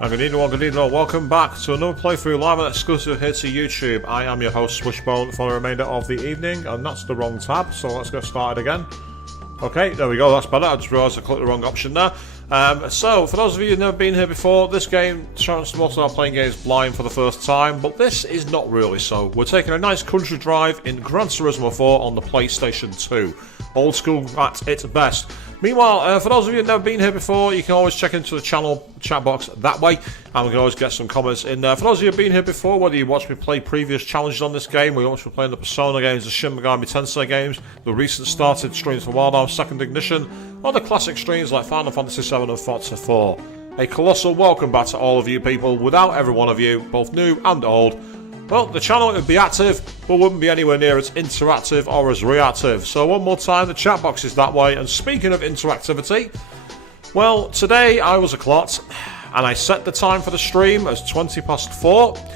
Good evening, welcome back to another playthrough live and exclusive here to YouTube. I am your host Swishbone for the remainder of the evening, and that's the wrong tab, so let's get started again. Okay, there we go, that's better. I just realised I clicked the wrong option there. So, for those of you who've never been here before, this game, most of us are playing games blind for the first time, but this is not really so. We're taking a nice country drive in Gran Turismo 4 on the PlayStation 2. Old school at its best. Meanwhile, for those of you who've never been here before, you can always check into the channel chat box that way, and we can always get some comments in there. For those of you who've been here before, whether you watched me play previous challenges on this game, or you watched me playing the Persona games, the Shin Megami Tensei games, the recent started streams for Wild Arms Second Ignition, or the classic streams like Final Fantasy VII and Forza 4. A colossal welcome back to all of you people. Without every one of you, both new and old, well, the channel would be active, but wouldn't be anywhere near as interactive or as reactive. So one more time, the chat box is that way. And speaking of interactivity, well, today I was a clot, and I set the time for the stream as 4:20.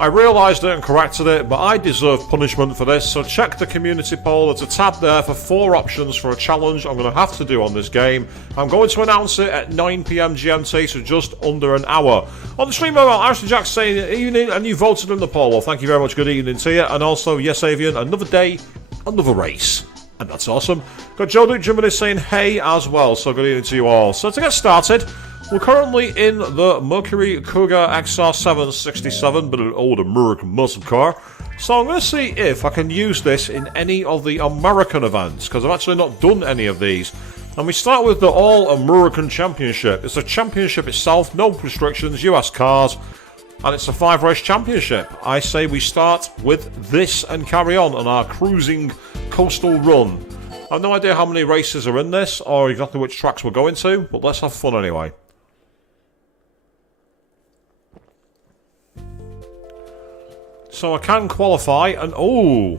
I realised it and corrected it, but I deserve punishment for this, so check the community poll. There's a tab there for 4 options for a challenge I'm going to have to do on this game. I'm going to announce it at 9 PM GMT, so just under an hour. On the stream mobile, Aristocrat Jack saying evening, and you voted in the poll. Well, thank you very much, good evening to you. And also, yes, Avian, another day, another race. And that's awesome. Got Joe Duke Jiminy saying hey as well, so good evening to you all. So to get started, we're currently in the Mercury Cougar XR767, but an old American muscle car. So I'm going to see if I can use this in any of the American events, because I've actually not done any of these. And we start with the All-American Championship. It's a championship itself, no restrictions, US cars, and it's a 5-race championship. I say we start with this and carry on our cruising coastal run. I have no idea how many races are in this, or exactly which tracks we're going to, but let's have fun anyway. So I can qualify, and oh,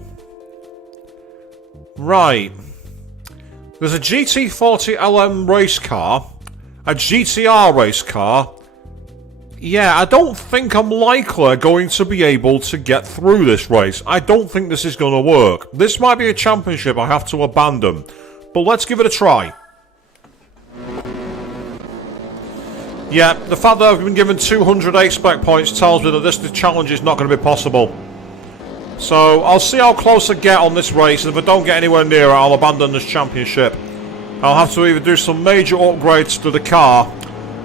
right. There's a GT40 LM race car, a GTR race car. Yeah, I don't think I'm likely going to be able to get through this race. I don't think this is going to work. This might be a championship I have to abandon, but let's give it a try. Yeah, the fact that I've been given 208 spec points tells me that this challenge is not going to be possible. So, I'll see how close I get on this race, and if I don't get anywhere near it, I'll abandon this championship. I'll have to either do some major upgrades to the car,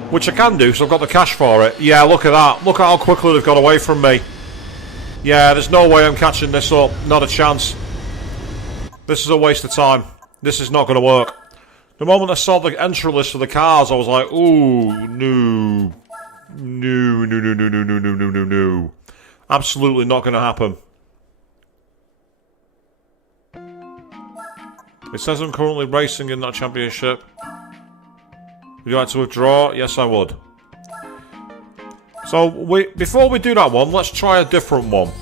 which I can do, so I've got the cash for it. Yeah, look at that. Look at how quickly they've got away from me. Yeah, there's no way I'm catching this up. Not a chance. This is a waste of time. This is not going to work. The moment I saw the entry list for the cars, I was like, ooh, no. No. Absolutely not going to happen. It says I'm currently racing in that championship. Would you like to withdraw? Yes, I would. So, before we do that one, let's try a different one.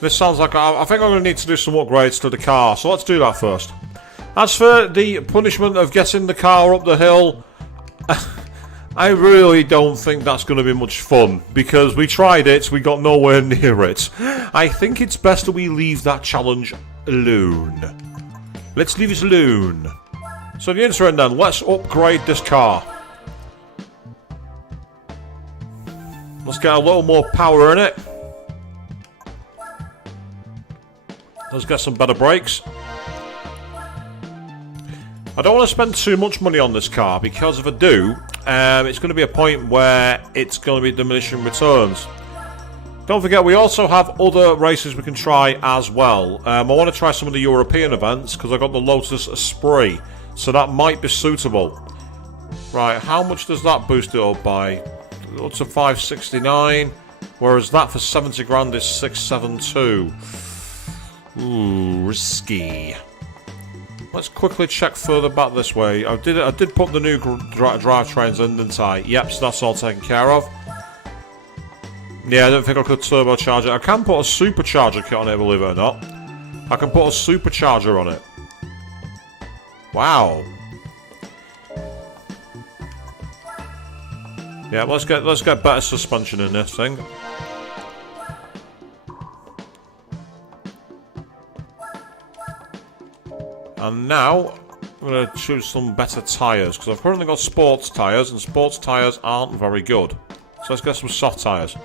This sounds like I think I'm going to need to do some upgrades to the car, so let's do that first. As for the punishment of getting the car up the hill, I really don't think that's going to be much fun, because we tried it, we got nowhere near it. I think it's best that we leave that challenge alone. Let's leave it alone. So in the interim then, let's upgrade this car. Let's get a little more power in it. Let's get some better brakes. I don't want to spend too much money on this car, because if I do, it's going to be a point where it's going to be diminishing returns. Don't forget, we also have other races we can try as well. I want to try some of the European events, because I got the Lotus Esprit, so that might be suitable. Right, how much does that boost it up by? Up to 569, whereas that for 70 grand is 672. Ooh, risky. Let's quickly check further back this way. I did put the new drivetrains in, didn't I? Yep, so that's all taken care of. Yeah, I don't think I could turbocharge it. I can put a supercharger kit on it, believe it or not. I can put a supercharger on it. Wow. Yeah, let's get better suspension in this thing. And now I'm going to choose some better tyres, because I've currently got sports tyres, and sports tyres aren't very good. So let's get some soft tyres.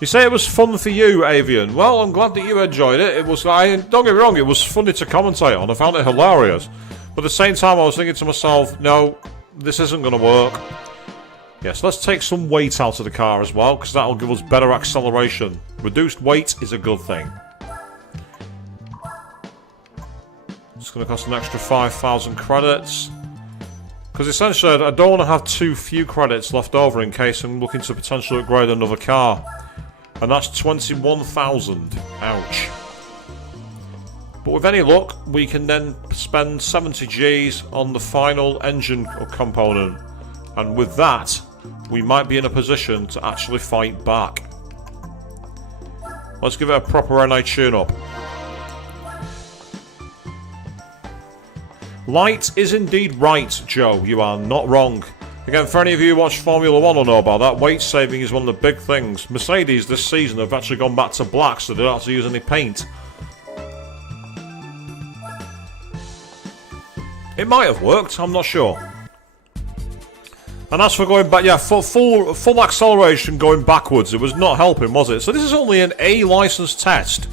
You say it was fun for you, Avian. Well, I'm glad that you enjoyed it. It was, don't get me wrong, it was funny to commentate on. I found it hilarious. But at the same time, I was thinking to myself, no, this isn't going to work. Yes, let's take some weight out of the car as well, because that'll give us better acceleration. Reduced weight is a good thing. It's going to cost an extra 5,000 credits. Because essentially, I don't want to have too few credits left over in case I'm looking to potentially upgrade another car. And that's 21,000. Ouch. But with any luck, we can then spend 70 Gs on the final engine component. And with that, we might be in a position to actually fight back. Let's give it a proper NA tune-up. Light is indeed right, Joe. You are not wrong. Again, for any of you who watch Formula 1 will know about that, weight saving is one of the big things. Mercedes this season have actually gone back to black, so they don't have to use any paint. It might have worked, I'm not sure. And as for going back, yeah, full acceleration going backwards, it was not helping, was it? So this is only an A licensed test.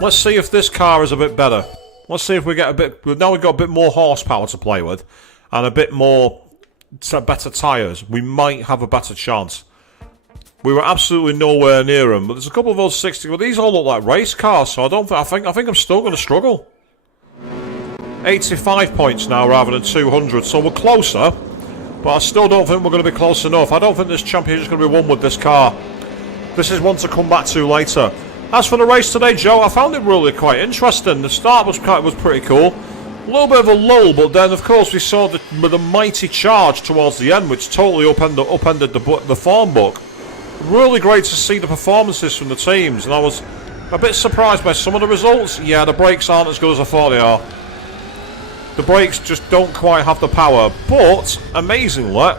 Let's see if this car is a bit better. Let's see if we get a bit... Now we've got a bit more horsepower to play with. And a bit more... better tyres. We might have a better chance. We were absolutely nowhere near them. But there's a couple of those 60... Well, these all look like race cars. So I think I'm still going to struggle. 85 points now rather than 200. So we're closer. But I still don't think we're going to be close enough. I don't think this championship is going to be won with this car. This is one to come back to later. As for the race today, Joe, I found it really quite interesting. The start was pretty cool. A little bit of a lull, but then, of course, we saw the mighty charge towards the end, which totally upended the form book. Really great to see the performances from the teams, and I was a bit surprised by some of the results. Yeah, the brakes aren't as good as I thought they are. The brakes just don't quite have the power, but, amazingly,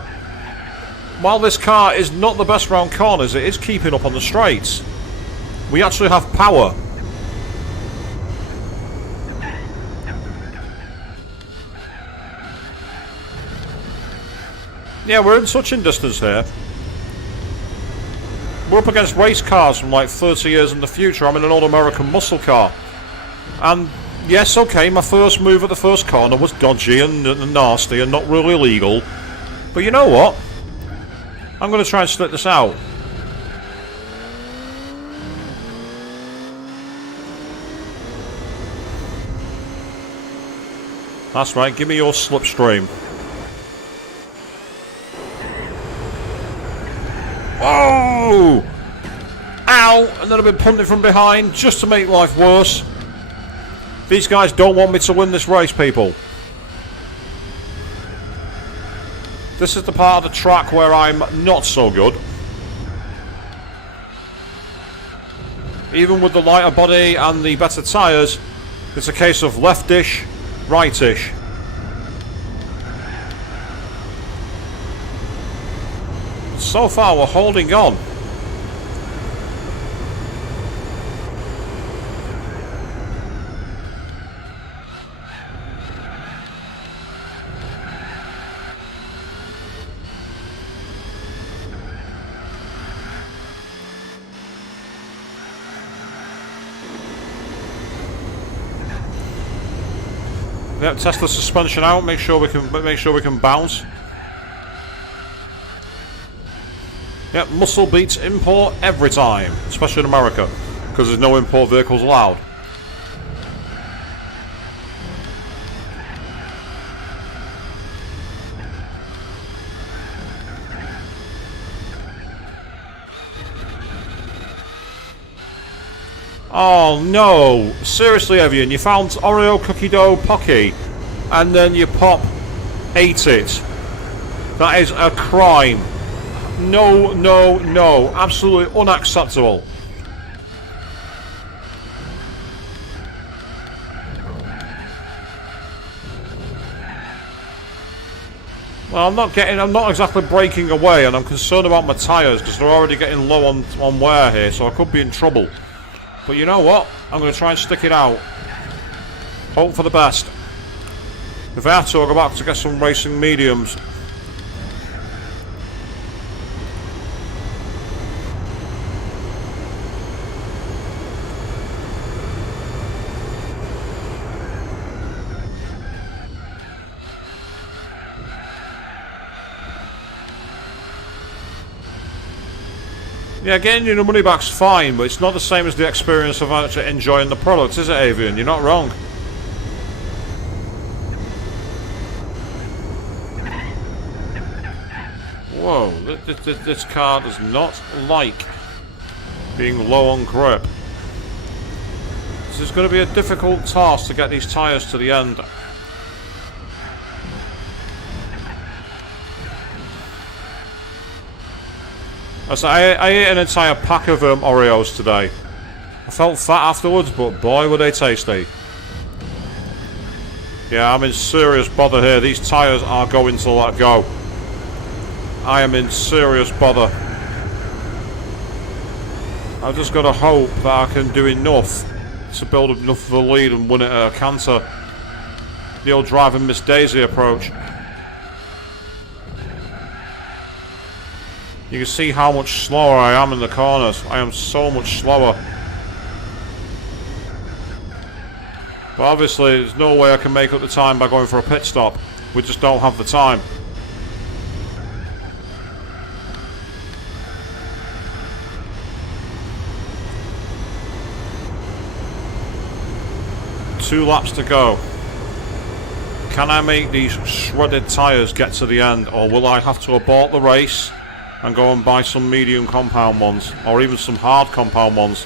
while this car is not the best round corners, it is keeping up on the straights. We actually have power. Yeah, we're in touching distance here. We're up against race cars from like 30 years in the future. I'm in an old American muscle car. And yes, okay, my first move at the first corner was dodgy and nasty and not really legal. But you know what? I'm going to try and split this out. That's right, give me your slipstream. Whoa! Ow! And then I've been punted from behind just to make life worse. These guys don't want me to win this race, people. This is the part of the track where I'm not so good. Even with the lighter body and the better tyres, it's a case of leftish, rightish. So far we're holding on. Yep, test the suspension out, make sure we can bounce. Yep, muscle beats import every time, especially in America, because there's no import vehicles allowed. Oh no! Seriously, Evian, you found Oreo cookie dough Pocky and then you ate it. That is a crime. No, no, no. Absolutely unacceptable. Well, I'm not exactly breaking away, and I'm concerned about my tyres because they're already getting low on wear here, so I could be in trouble. But you know what? I'm going to try and stick it out. Hope for the best. If I have to, I'll go back to get some racing mediums. Yeah, getting your money back's fine, but it's not the same as the experience of actually enjoying the product, is it, Avian? You're not wrong. Whoa, this car does not like being low on grip. This is going to be a difficult task to get these tyres to the end. I ate an entire pack of Oreos today. I felt fat afterwards, but boy were they tasty. Yeah, I'm in serious bother here. These tyres are going to let go. I am in serious bother. I've just got to hope that I can do enough to build enough of a lead and win it at a canter. The old driving Miss Daisy approach. You can see how much slower I am in the corners. I am so much slower. But obviously there's no way I can make up the time by going for a pit stop. We just don't have the time. Two laps to go. Can I make these shredded tyres get to the end, or will I have to abort the race and go and buy some medium compound ones, or even some hard compound ones?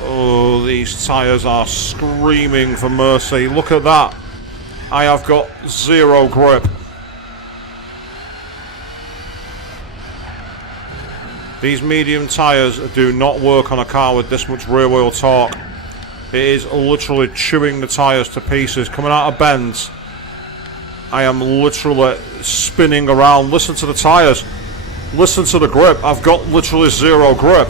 Oh, these tyres are screaming for mercy. Look at that. I have got zero grip. These medium tyres do not work on a car with this much rear wheel torque. It is literally chewing the tyres to pieces. Coming out of bends, I am literally spinning around. Listen to the tyres. Listen to the grip. I've got literally zero grip.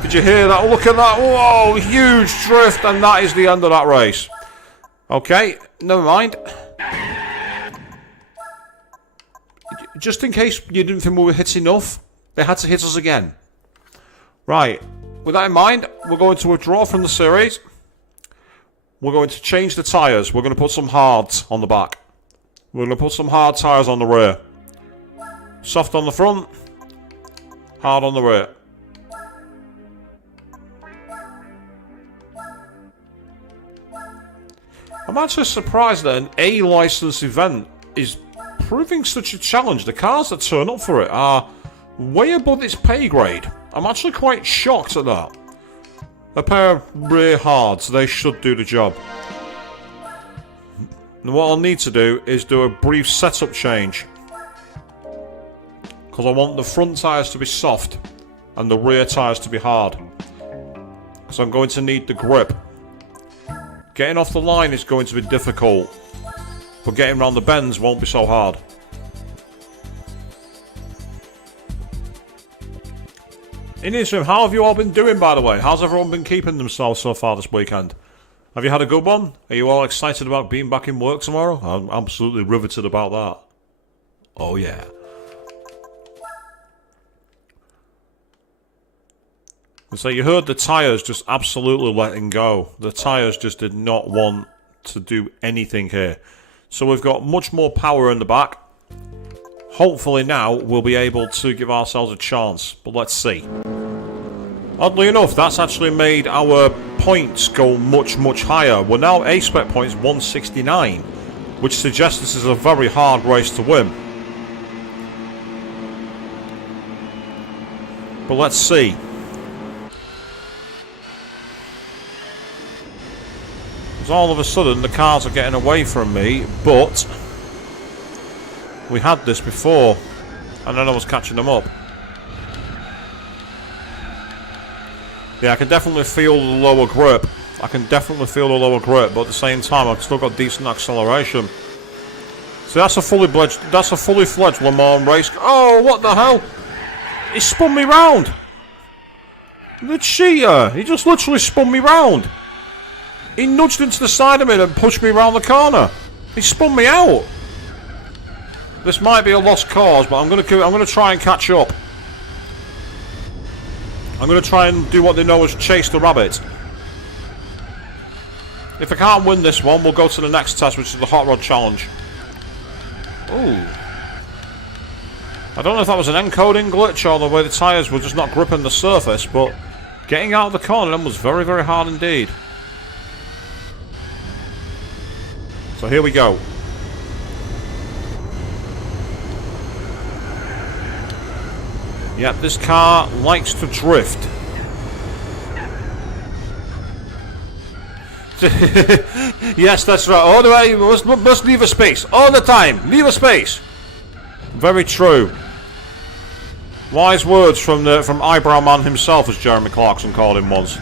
Did you hear that? Look at that. Whoa, huge drift, and that is the end of that race. Okay, never mind. Just in case you didn't think we were hit enough, they had to hit us again. Right, with that in mind, we're going to withdraw from the series. We're going to change the tyres. We're going to put some hards on the back. We're going to put some hard tyres on the rear. Soft on the front, hard on the rear. I'm actually surprised that an A-licensed event is proving such a challenge. The cars that turn up for it are way above its pay grade. I'm actually quite shocked at that. A pair of rear hards, they should do the job. And what I'll need to do is do a brief setup change, because I want the front tyres to be soft and the rear tyres to be hard, because I'm going to need the grip. Getting off the line is going to be difficult, but getting around the bends won't be so hard. In the interim, how have you all been doing, by the way? How's everyone been keeping themselves so far this weekend? Have you had a good one? Are you all excited about being back in work tomorrow? I'm absolutely riveted about that. Oh yeah. And so you heard the tyres just absolutely letting go. The tyres just did not want to do anything here. So we've got much more power in the back. Hopefully now we'll be able to give ourselves a chance, but let's see. Oddly enough, that's actually made our points go much, much higher. We're now A-spec points 169, which suggests this is a very hard race to win. But let's see. Because all of a sudden the cars are getting away from me, but we had this before, and then I was catching them up. Yeah, I can definitely feel the lower grip I can definitely feel the lower grip, but at the same time, I've still got decent acceleration. So that's a fully fledged Le Mans race. Oh, what the hell? He spun me round. The cheater. He just literally spun me round. He nudged into the side of me and pushed me around the corner. He spun me out. This might be a lost cause, but I'm going to try and catch up. I'm going to try and do what they know as chase the rabbit. If I can't win this one, we'll go to the next test, which is the Hot Rod Challenge. Ooh. I don't know if that was an encoding glitch or the way the tyres were just not gripping the surface, but getting out of the corner then was very, very hard indeed. So here we go. Yep, this car likes to drift. Yes, that's right. All the way, must leave a space. All the time. Leave a space. Very true. Wise words from Eyebrow Man himself, as Jeremy Clarkson called him once.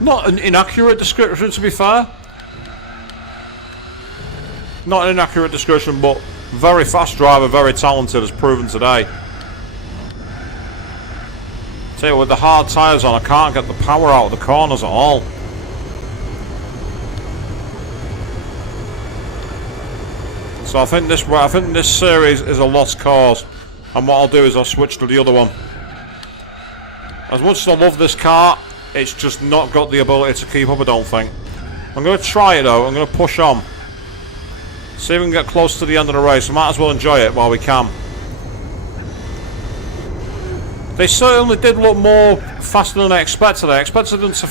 Not an inaccurate description, to be fair. Not an inaccurate description, but very fast driver, very talented, as proven today. Tell you, with the hard tyres on, I can't get the power out of the corners at all. So I think this series is a lost cause, and what I'll do is I'll switch to the other one. As much as I love this car, it's just not got the ability to keep up, I don't think. I'm going to try it though. I'm going to push on. See if we can get close to the end of the race. We might as well enjoy it while we can. They certainly did look more faster than I expected. I expected them to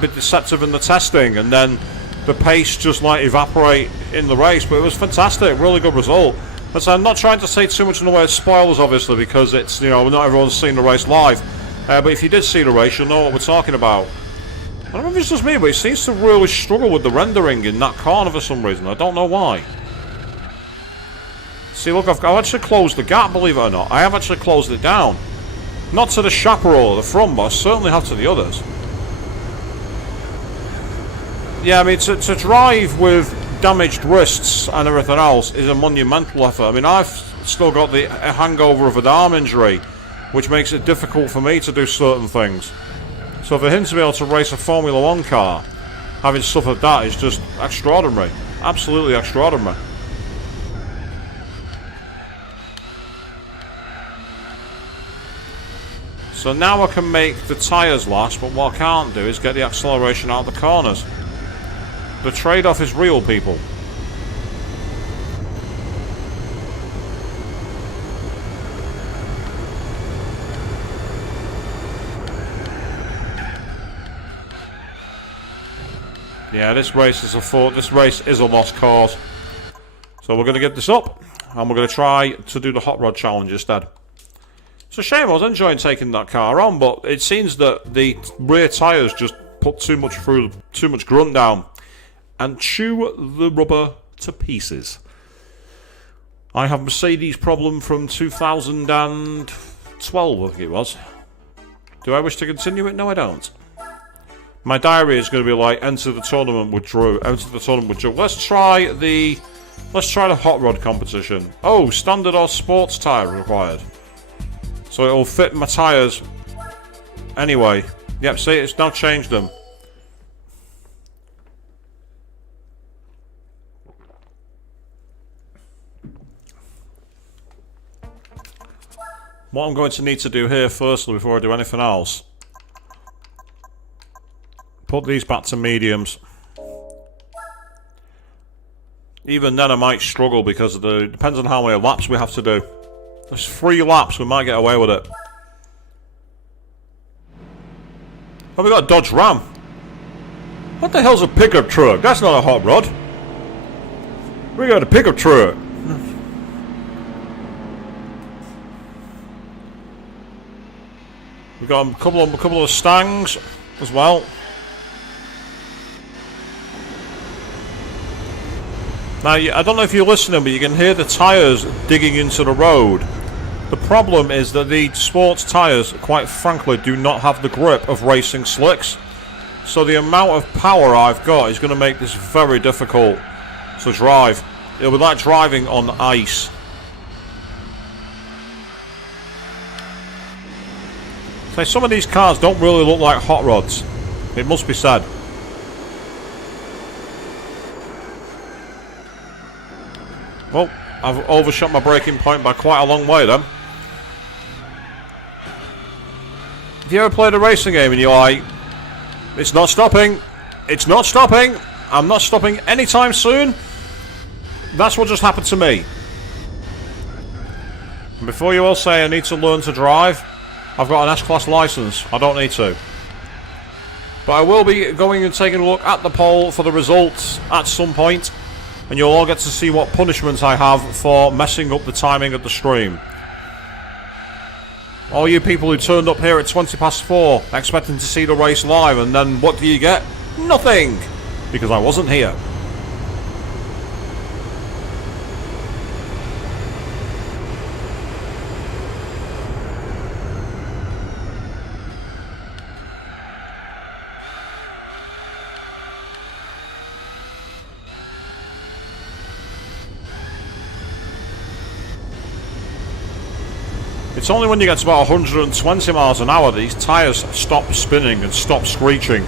be deceptive in the testing, and then the pace just evaporate in the race. But it was fantastic, really good result. But I'm not trying to say too much in the way of spoilers, obviously, because it's not everyone's seen the race live. But if you did see the race, you'll know what we're talking about. I don't know if it's just me, but it seems to really struggle with the rendering in that corner for some reason. I don't know why. See, look, I've actually closed the gap, believe it or not. I have actually closed it down. Not to the chaparral at the front, but I certainly have to the others. Yeah, I mean, to drive with damaged wrists and everything else is a monumental effort. I mean, I've still got the hangover of an arm injury, which makes it difficult for me to do certain things. So for him to be able to race a Formula 1 car, having suffered that, is just extraordinary. Absolutely extraordinary. So now I can make the tyres last, but what I can't do is get the acceleration out of the corners. The trade-off is real, people. Yeah, this race is a lost cause. So we're going to get this up, and we're going to try to do the Hot Rod Challenge instead. It's a shame. I was enjoying taking that car on, but it seems that the rear tyres just put too much grunt down and chew the rubber to pieces. I have a Mercedes problem from 2012, I think it was. Do I wish to continue it? No, I don't. My diary is going to be like, enter the tournament with Drew. Enter the tournament with Drew. Let's try the hot rod competition. Oh, standard or sports tyre required. So it'll fit my tyres anyway. Yep, see, it's now changed them. What I'm going to need to do here firstly before I do anything else, put these back to mediums. Even then I might struggle because depends on how many laps we have to do. There's 3 laps, we might get away with it. Oh, we got a Dodge Ram. What the hell's a pickup truck? That's not a hot rod. We got a pickup truck. We got a couple of Stangs as well. Now, I don't know if you're listening, but you can hear the tyres digging into the road. The problem is that the sports tyres, quite frankly, do not have the grip of racing slicks. So the amount of power I've got is going to make this very difficult to drive. It'll be like driving on ice. So some of these cars don't really look like hot rods. It must be said. Well, I've overshot my braking point by quite a long way then. Have you ever played a racing game and you're like, it's not stopping, it's not stopping, I'm not stopping anytime soon? That's what just happened to me. And before you all say I need to learn to drive, I've got an S-Class license, I don't need to. But I will be going and taking a look at the poll for the results at some point, and you'll all get to see what punishment I have for messing up the timing of the stream. All you people who turned up here at 4:20 expecting to see the race live, and then what do you get? Nothing! Because I wasn't here. It's only when you get to about 120 miles an hour that these tyres stop spinning and stop screeching.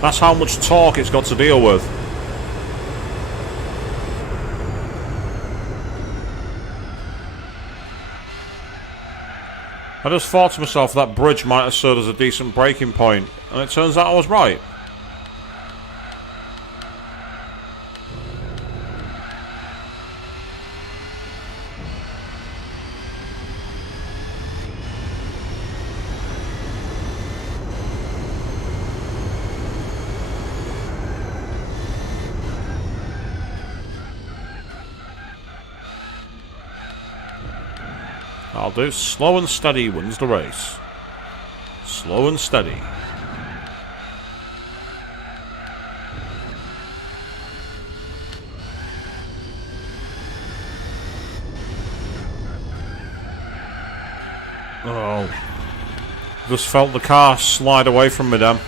That's how much torque it's got to deal with. I just thought to myself that bridge might have served as a decent braking point, and it turns out I was right. I'll do slow and steady wins the race. Slow and steady. Oh. Just felt the car slide away from me then.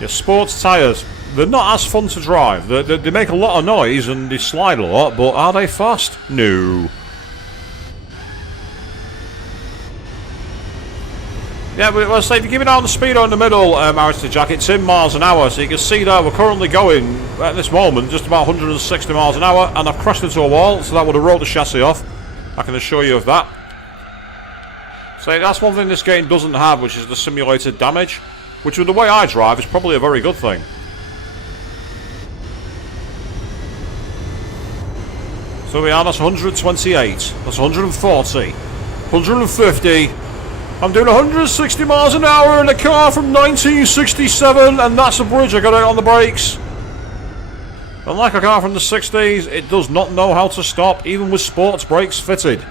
Yeah, sports tyres. They're not as fun to drive. They make a lot of noise and they slide a lot, but are they fast? No. Yeah, but let's say if you give it down the speedo in the middle, Aristide Jack, it's in miles an hour, so you can see that we're currently going, at this moment, just about 160 miles an hour, and I've crashed into a wall, so that would have rolled the chassis off. I can assure you of that. So that's one thing this game doesn't have, which is the simulated damage, which with the way I drive is probably a very good thing. So we are, that's 128, that's 140, 150, I'm doing 160 miles an hour in a car from 1967, and that's a bridge, I got it on the brakes. Unlike a car from the 60s, it does not know how to stop, even with sports brakes fitted.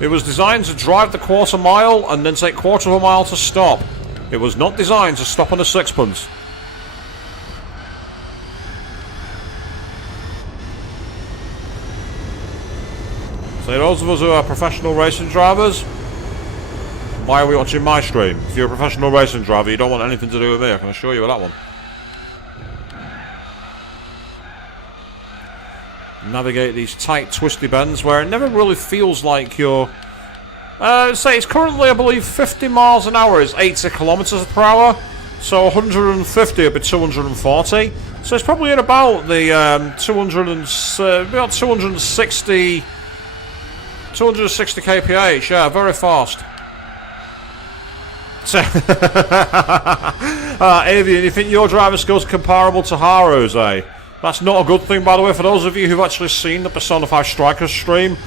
It was designed to drive the quarter mile and then take quarter of a mile to stop. It was not designed to stop on a sixpence. So those of us who are professional racing drivers, why are we watching my stream? If you're a professional racing driver, you don't want anything to do with me, I can assure you of that one. Navigate these tight, twisty bends where it never really feels like you're... say it's currently, I believe, 50 miles an hour is 80 kilometers per hour. So 150 would be 240. So it's probably in about the about 260 kph, yeah, very fast. So, Avian, you think your driver skills are comparable to Haru's, eh? That's not a good thing, by the way. For those of you who've actually seen the Persona 5 Strikers stream,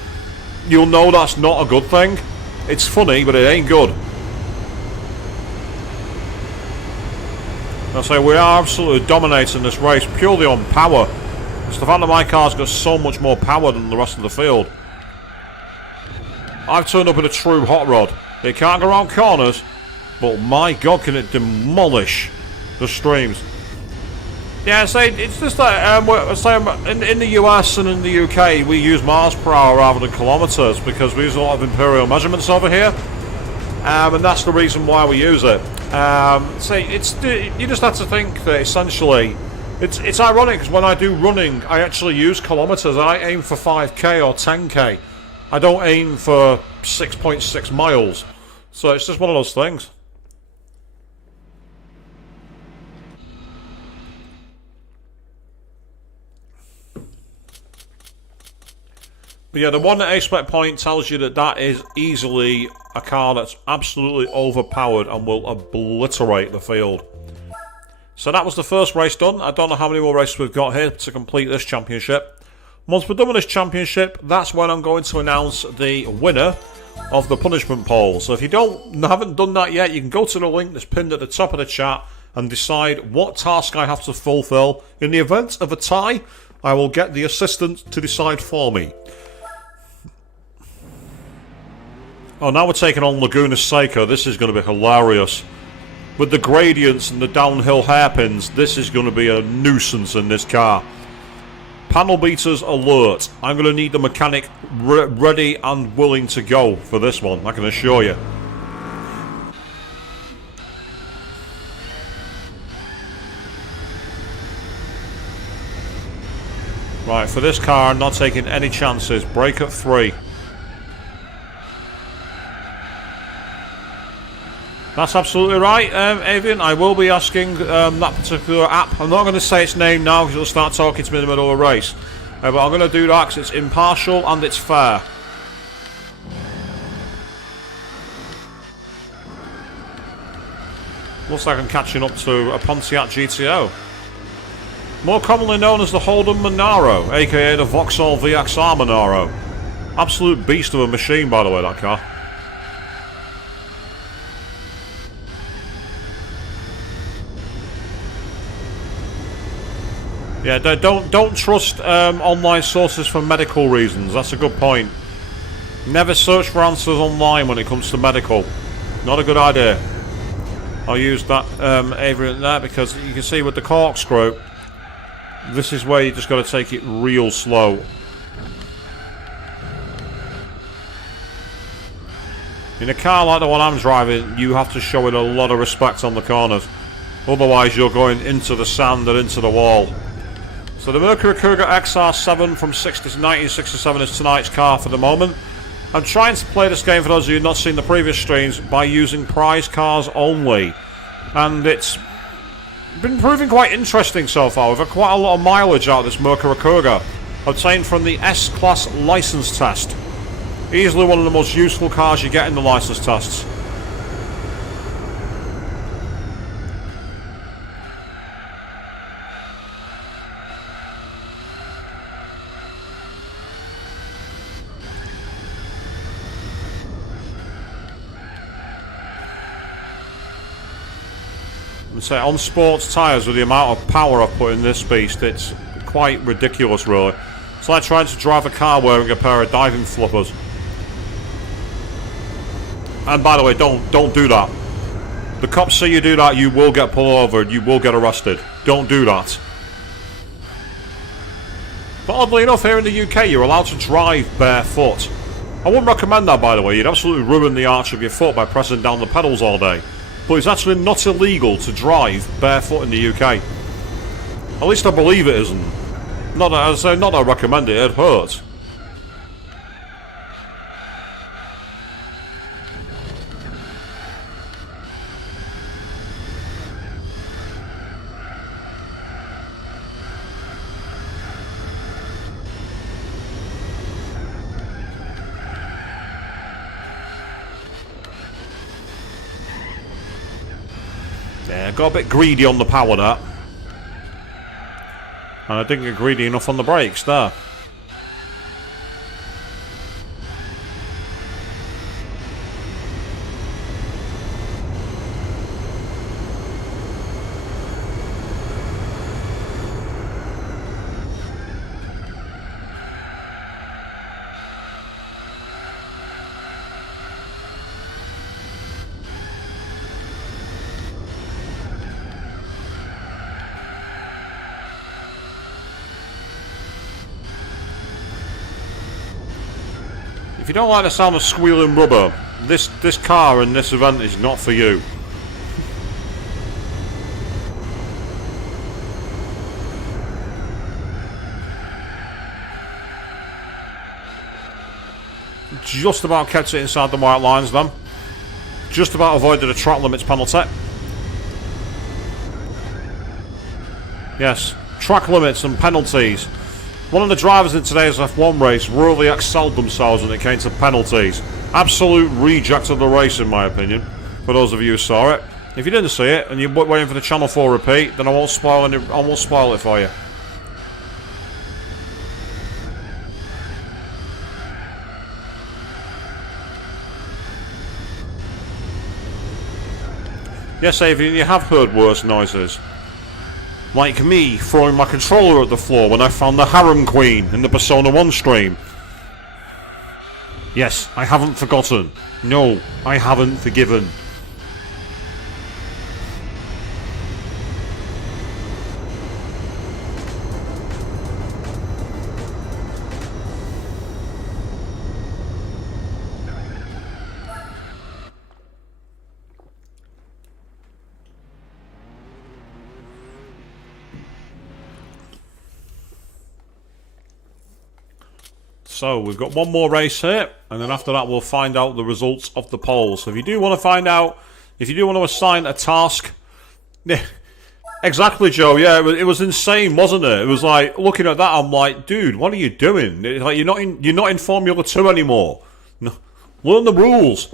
you'll know that's not a good thing. It's funny, but it ain't good. I say we are absolutely dominating this race purely on power. It's the fact that my car's got so much more power than the rest of the field. I've turned up in a true hot rod. It can't go around corners, but my God, can it demolish the streams. Yeah, so it's just like in the US and in the UK we use miles per hour rather than kilometres because we use a lot of imperial measurements over here, and that's the reason why we use it. So you just have to think that essentially it's ironic because when I do running I actually use kilometres. I aim for 5k or 10k. I don't aim for 6.6 miles. So it's just one of those things. But yeah, the one at Aspect Point tells you that is easily a car that's absolutely overpowered and will obliterate the field. So that was the first race done. I don't know how many more races we've got here to complete this championship. Once we're done with this championship, that's when I'm going to announce the winner of the punishment poll. So if you haven't done that yet, you can go to the link that's pinned at the top of the chat and decide what task I have to fulfill. In the event of a tie, I will get the assistant to decide for me. Oh, now we're taking on Laguna Seca. This is going to be hilarious. With the gradients and the downhill hairpins, this is going to be a nuisance in this car. Panel beaters alert. I'm going to need the mechanic ready and willing to go for this one, I can assure you. Right, for this car, I'm not taking any chances. Brake at 3. That's absolutely right, Avian. I will be asking that particular app. I'm not going to say its name now because it'll start talking to me in the middle of a race. But I'm going to do that because it's impartial and it's fair. Looks like I'm catching up to a Pontiac GTO. More commonly known as the Holden Monaro, aka the Vauxhall VXR Monaro. Absolute beast of a machine, by the way, that car. Yeah, don't trust online sources for medical reasons. That's a good point. Never search for answers online when it comes to medical. Not a good idea. I'll use that Avery there because you can see with the corkscrew, this is where you just got to take it real slow. In a car like the one I'm driving, you have to show it a lot of respect on the corners. Otherwise, you're going into the sand and into the wall. So the Mercury Cougar XR7 from 1967 is tonight's car for the moment. I'm trying to play this game, for those of you who have not seen the previous streams, by using prize cars only. And it's been proving quite interesting so far. We've had quite a lot of mileage out of this Mercury Cougar, obtained from the S-Class license test. Easily one of the most useful cars you get in the license tests. So on sports tyres, with the amount of power I've put in this beast, it's quite ridiculous, really. It's like trying to drive a car wearing a pair of diving flippers. And by the way, don't do that. The cops say you do that, you will get pulled over, you will get arrested. Don't do that. But oddly enough, here in the UK, you're allowed to drive barefoot. I wouldn't recommend that, by the way. You'd absolutely ruin the arch of your foot by pressing down the pedals all day. But it's actually not illegal to drive barefoot in the UK. At least I believe it isn't. Not that I recommend it, it hurts. Yeah, got a bit greedy on the power there. And I didn't get greedy enough on the brakes there. If you don't like the sound of squealing rubber, this car and this event is not for you. Just about kept it inside the white lines then. Just about avoided a track limits penalty. Yes, track limits and penalties. One of the drivers in today's F1 race really excelled themselves when it came to penalties. Absolute reject of the race, in my opinion, for those of you who saw it. If you didn't see it and you're waiting for the Channel 4 repeat, then I won't spoil it for you. Yes, Avian, you have heard worse noises. Like me throwing my controller at the floor when I found the Harem Queen in the Persona 1 stream. Yes, I haven't forgotten. No, I haven't forgiven. So we've got one more race here, and then after that we'll find out the results of the polls. So if you do want to find out, if you do want to assign a task, yeah, exactly, Joe. Yeah, it was insane, wasn't it? It was like looking at that, I'm like, dude, what are you doing? It's like you're not in Formula 2 anymore. No, learn the rules.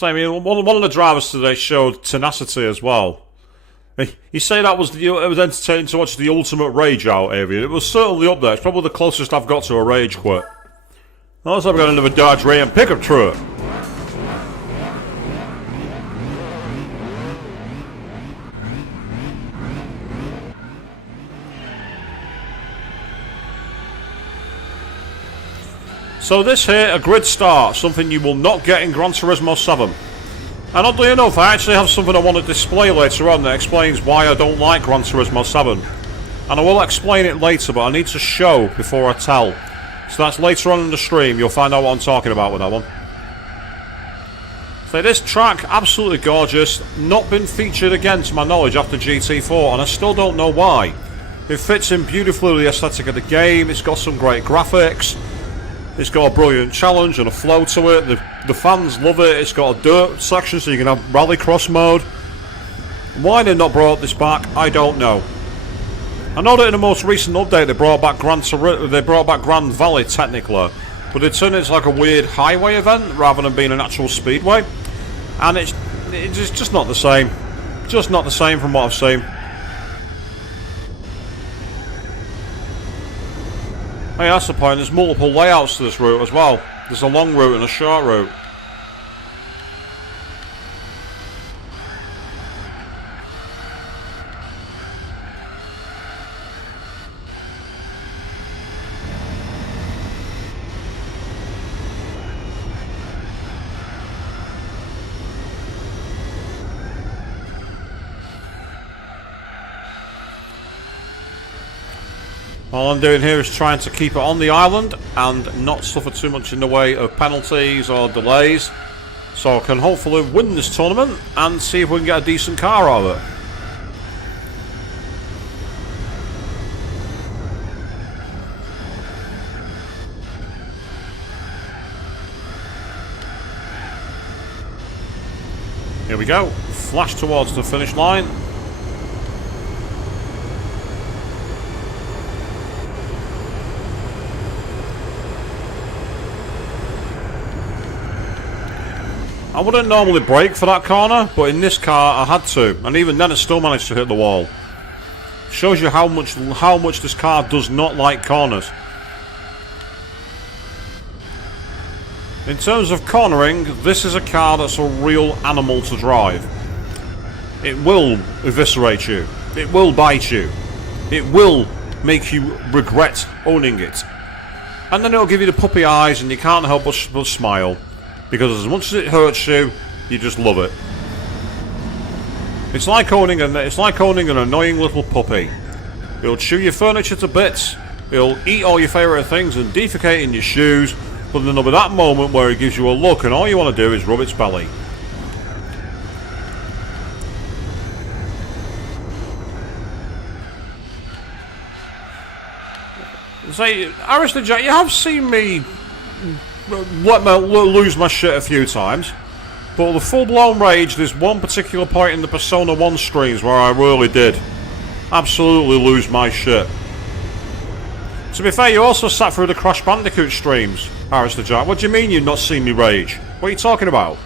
I mean, one of the drivers today showed tenacity as well. You say it was entertaining to watch the ultimate rage out area. It was certainly up there. It's probably the closest I've got to a rage quit. Also, I've got another Dodge Ram pickup truck. So this here, a grid start, something you will not get in Gran Turismo 7. And oddly enough, I actually have something I want to display later on that explains why I don't like Gran Turismo 7. And I will explain it later, but I need to show before I tell. So that's later on in the stream, you'll find out what I'm talking about with that one. So this track, absolutely gorgeous, not been featured again to my knowledge after GT4, and I still don't know why. It fits in beautifully with the aesthetic of the game, it's got some great graphics. It's got a brilliant challenge and a flow to it. The fans love it. It's got a dirt section so you can have rallycross mode. Why they've not brought this back, I don't know. I know that in the most recent update they brought back Grand Valley technically, but they turned it into like a weird highway event rather than being an actual speedway. And it's just not the same. Just not the same from what I've seen. Hey, that's the point, there's multiple layouts to this route as well. There's a long route and a short route. All I'm doing here is trying to keep it on the island and not suffer too much in the way of penalties or delays, so I can hopefully win this tournament and see if we can get a decent car out of it. Here we go, flash towards the finish line. I wouldn't normally brake for that corner, but in this car I had to, and even then it still managed to hit the wall. Shows you how much this car does not like corners. In terms of cornering, this is a car that's a real animal to drive. It will eviscerate you. It will bite you. It will make you regret owning it. And then it'll give you the puppy eyes and you can't help but smile. Because as much as it hurts you, you just love it. It's like owning an annoying little puppy. It'll chew your furniture to bits, He'll eat all your favourite things and defecate in your shoes, but then there'll be that moment where he gives you a look and all you want to do is rub its belly. Say, Arrested Jack, you have seen me lose my shit a few times, but the full-blown rage, there's one particular point in the Persona 1 streams where I really did absolutely lose my shit. To be fair, you also sat through the Crash Bandicoot streams, Arrested Jack. What do you mean you've not seen me rage? What are you talking about?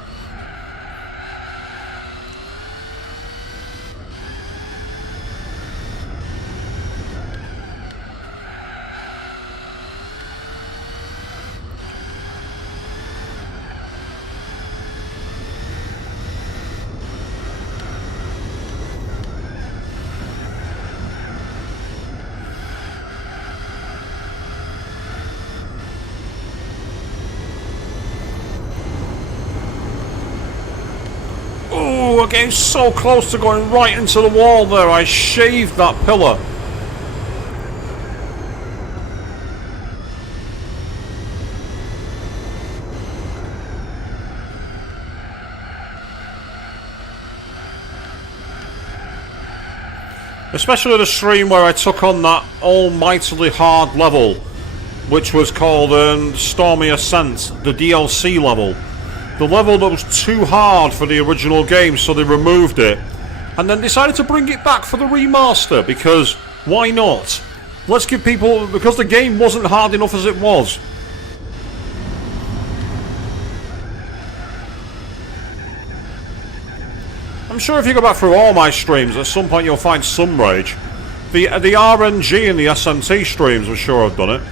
We're getting so close to going right into the wall there. I shaved that pillar. Especially the stream where I took on that almightily hard level, which was called Stormy Ascent, the DLC level. The level that was too hard for the original game, so they removed it. And then decided to bring it back for the remaster, because why not? Let's give people... because the game wasn't hard enough as it was. I'm sure if you go back through all my streams, at some point you'll find some rage. The RNG and the SMT streams, I'm sure I've done it.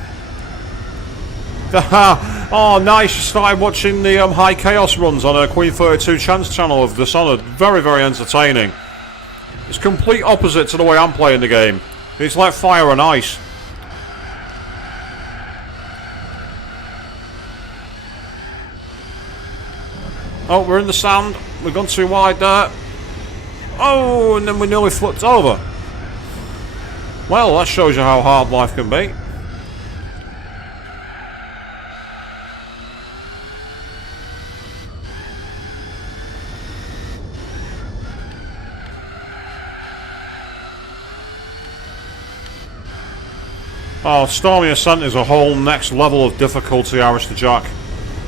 Oh, nice. You started watching the High Chaos runs on a Queen 32 Chance channel of Dishonored. Very, very entertaining. It's complete opposite to the way I'm playing the game. It's like fire and ice. Oh, we're in the sand. We've gone too wide there. Oh, and then we nearly flipped over. Well, that shows you how hard life can be. Oh, Stormy Ascent is a whole next level of difficulty, Arrested Jack.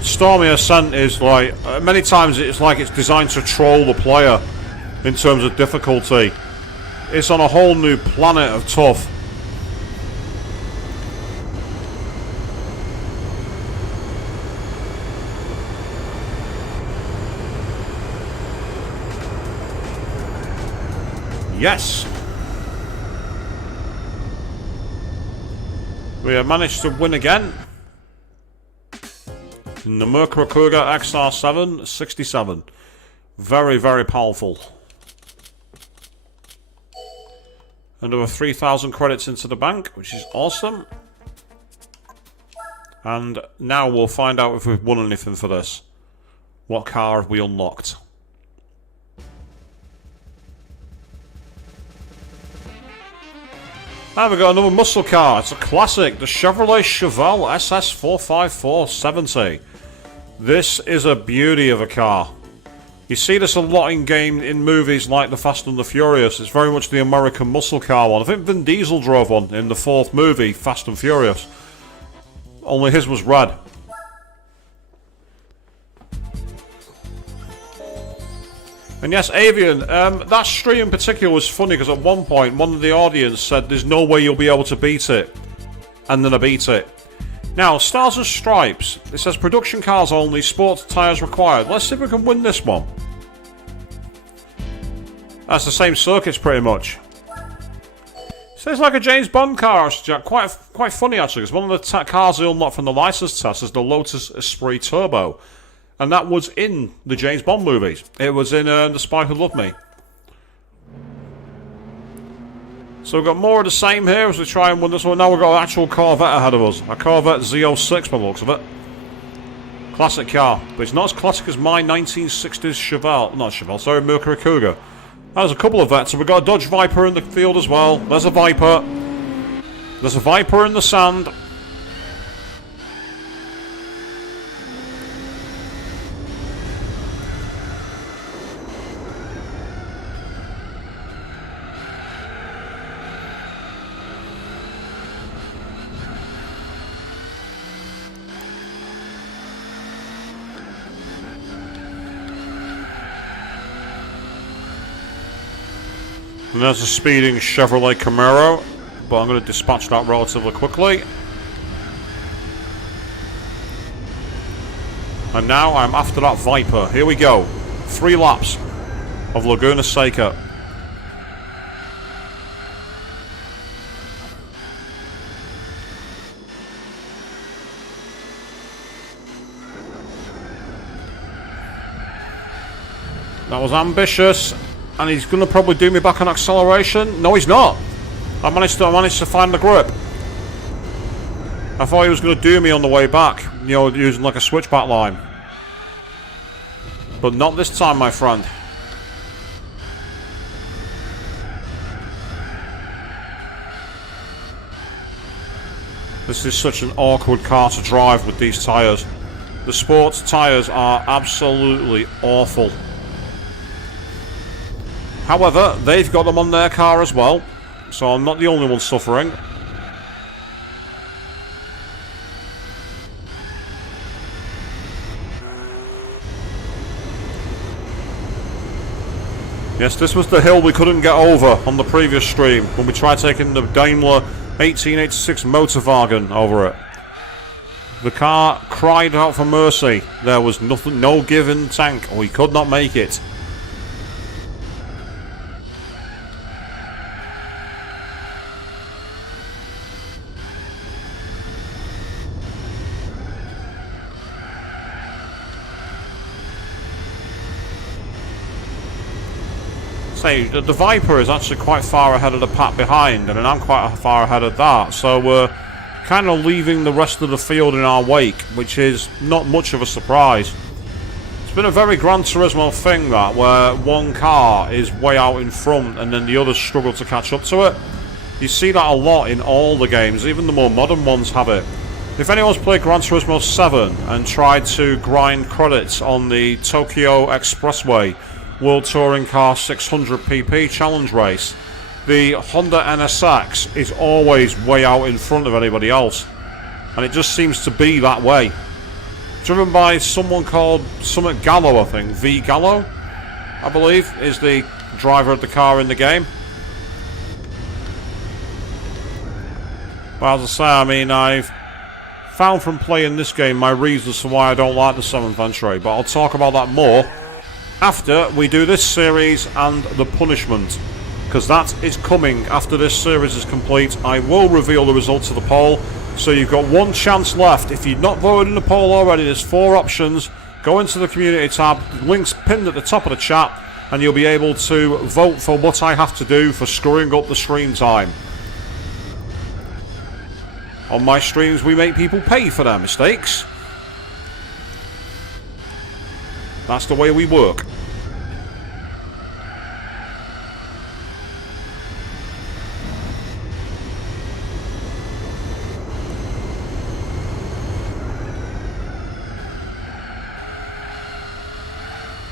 Stormy Ascent is like... many times it's like it's designed to troll the player in terms of difficulty. It's on a whole new planet of tough. Yes! We have managed to win again. In the Mercury Cougar XR7 67. Very, very powerful. And over 3,000 credits into the bank, which is awesome. And now we'll find out if we've won anything for this. What car have we unlocked? And we've got another muscle car. It's a classic, the Chevrolet Chevelle SS 45470. This is a beauty of a car. You see this a lot in movies like The Fast and the Furious. It's very much the American muscle car one. I think Vin Diesel drove one in the 4th movie, Fast and Furious. Only his was red. And yes, Avian, that stream in particular was funny because at one point one of the audience said there's no way you'll be able to beat it. And then I beat it. Now, Stars and Stripes. It says production cars only, sports tyres required. Let's see if we can win this one. That's the same circuits pretty much. So it's like a James Bond car, Jack. Quite funny actually, because one of the cars I unlocked from the license test is the Lotus Esprit Turbo. And that was in the James Bond movies. It was in The Spy Who Loved Me. So we've got more of the same here as we try and win this one. Now we've got an actual Corvette ahead of us. A Corvette Z06 by the looks of it. Classic car. But it's not as classic as my 1960s Chevelle. Not Chevelle, sorry, Mercury Cougar. There's a couple of vets. So we've got a Dodge Viper in the field as well. There's a Viper. There's a Viper in the sand. And there's a speeding Chevrolet Camaro, but I'm going to dispatch that relatively quickly. And now I'm after that Viper. Here we go. 3 laps of Laguna Seca. That was ambitious. And he's going to probably do me back on acceleration. No, he's not. I managed to find the grip. I thought he was going to do me on the way back, you know, using like a switchback line. But not this time, my friend. This is such an awkward car to drive with these tyres. The sports tyres are absolutely awful. However, they've got them on their car as well, so I'm not the only one suffering. Yes, this was the hill we couldn't get over on the previous stream when we tried taking the Daimler 1886 Motorwagen over it. The car cried out for mercy. There was nothing, no give in the tank. We could not make it. The Viper is actually quite far ahead of the pack behind, and I'm quite far ahead of that, so we're kind of leaving the rest of the field in our wake, which is not much of a surprise. It's been a very Gran Turismo thing, that, where one car is way out in front and then the others struggle to catch up to it. You see that a lot in all the games, even the more modern ones have it. If anyone's played Gran Turismo 7 and tried to grind credits on the Tokyo Expressway World Touring Car 600pp challenge race, the Honda NSX is always way out in front of anybody else, and it just seems to be that way. Driven by someone called Summit Gallo, I think. V Gallo, I believe, is the driver of the car in the game. But as I say, I mean, I've found from playing this game my reasons for why I don't like the 7th entry, but I'll talk about that more after we do this series and the punishment, because that is coming after this series is complete. I will reveal the results of the poll, so you've got one chance left. If you've not voted in the poll already, there's 4 options. Go into the community tab, links pinned at the top of the chat, and you'll be able to vote for what I have to do for screwing up the stream time. On my streams, we make people pay for their mistakes. That's the way we work.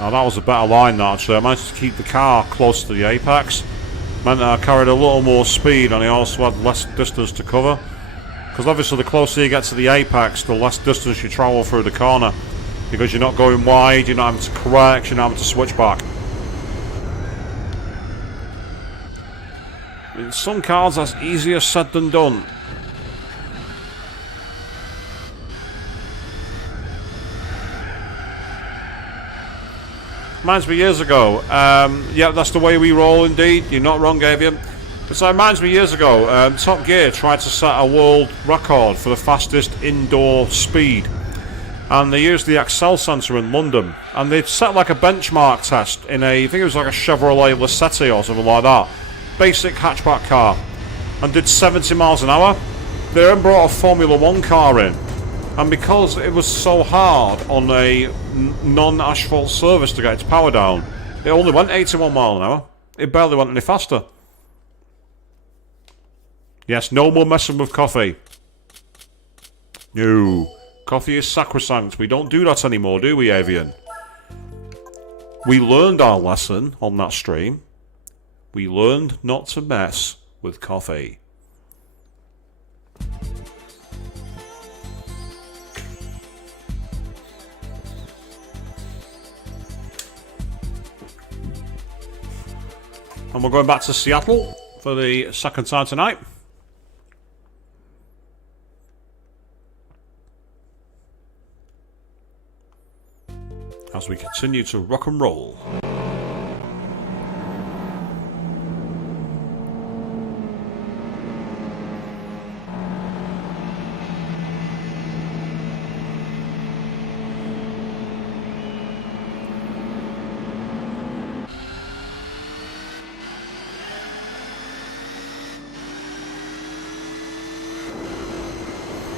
Now that was a better line, that, actually. I managed to keep the car close to the apex. Meant that I carried a little more speed, and I also had less distance to cover. Because obviously the closer you get to the apex, the less distance you travel through the corner. Because you're not going wide, you're not having to correct, you're not having to switch back. In some cars, that's easier said than done. Reminds me years ago. Yeah, that's the way we roll, indeed. You're not wrong, Gavian. So it reminds me years ago, Top Gear tried to set a world record for the fastest indoor speed. And they used the Excel Centre in London, and they set like a benchmark test in I think it was like a Chevrolet Lacetti or something like that, basic hatchback car, and did 70 miles an hour. They then brought a Formula 1 car in, and because it was so hard on a non-asphalt surface to get its power down, it only went 81 miles an hour. It barely went any faster. Yes, no more messing with coffee. No. Coffee is sacrosanct. We don't do that anymore, do we, Avian? We learned our lesson on that stream. We learned not to mess with coffee. And we're going back to Seattle for the second time tonight. As we continue to rock and roll.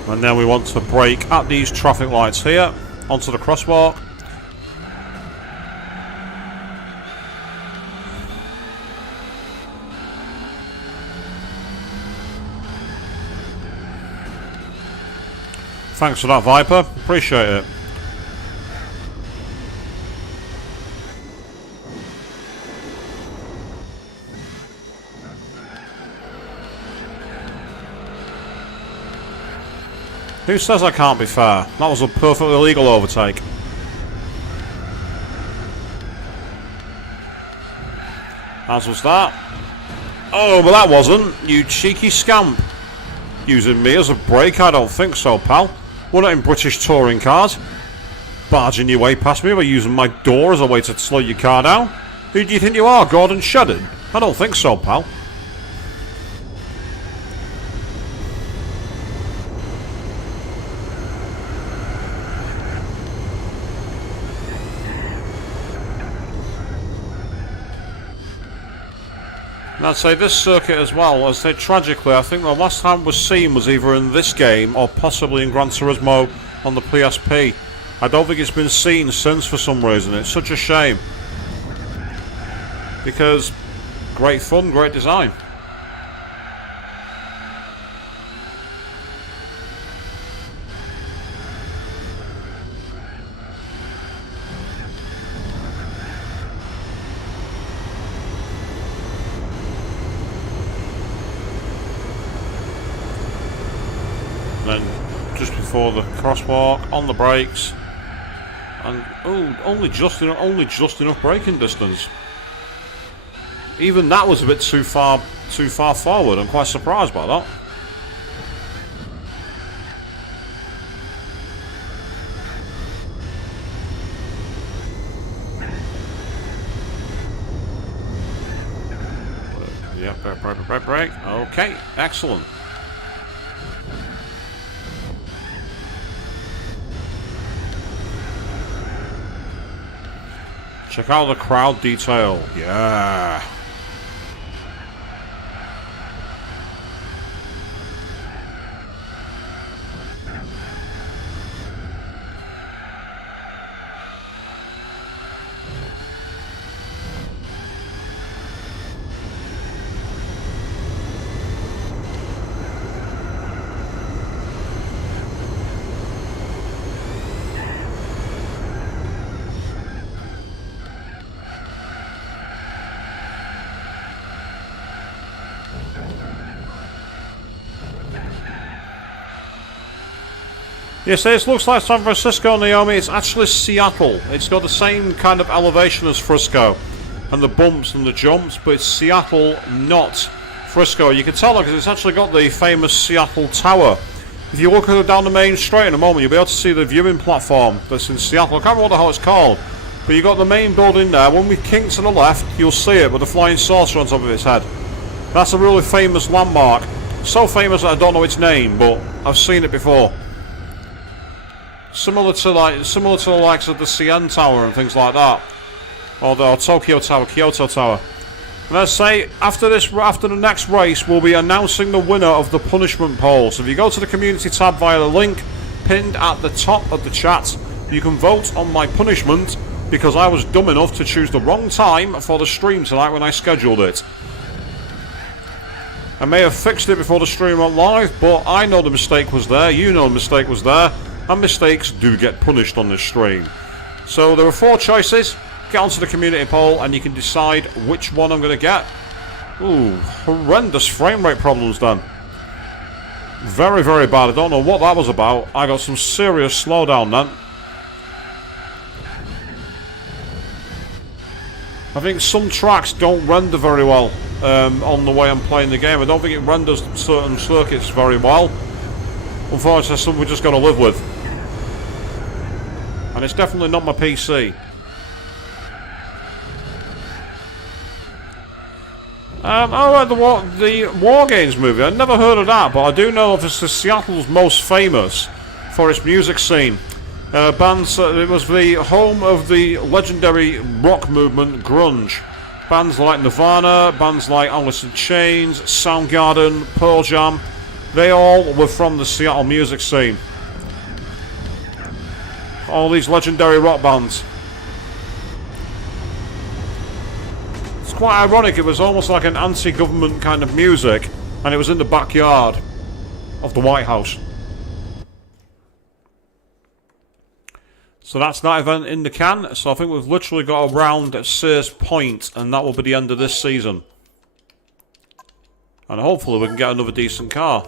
And then we want to brake at these traffic lights here, onto the crosswalk. Thanks for that, Viper. Appreciate it. Who says I can't be fair? That was a perfectly legal overtake. As was that. Oh, but that wasn't. You cheeky scamp. Using me as a brake? I don't think so, pal. We're not in British touring cars. Barging your way past me by using my door as a way to slow your car down. Who do you think you are, Gordon Shedden? I don't think so, pal. And I'd say this circuit as well, as tragically, I think the last time it was seen was either in this game or possibly in Gran Turismo on the PSP. I don't think it's been seen since for some reason. It's such a shame. Because great fun, great design. Then just before the crosswalk, on the brakes, and only just enough braking distance. Even that was a bit too far forward. I'm quite surprised by that. Yep, brake. Okay, excellent. Check out the crowd detail. Yeah. Yes, this looks like San Francisco, Naomi. It's actually Seattle. It's got the same kind of elevation as Frisco, and the bumps and the jumps, but it's Seattle, not Frisco. You can tell because it's actually got the famous Seattle Tower. If you look down the main straight in a moment, you'll be able to see the viewing platform that's in Seattle. I can't remember what the hell it's called, but you've got the main building there. When we kink to the left, you'll see it with the flying saucer on top of its head. That's a really famous landmark. So famous that I don't know its name, but I've seen it before. Similar to the likes of the CN Tower and things like that, or the Tokyo Tower, Kyoto Tower. And I'd say after the next race, we'll be announcing the winner of the punishment poll. So if you go to the community tab via the link pinned at the top of the chat, you can vote on my punishment because I was dumb enough to choose the wrong time for the stream tonight when I scheduled it. I may have fixed it before the stream went live, but I know the mistake was there, you know the mistake was there, and mistakes do get punished on this stream. So there are 4 choices. Get onto the community poll and you can decide which one I'm going to get. Ooh, horrendous frame rate problems then. Very, very bad. I don't know what that was about. I got some serious slowdown then. I think some tracks don't render very well on the way I'm playing the game. I don't think it renders certain circuits very well. Unfortunately, it's something we're just going to live with. And it's definitely not my PC. Alright, the War Games movie. I never heard of that, but I do know it's Seattle's most famous for its music scene. Bands, it was the home of the legendary rock movement grunge. Bands like Nirvana, bands like Alice in Chains, Soundgarden, Pearl Jam, they all were from the Seattle music scene. All these legendary rock bands. It's quite ironic, it was almost like an anti-government kind of music, and it was in the backyard of the White House. So that's that event in the can. So I think we've literally got a round at Sears Point, and that will be the end of this season. And hopefully we can get another decent car.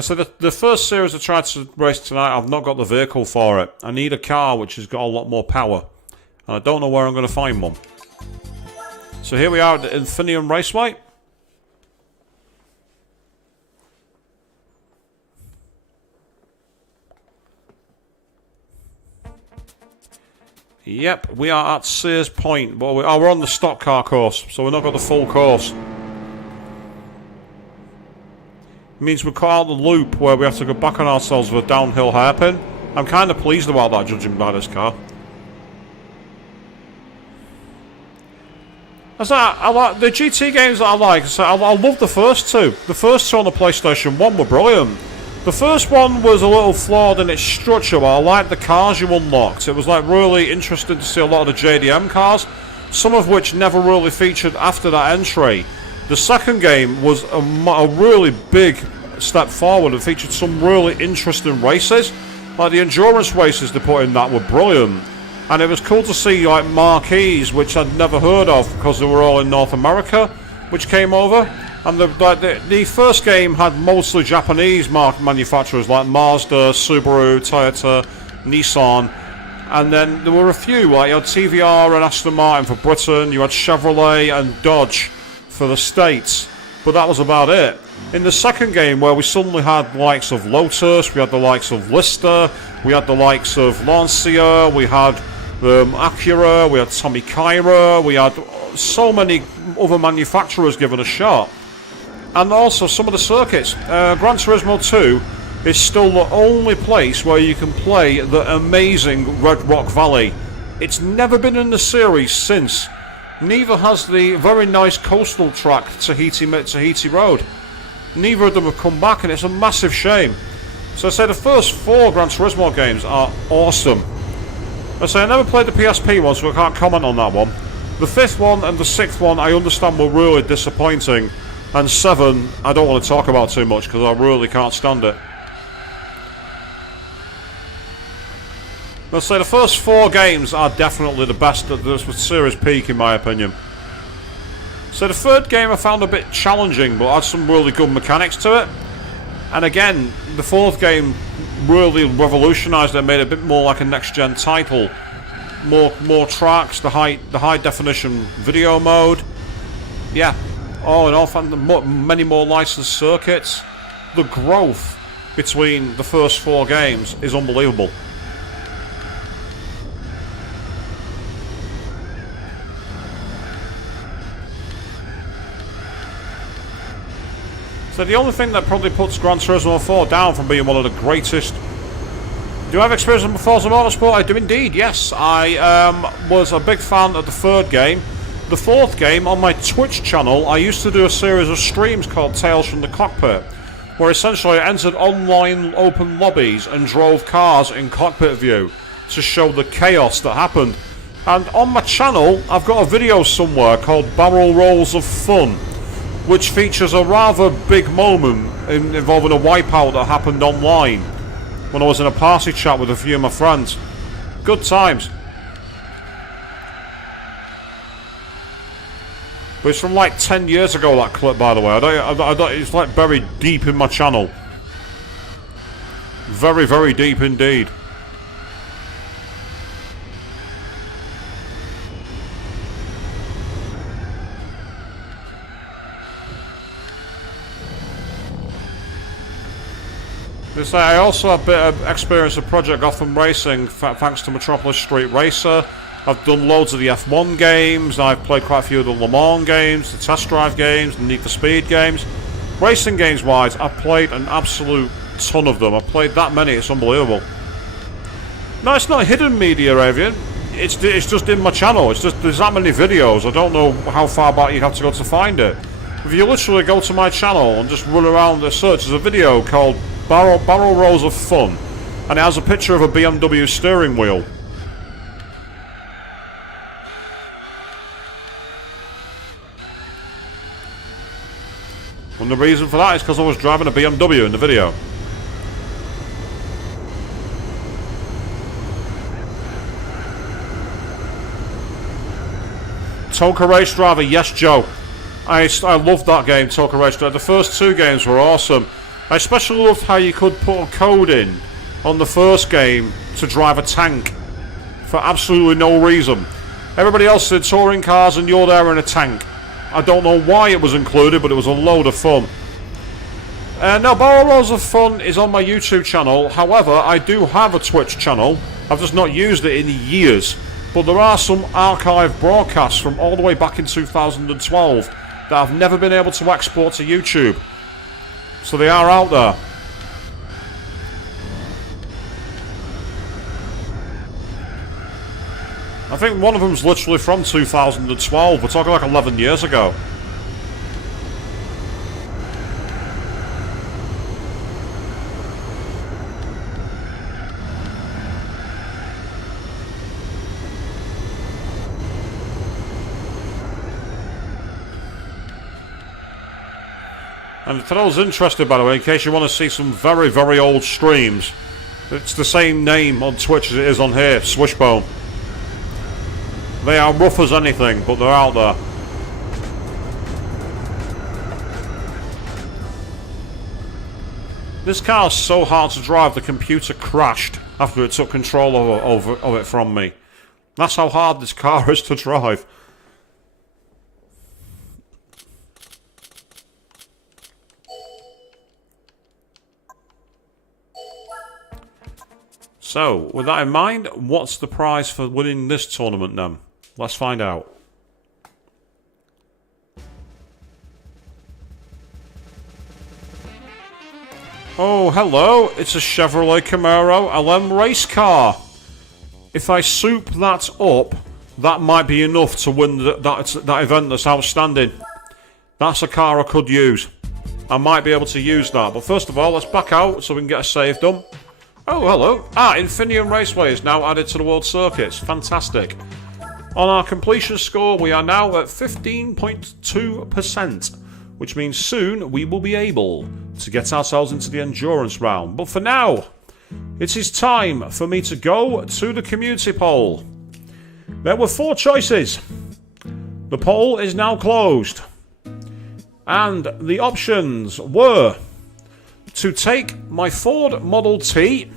So the first series I tried to race tonight, I've not got the vehicle for it. I need a car which has got a lot more power. And I don't know where I'm going to find one. So here we are at the Infinium Raceway. Yep, we are at Sears Point, but we're on the stock car course, so we've not got the full course. It means we cut out the loop where we have to go back on ourselves with a downhill hairpin. I'm kind of pleased about that, judging by this car. I like the GT games that I like. So I love the first two. The first two on the PlayStation 1 were brilliant. The first one was a little flawed in its structure, but I liked the cars you unlocked. It was like really interesting to see a lot of the JDM cars, some of which never really featured after that entry. The second game was a really big step forward and featured some really interesting races. Like the endurance races they put in that were brilliant. And it was cool to see like marquees, which I'd never heard of because they were all in North America, which came over. And the first game had mostly Japanese manufacturers like Mazda, Subaru, Toyota, Nissan. And then there were a few, like you had TVR and Aston Martin for Britain, you had Chevrolet and Dodge for the States. But that was about it. In the second game, where we suddenly had the likes of Lotus, we had the likes of Lister, we had the likes of Lancia, we had Acura, we had Tommy Kyra, we had so many other manufacturers given a shot. And also some of the circuits. Gran Turismo 2 is still the only place where you can play the amazing Red Rock Valley. It's never been in the series since. Neither has the very nice coastal track Tahiti Road. Neither of them have come back, and it's a massive shame. So I say the first 4 Gran Turismo games are awesome. I say I never played the PSP one, so I can't comment on that one. The 5th one and the 6th one I understand were really disappointing. And 7, I don't want to talk about too much because I really can't stand it. Let's say the first 4 games are definitely the best at this series peak in my opinion. So the 3rd game I found a bit challenging but had some really good mechanics to it. And again, the 4th game really revolutionised it and made it a bit more like a next gen title. More tracks, the high definition video mode. Yeah. Oh, and all many more licensed circuits. The growth between the first 4 games is unbelievable. So the only thing that probably puts Gran Turismo 4 down from being one of the greatest... Do I have experience in Forza Motorsport? I do indeed, yes. I was a big fan of the 3rd game. The 4th game, on my Twitch channel, I used to do a series of streams called Tales from the Cockpit, where essentially I entered online open lobbies and drove cars in cockpit view to show the chaos that happened. And on my channel, I've got a video somewhere called Barrel Rolls of Fun, which features a rather big moment involving a wipeout that happened online when I was in a party chat with a few of my friends. Good times. But it's from like 10 years ago, that clip, by the way. It's like buried deep in my channel. Very, very deep indeed. I also have a bit of experience of Project Gotham Racing thanks to Metropolis Street Racer. I've done loads of the F1 games, I've played quite a few of the Le Mans games, the Test Drive games, the Need for Speed games. Racing games wise, I've played an absolute ton of them. I've played that many, it's unbelievable. No, it's not hidden media, Avian. It's just in my channel. It's just there's that many videos. I don't know how far back you have to go to find it. If you literally go to my channel and just run around the search, there's a video called Barrel Rolls of Fun, and it has a picture of a BMW steering wheel. And the reason for that is because I was driving a BMW in the video. Toka Race Driver, yes, Joe. I loved that game, Toka Race Driver. The first two games were awesome. I especially loved how you could put a code in on the first game to drive a tank for absolutely no reason. Everybody else did touring cars and you're there in a tank. I don't know why it was included, but it was a load of fun. Now, Barrel Rolls of Fun is on my YouTube channel. However, I do have a Twitch channel. I've just not used it in years. But there are some archived broadcasts from all the way back in 2012 that I've never been able to export to YouTube. So they are out there. I think one of them's literally from 2012. We're talking like 11 years ago. And for those interested, by the way, in case you want to see some very, very old streams, it's the same name on Twitch as it is on here, Swishbone. They are rough as anything, but they're out there. This car's so hard to drive, the computer crashed after it took control of it from me. That's how hard this car is to drive. So, with that in mind, what's the prize for winning this tournament then? Let's find out. Oh, hello. It's a Chevrolet Camaro LM race car. If I soup that up, that might be enough to win that event that's outstanding. That's a car I could use. I might be able to use that. But first of all, let's back out so we can get a save done. Oh, hello. Infinium Raceway is now added to the World Circuits. Fantastic. On our completion score, we are now at 15.2%, which means soon we will be able to get ourselves into the endurance round. But for now, it is time for me to go to the community poll. There were 4 choices. The poll is now closed. And the options were to take my Ford Model T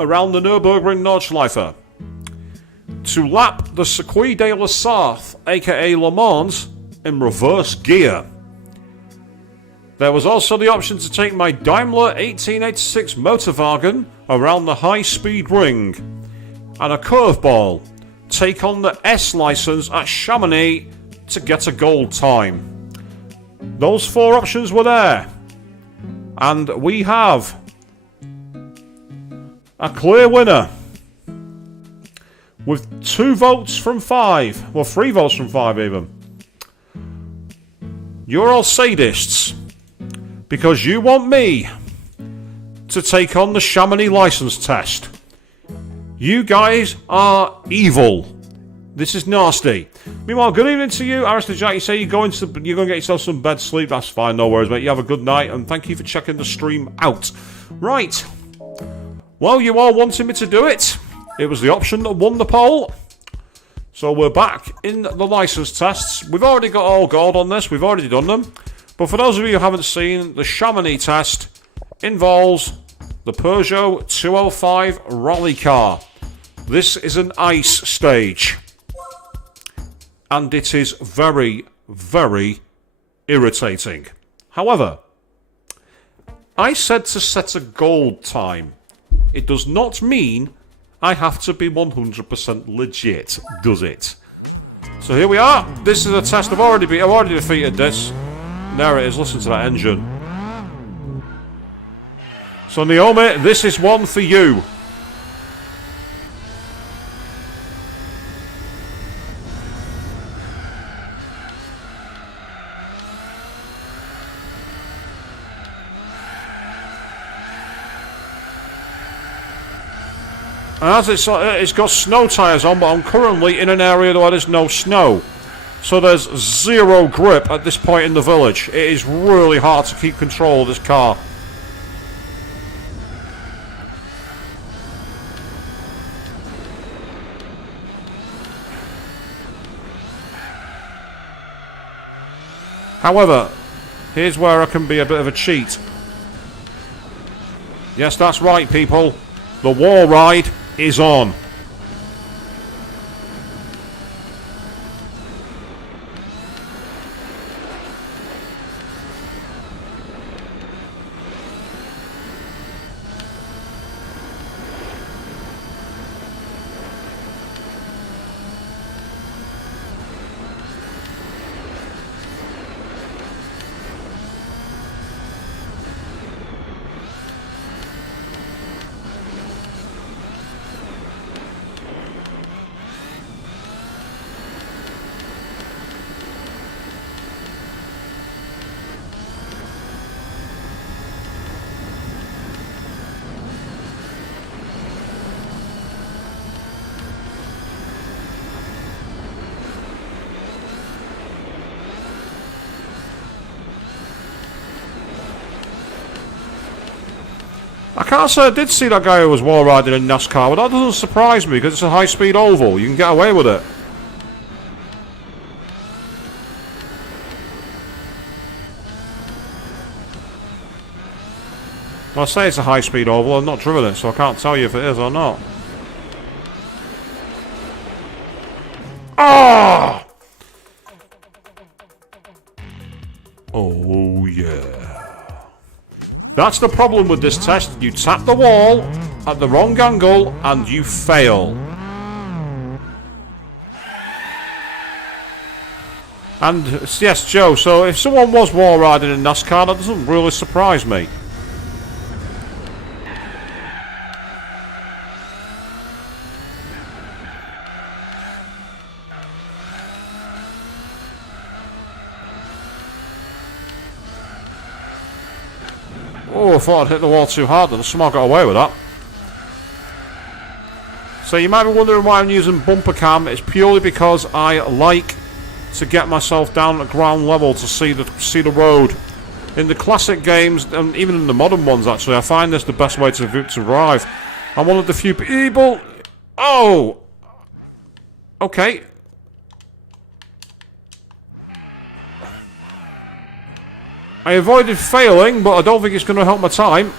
around the Nürburgring Nordschleife, to lap the Circuit de la Sarthe, aka Le Mans, in reverse gear. There was also the option to take my Daimler 1886 Motorwagen around the high speed ring, and a curveball, take on the S license at Chamonix to get a gold time. Those 4 options were there. And we have a clear winner with 2 votes from 5. Well, 3 votes from 5 even. You're all sadists because you want me to take on the Chamonix license test. You guys are evil. This is nasty. Meanwhile, good evening to you, Arista Jack. You say you're going to get yourself some bed sleep. That's fine, no worries, mate. You have a good night, and thank you for checking the stream out. Right. Well, you all wanted me to do it. It was the option that won the poll. So we're back in the license tests. We've already got all gold on this. We've already done them. But for those of you who haven't seen, the Chamonix test involves the Peugeot 205 rally car. This is an ice stage. And it is very, very irritating. However, I said to set a gold time. It does not mean I have to be 100% legit, does it? So here we are. This is a test. I've already defeated this. There it is. Listen to that engine. So Naomi, this is one for you. And as it's got snow tyres on, but I'm currently in an area where there's no snow. So there's zero grip at this point in the village. It is really hard to keep control of this car. However, here's where I can be a bit of a cheat. Yes, that's right, people. The war ride is on. I can't say I did see that guy who was wall riding in NASCAR, but that doesn't surprise me because it's a high-speed oval. You can get away with it. Well, I say it's a high-speed oval. I've not driven it, so I can't tell you if it is or not. Ah! Oh, yeah. That's the problem with this test. You tap the wall at the wrong angle and you fail. And yes, Joe, so if someone was wall riding in NASCAR, that doesn't really surprise me. Oh, I thought I'd hit the wall too hard, and somehow got away with that. So you might be wondering why I'm using bumper cam. It's purely because I like to get myself down at ground level to see the road. In the classic games, and even in the modern ones actually, I find this the best way to drive. I'm one of the few people... Oh! Okay. I avoided failing, but I don't think it's going to help my time.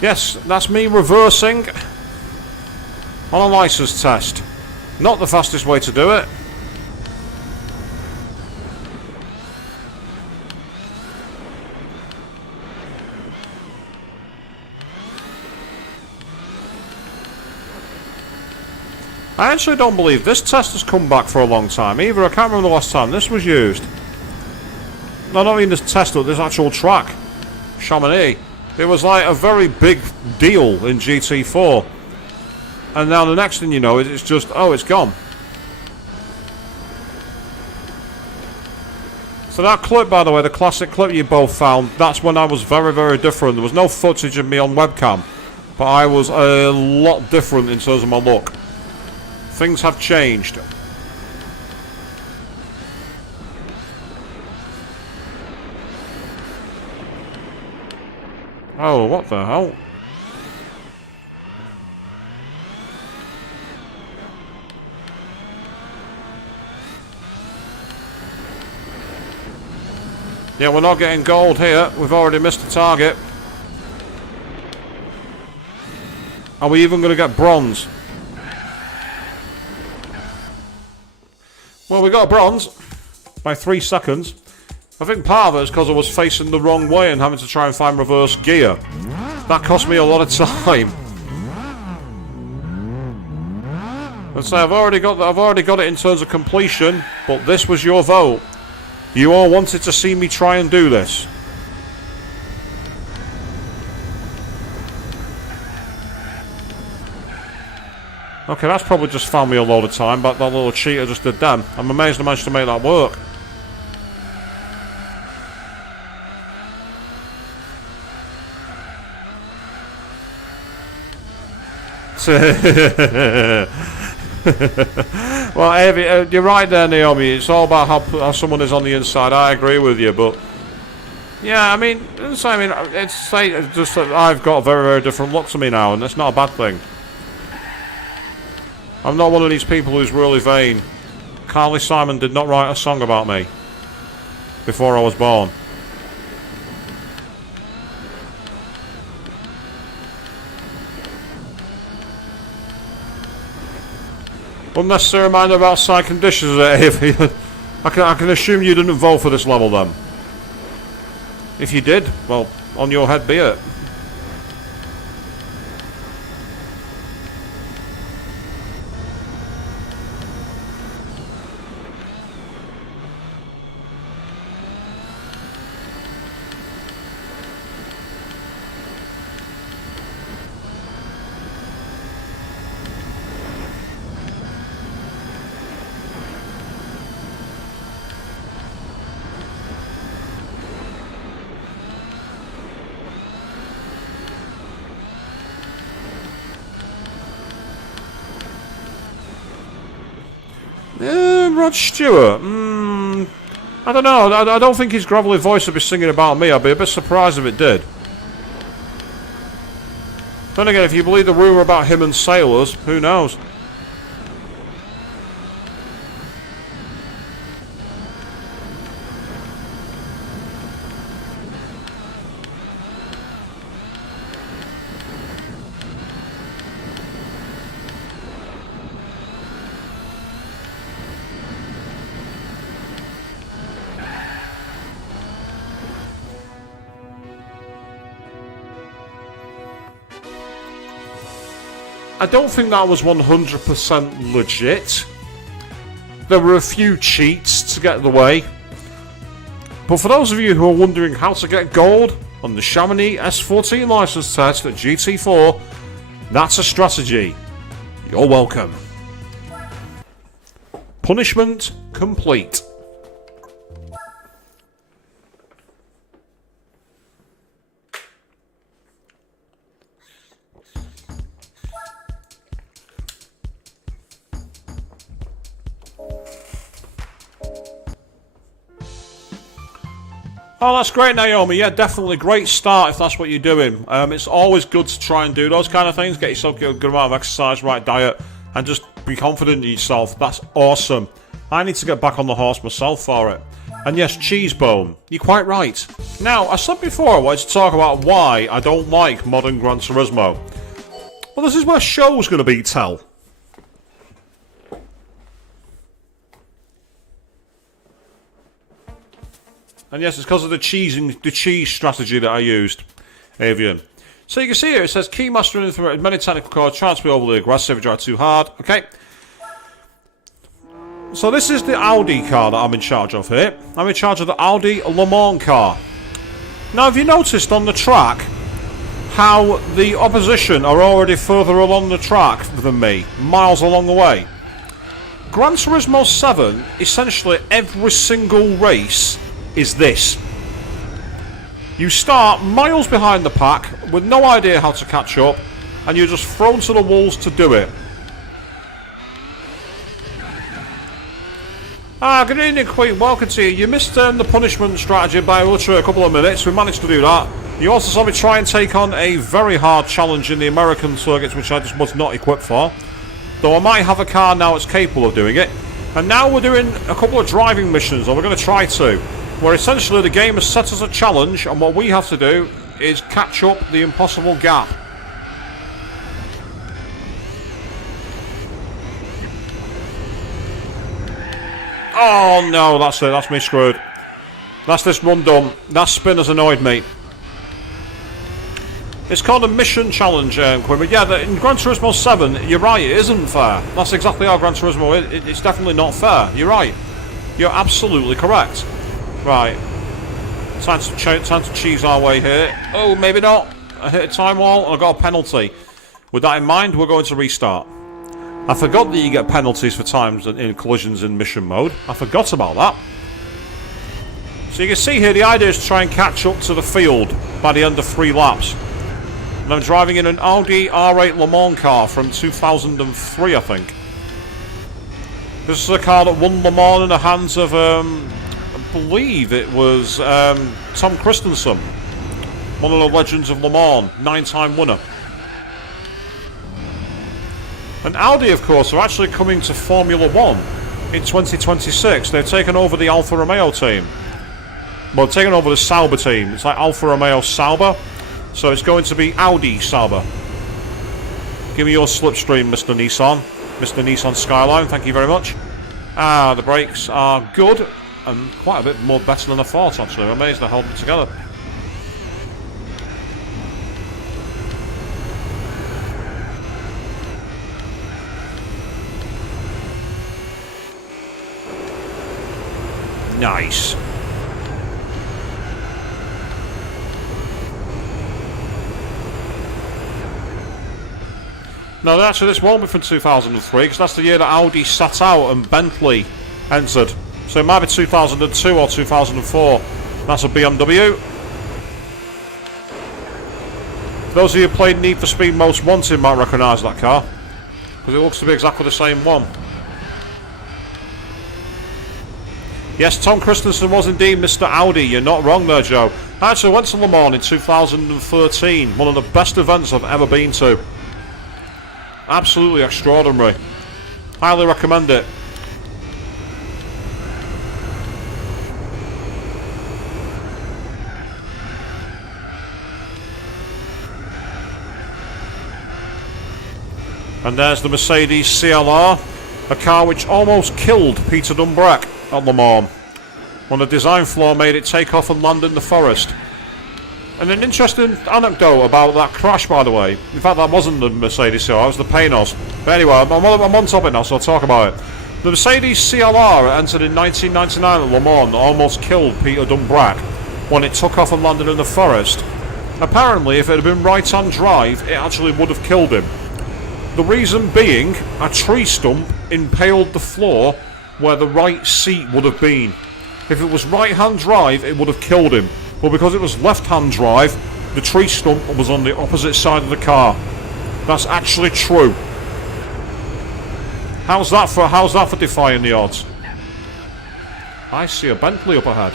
Yes, that's me reversing on a license test. Not the fastest way to do it. I actually don't believe this test has come back for a long time either. I can't remember the last time this was used. No, I don't mean this test, but this actual track. Chamonix. It was like a very big deal in GT4. And now the next thing you know, it's just, oh, it's gone. So that clip, by the way, the classic clip you both found, that's when I was very, very different. There was no footage of me on webcam, but I was a lot different in terms of my look. Things have changed. Oh, what the hell? Yeah, we're not getting gold here. We've already missed the target. Are we even going to get bronze? Well, we got bronze by 3 seconds. I think part of it is because I was facing the wrong way and having to try and find reverse gear. That cost me a lot of time. Let's say I've already got it in terms of completion, but this was your vote. You all wanted to see me try and do this. Okay, that's probably just found me a load of time, but that little cheater just did that. I'm amazed I managed to make that work. Well, Avi, you're right there, Naomi. It's all about how someone is on the inside. I agree with you, but yeah, I mean, it's just that I've got a very, very different look to me now, and that's not a bad thing. I'm not one of these people who's really vain. Carly Simon did not write a song about me before I was born. Unnecessary reminder about side conditions. I can assume you didn't vote for this level then. If you did, well, on your head be it. Rod Stewart? I don't know. I don't think his gravelly voice would be singing about me. I'd be a bit surprised if it did. Then again, if you believe the rumour about him and sailors, who knows? I don't think that was 100% legit. There were a few cheats to get the way. But for those of you who are wondering how to get gold on the Chamonix S14 license test at GT4, that's a strategy. You're welcome. Punishment complete. Oh, that's great, Naomi. Yeah, definitely. Great start if that's what you're doing. It's always good to try and do those kind of things. Get yourself a good amount of exercise, right diet, and just be confident in yourself. That's awesome. I need to get back on the horse myself for it. And yes, Cheesebone. You're quite right. Now, I said before I wanted to talk about why I don't like modern Gran Turismo. Well, this is where show's going to be tell. And yes, it's because of the cheese strategy that I used, Avian. So you can see here, it says, key mastering through many technical codes, trying to be overly aggressive, drive too hard. Okay. So this is the Audi car that I'm in charge of here. I'm in charge of the Audi Le Mans car. Now, have you noticed on the track, how the opposition are already further along the track than me, miles along the way. Gran Turismo 7, essentially every single race is this. You start miles behind the pack with no idea how to catch up, and you're just thrown to the wolves to do it. Good evening, Queen. Welcome to you. You missed the punishment strategy by literally a couple of minutes. We managed to do that. You also saw me try and take on a very hard challenge in the American circuits, which I just was not equipped for. Though I might have a car now that's capable of doing it. And now we're doing a couple of driving missions, or we're going to try to, where essentially the game has set us a challenge, and what we have to do is catch up the impossible gap. Oh no, that's it, that's me screwed. That's this run done. That spin has annoyed me. It's called a mission challenge, Quinn. But yeah, in Gran Turismo 7, you're right, it isn't fair. That's exactly how Gran Turismo is. It's definitely not fair. You're right. You're absolutely correct. Right. Time to cheese our way here. Oh, maybe not. I hit a time wall and I got a penalty. With that in mind, we're going to restart. I forgot that you get penalties for times in collisions in mission mode. I forgot about that. So you can see here, the idea is to try and catch up to the field by the end of 3 laps. And I'm driving in an Audi R8 Le Mans car from 2003, I think. This is a car that won Le Mans in the hands of, I believe it was Tom Christensen, one of the legends of Le Mans, 9-time winner. And Audi, of course, are actually coming to Formula 1 in 2026. They've taken over the Alfa Romeo team. Well, taken over the Sauber team. It's like Alfa Romeo Sauber. So it's going to be Audi Sauber. Give me your slipstream, Mr. Nissan. Mr. Nissan Skyline, thank you very much. The brakes are good. And quite a bit more better than I thought, actually. I'm amazed they held it together. Nice. No, actually this won't be from 2003, because that's the year that Audi sat out and Bentley entered. So it might be 2002 or 2004. That's a BMW. Those of you who played Need for Speed Most Wanted might recognise that car, because it looks to be exactly the same one. Yes, Tom Christensen was indeed Mr. Audi. You're not wrong there, Joe. I actually went to Le Mans in 2013. One of the best events I've ever been to. Absolutely extraordinary. Highly recommend it. And there's the Mercedes CLR, a car which almost killed Peter Dumbrek at Le Mans, when the design flaw made it take off and land in the forest. And an interesting anecdote about that crash, by the way. In fact, that wasn't the Mercedes CLR, it was the Panos. But anyway, I'm on topic now, so I'll talk about it. The Mercedes CLR entered in 1999 at Le Mans, almost killed Peter Dumbrek when it took off and landed in the forest. Apparently, if it had been right-hand drive, it actually would have killed him. The reason being, a tree stump impaled the floor where the right seat would have been. If it was right-hand drive, it would have killed him. But because it was left-hand drive, the tree stump was on the opposite side of the car. That's actually true. How's that for defying the odds? I see a Bentley up ahead.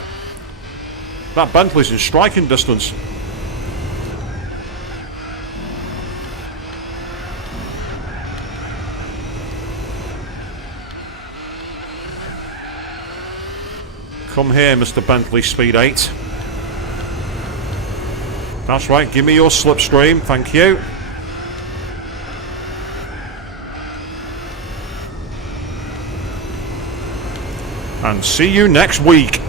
That Bentley's in striking distance. Come here, Mr. Bentley Speed 8. That's right, give me your slipstream, thank you. And see you next week.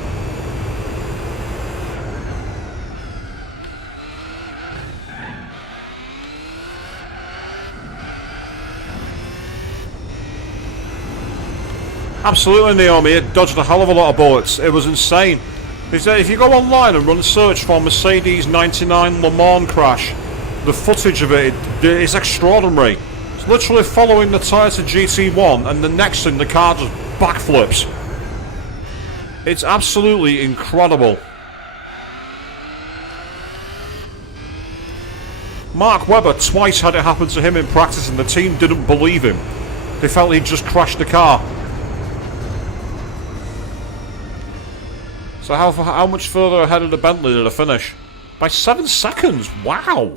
Absolutely, Naomi, it dodged a hell of a lot of bullets. It was insane. If you go online and run a search for Mercedes 99 Le Mans crash, The footage of it is extraordinary. It's literally following the tyres of GT1, and the next thing the car just backflips. It's absolutely incredible. Mark Webber twice had it happen to him in practice, and the team didn't believe him. They felt he'd just crashed the car. So how much further ahead of the Bentley did I finish? By 7 seconds. Wow.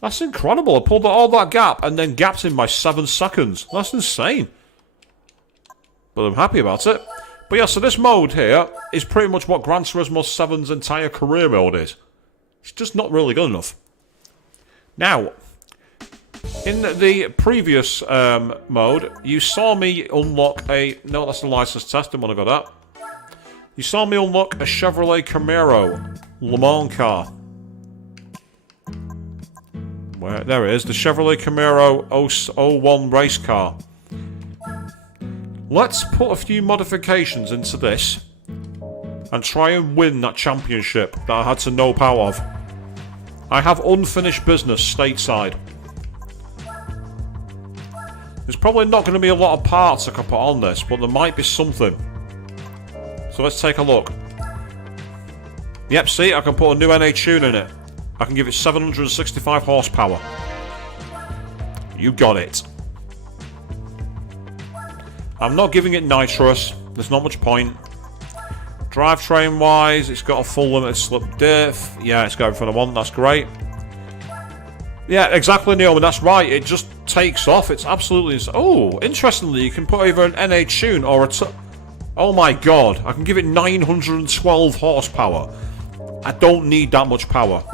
That's incredible. I pulled all that gap and then gapped him by 7 seconds. That's insane. But I'm happy about it. But yeah, so this mode here is pretty much what Gran Turismo 7's entire career mode is. It's just not really good enough. Now, in the previous mode, you saw me unlock a... No, that's the license test. Didn't want to go that. You saw me unlock a Chevrolet Camaro Le Mans car. Where, there it is, the Chevrolet Camaro 01 race car. Let's put a few modifications into this and try and win that championship that I had to nope out of. I have unfinished business stateside. There's probably not going to be a lot of parts I can put on this, but there might be something. So let's take a look. Yep, see, I can put a new NA tune in it. I can give it 765 horsepower. You got it. I'm not giving it nitrous. There's not much point. Drivetrain wise, it's got a full limited slip diff. Yeah, it's got everything I want. That's great. Yeah, exactly, Neoman. That's right. It just takes off. It's absolutely... Oh, interestingly, you can put either an NA tune or a... Oh my god. I can give it 912 horsepower. I don't need that much power.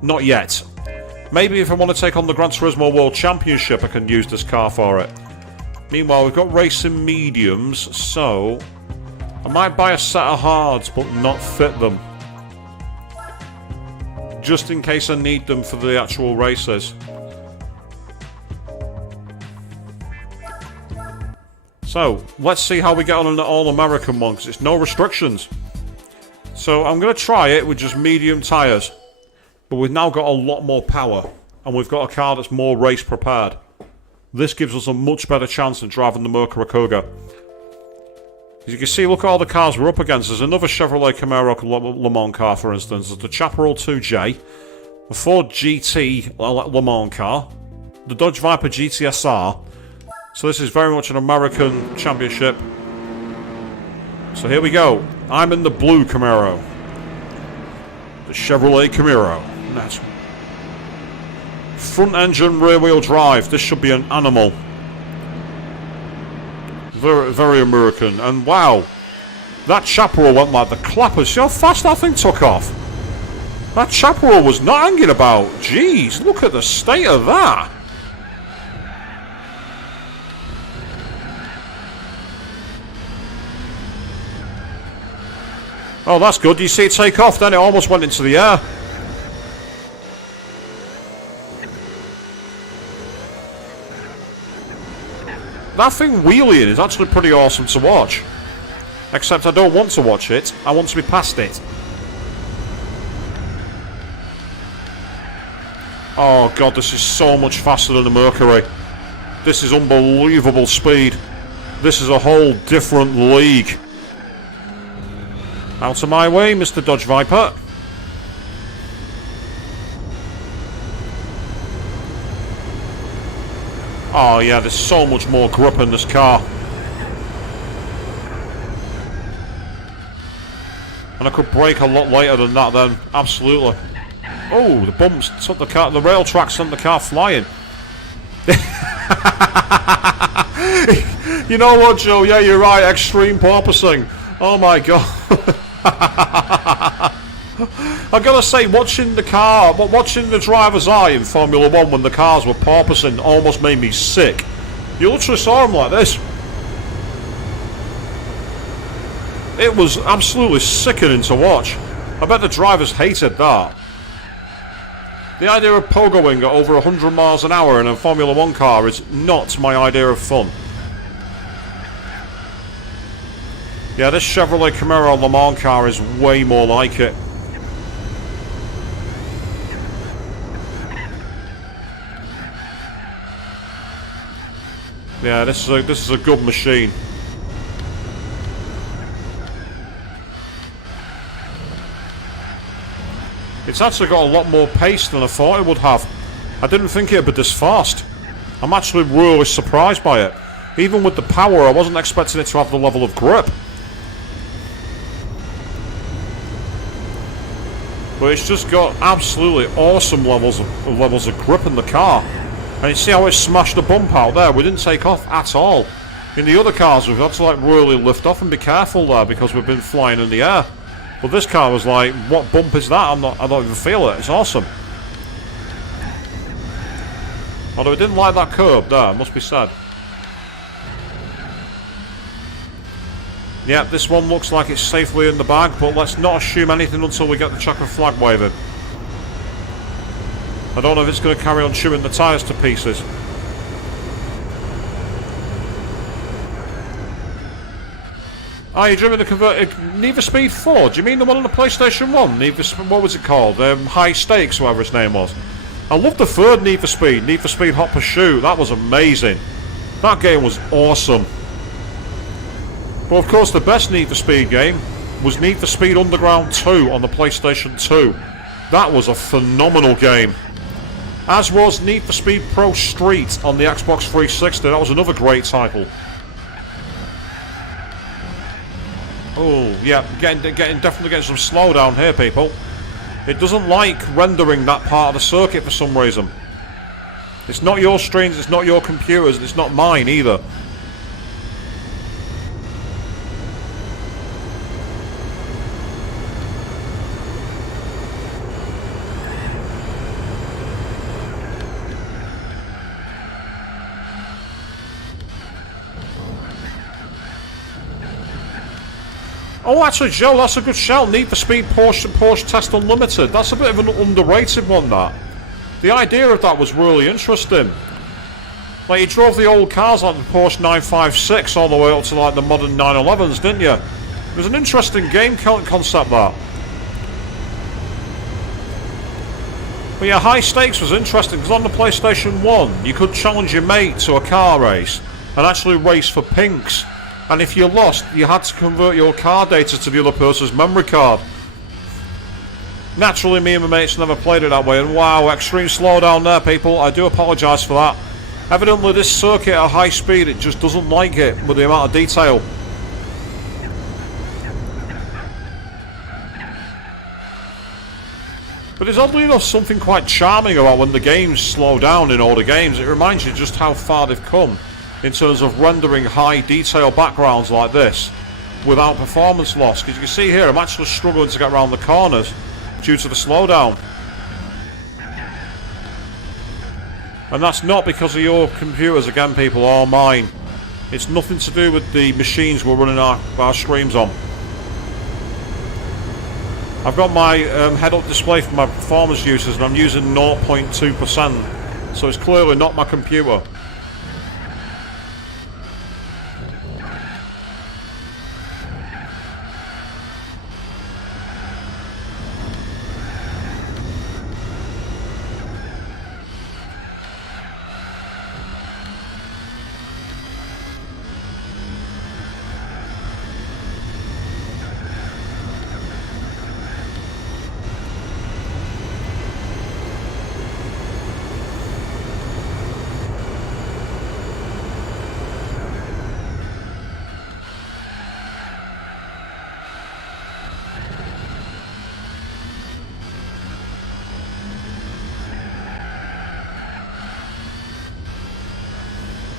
Not yet. Maybe if I want to take on the Gran Turismo World Championship, I can use this car for it. Meanwhile, we've got racing mediums, so... I might buy a set of hards, but not fit them. Just in case I need them for the actual races. So, let's see how we get on an all-American one, because it's no restrictions. So, I'm going to try it with just medium tyres. But we've now got a lot more power, and we've got a car that's more race prepared. This gives us a much better chance than driving the Mercury Cougar. As you can see, look at all the cars we're up against. There's another Chevrolet Camaro Le Mans car, for instance. There's the Chaparral 2J, a Ford GT Le Mans car, the Dodge Viper GTSR. So this is very much an American championship. So here we go. I'm in the blue Camaro. The Chevrolet Camaro. That's front engine, rear wheel drive. This should be an animal. Very, very American. And wow, that Chaparral went like the clappers. See how fast that thing took off? That Chaparral was not hanging about. Jeez, look at the state of that. Oh, that's good. You see it take off, then it almost went into the air. That thing wheeling is actually pretty awesome to watch. Except I don't want to watch it. I want to be past it. Oh god, this is so much faster than the Mercury. This is unbelievable speed. This is a whole different league. Out of my way, Mr. Dodge Viper. Oh yeah, there's so much more grip in this car. And I could brake a lot later than that then, absolutely. Oh, the bumps took the car, the rail tracks sent the car flying. You know what, Joe? Yeah, you're right, extreme porpoising. Oh my god. I gotta say, watching the driver's eye in Formula 1 when the cars were porpoising almost made me sick. You literally saw them like this. It was absolutely sickening to watch. I bet the drivers hated that. The idea of pogoing at over 100 miles an hour in a Formula 1 car is not my idea of fun. Yeah, this Chevrolet Camaro Le Mans car is way more like it. Yeah, this is a good machine. It's actually got a lot more pace than I thought it would have. I didn't think it would be this fast. I'm actually really surprised by it. Even with the power, I wasn't expecting it to have the level of grip. But it's just got absolutely awesome levels of grip in the car. And you see how it smashed the bump out there? We didn't take off at all. In the other cars, we've had to like really lift off and be careful there because we've been flying in the air. But this car was like, what bump is that? I don't even feel it. It's awesome. Although I didn't like that curb there, must be said. Yeah, this one looks like it's safely in the bag, but let's not assume anything until we get the checkered flag waving. I don't know if it's going to carry on chewing the tyres to pieces. Oh, you're driving the converted Need for Speed 4? Do you mean the one on the PlayStation 1? What was it called? High Stakes, whatever its name was. I loved the third Need for Speed Hot Pursuit. That was amazing. That game was awesome. But of course, the best Need for Speed game was Need for Speed Underground 2 on the PlayStation 2. That was a phenomenal game. As was Need for Speed Pro Street on the Xbox 360. That was another great title. Oh, yeah, definitely getting some slowdown here, people. It doesn't like rendering that part of the circuit for some reason. It's not your screens, it's not your computers, and it's not mine either. Oh, actually, Joe, that's a good shout. Need for Speed Porsche Test Unlimited. That's a bit of an underrated one, that. The idea of that was really interesting. Like, you drove the old cars like the Porsche 956 all the way up to, like, the modern 911s, didn't you? It was an interesting game concept, that. But yeah, High Stakes was interesting, because on the PlayStation 1, you could challenge your mate to a car race and actually race for pinks. And if you lost, you had to convert your car data to the other person's memory card. Naturally, me and my mates never played it that way, and wow, extreme slowdown there, people. I do apologise for that. Evidently, this circuit at high speed, it just doesn't like it with the amount of detail. But there's oddly enough something quite charming about when the games slow down in older games. It reminds you just how far they've come in terms of rendering high detail backgrounds like this without performance loss. Because you can see here, I'm actually struggling to get around the corners due to the slowdown. And that's not because of your computers again, people, or mine. It's nothing to do with the machines we're running our streams on. I've got my head-up display for my performance users and I'm using 0.2%, so it's clearly not my computer.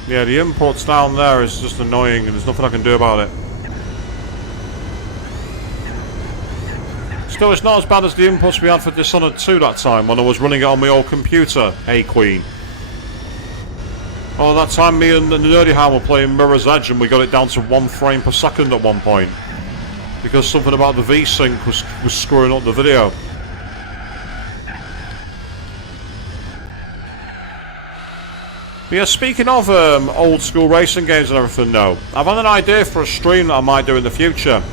Yeah, the inputs down there is just annoying and there's nothing I can do about it. Still, it's not as bad as the inputs we had for Dishonored 2 that time when I was running it on my old computer, hey Queen. Oh, that time me and the Nerdy Hound were playing Mirror's Edge and we got it down to 1 frame per second at one point. Because something about the V-Sync was screwing up the video. But yeah, speaking of old school racing games and everything now, I've had an idea for a stream that I might do in the future.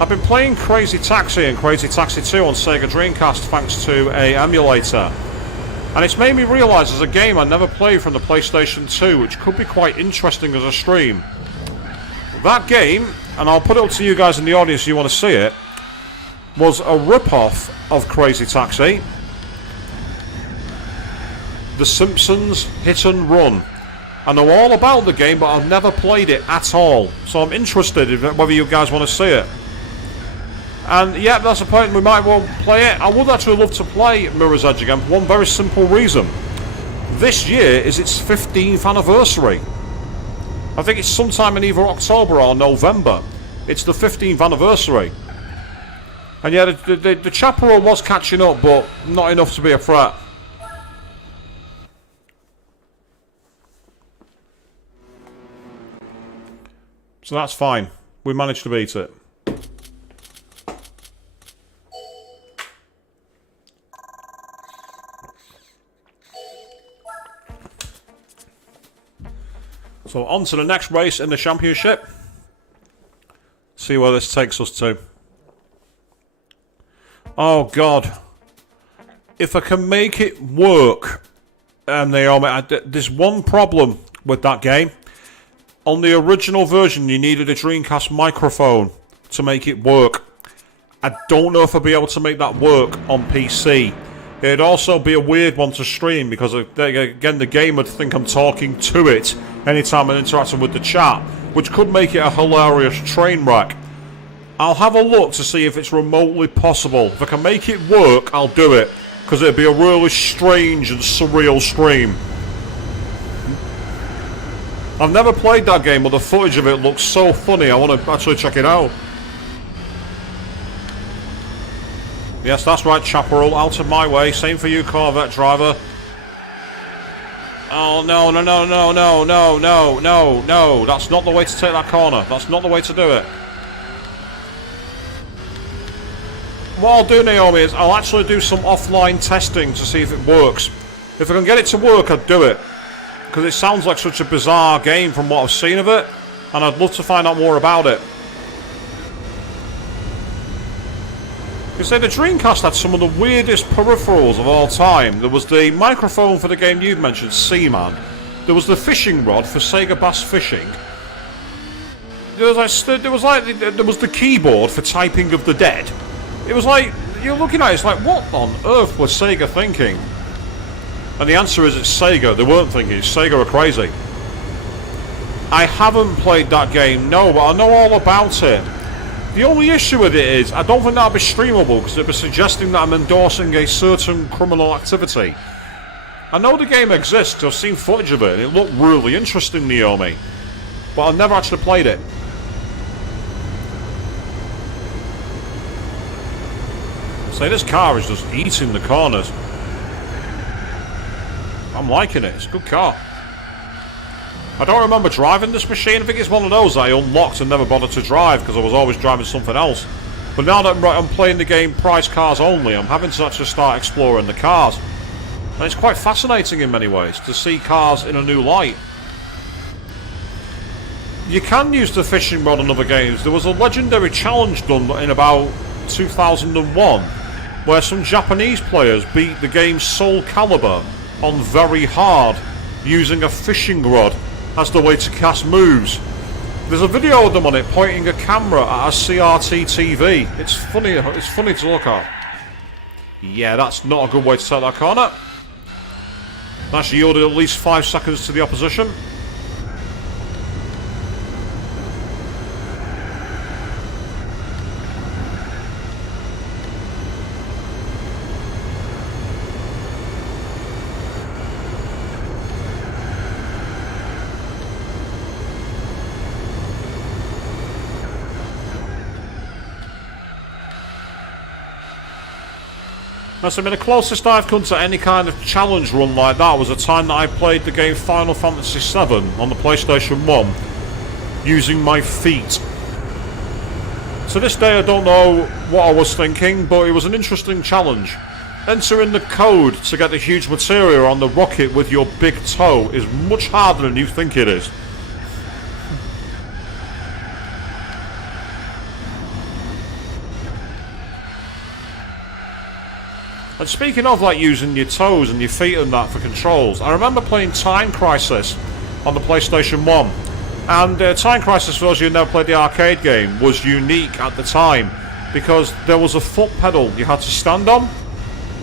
I've been playing Crazy Taxi and Crazy Taxi 2 on Sega Dreamcast thanks to a emulator. And it's made me realise there's a game I never played from the PlayStation 2, which could be quite interesting as a stream. That game, and I'll put it up to you guys in the audience if you want to see it, was a rip-off of Crazy Taxi. The Simpsons Hit and Run. I know all about the game, but I've never played it at all. So I'm interested in whether you guys want to see it. And yeah, that's the point, we might well play it. I would actually love to play Mirror's Edge again for one very simple reason. This year is its 15th anniversary. I think it's sometime in either October or November. It's the 15th anniversary. And yeah, the chaperone was catching up, but not enough to be a threat. So that's fine. We managed to beat it. So on to the next race in the championship. See where this takes us to. Oh God. If I can make it work. There's one problem with that game. On the original version you needed a Dreamcast microphone to make it work. I don't know if I'll be able to make that work on PC. It'd also be a weird one to stream because, again, the game would think I'm talking to it anytime I'm interacting with the chat, which could make it a hilarious train wreck. I'll have a look to see if it's remotely possible. If I can make it work, I'll do it, because it'd be a really strange and surreal stream. I've never played that game, but the footage of it looks so funny, I want to actually check it out. Yes, that's right, Chaparral, out of my way. Same for you, Corvette driver. Oh, no, no, no, no, no, no, no, no, no. That's not the way to take that corner. That's not the way to do it. What I'll do, Naomi, is I'll actually do some offline testing to see if it works. If I can get it to work, I'd do it. Because it sounds like such a bizarre game from what I've seen of it. And I'd love to find out more about it. You say the Dreamcast had some of the weirdest peripherals of all time. There was the microphone for the game you've mentioned, Seaman. There was the fishing rod for Sega Bass Fishing. There was the keyboard for typing of the dead. It was like, you're looking at it, it's like, what on earth was Sega thinking? And the answer is it's Sega. They weren't thinking, Sega are crazy. I haven't played that game, no, but I know all about it. The only issue with it is, I don't think that'll be streamable because it'll be suggesting that I'm endorsing a certain criminal activity. I know the game exists, I've seen footage of it, and it looked really interesting, Naomi. But I've never actually played it. Say, this car is just eating the corners. I'm liking it, it's a good car. I don't remember driving this machine. I think it's one of those I unlocked and never bothered to drive because I was always driving something else. But now that I'm playing the game price cars only, I'm having to actually start exploring the cars. And it's quite fascinating in many ways to see cars in a new light. You can use the fishing rod in other games. There was a legendary challenge done in about 2001 where some Japanese players beat the game's Soul Calibur on very hard using a fishing rod as the way to cast moves. There's a video of them on it pointing a camera at a CRT TV. It's funny to look at. Yeah, that's not a good way to take that corner. That's yielded at least 5 seconds to the opposition. I mean, the closest I've come to any kind of challenge run like that was a time that I played the game Final Fantasy VII on the PlayStation 1 using my feet. To this day I don't know what I was thinking, but it was an interesting challenge. Entering the code to get the huge material on the rocket with your big toe is much harder than you think it is. And speaking of like using your toes and your feet and that for controls, I remember playing Time Crisis on the PlayStation 1. And Time Crisis, for those of you who never played the arcade game, was unique at the time because there was a foot pedal you had to stand on,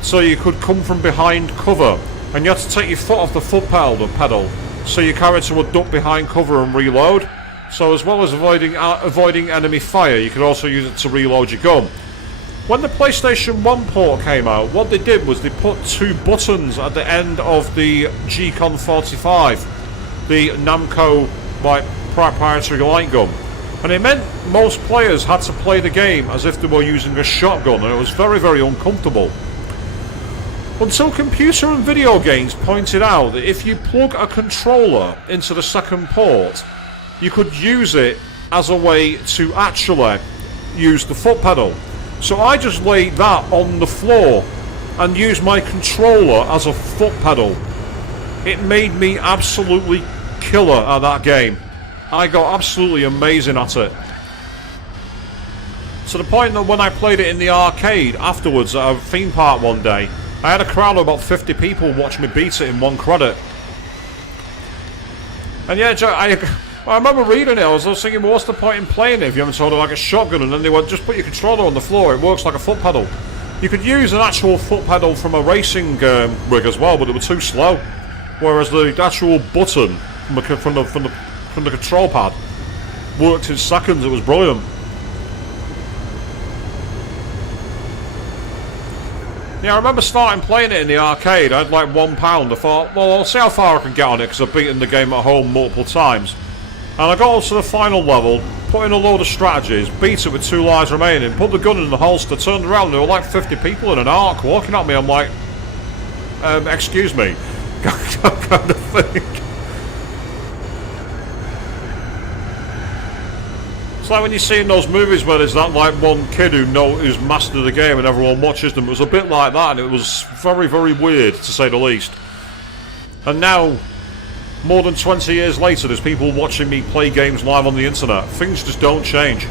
so you could come from behind cover, and you had to take your foot off the foot pedal so your character would duck behind cover and reload. So as well as avoiding enemy fire, you could also use it to reload your gun. When the PlayStation 1 port came out, what they did was they put 2 buttons at the end of the G-Con 45, the Namco proprietary light gun, and it meant most players had to play the game as if they were using a shotgun, and it was very, very uncomfortable. Until computer and video games pointed out that if you plug a controller into the second port, you could use it as a way to actually use the foot pedal. So I just laid that on the floor and used my controller as a foot pedal. It made me absolutely killer at that game. I got absolutely amazing at it. To the point that when I played it in the arcade afterwards at a theme park one day, I had a crowd of about 50 people watch me beat it in 1 credit. And yeah, I remember reading it, I was thinking, well, what's the point in playing it if you haven't sold it like a shotgun? And then they went, just put your controller on the floor, it works like a foot pedal. You could use an actual foot pedal from a racing rig as well, but they were too slow. Whereas the actual button from the control pad worked in seconds, it was brilliant. Yeah, I remember starting playing it in the arcade. I had like £1. I thought, well, I'll see how far I can get on it because I've beaten the game at home multiple times. And I got up to the final level, put in a load of strategies, beat it with 2 lives remaining, put the gun in the holster, turned around, and there were like 50 people in an arc walking at me. I'm like, excuse me, kind of thing. It's like when you see in those movies where there's that like one kid who's mastered the game and everyone watches them. It was a bit like that, and it was very, very weird to say the least. And now, more than 20 years later, there's people watching me play games live on the internet. Things just don't change.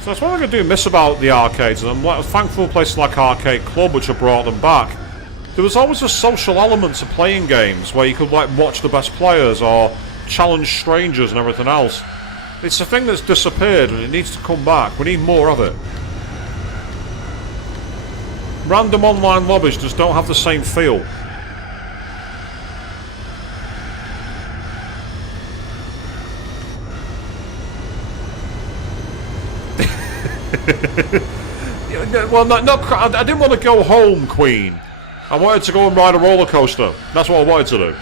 So that's what I do miss about the arcades, and I'm thankful for places like Arcade Club, which have brought them back. There was always a social element to playing games where you could like watch the best players or challenge strangers and everything else. It's a thing that's disappeared and it needs to come back. We need more of it. Random online lobbies just don't have the same feel. Well, I didn't want to go home, Queen. I wanted to go and ride a roller coaster. That's what I wanted to do.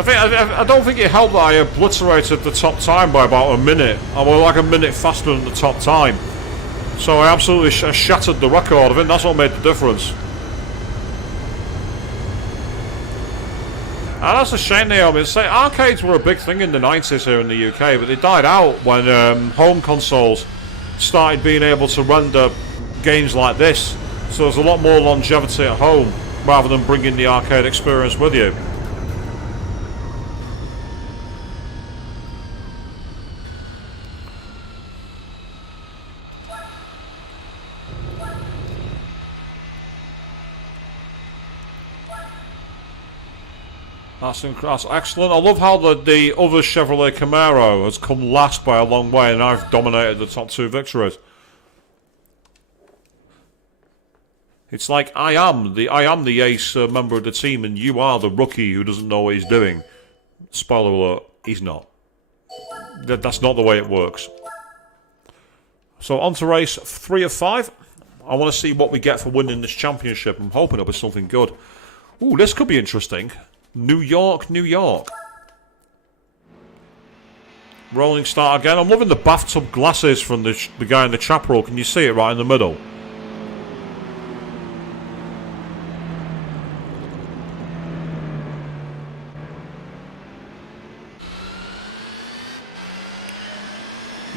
I don't think it helped that I obliterated the top time by about a minute. I was like a minute faster than the top time. So I absolutely shattered the record. I think that's what made the difference. And that's a shame, Naomi. Arcades were a big thing in the 90s here in the UK, but they died out when home consoles started being able to render games like this. So there's a lot more longevity at home rather than bringing the arcade experience with you. That's excellent. I love how the other Chevrolet Camaro has come last by a long way, and I've dominated the top 2 victories. It's like I am the ace member of the team, and you are the rookie who doesn't know what he's doing. Spoiler alert: he's not. That's not the way it works. So on to race 3 of 5. I want to see what we get for winning this championship. I'm hoping it'll be something good. Ooh, this could be interesting. New York, New York. Rolling start again. I'm loving the bathtub glasses from the guy in the chaparral. Can you see it right in the middle?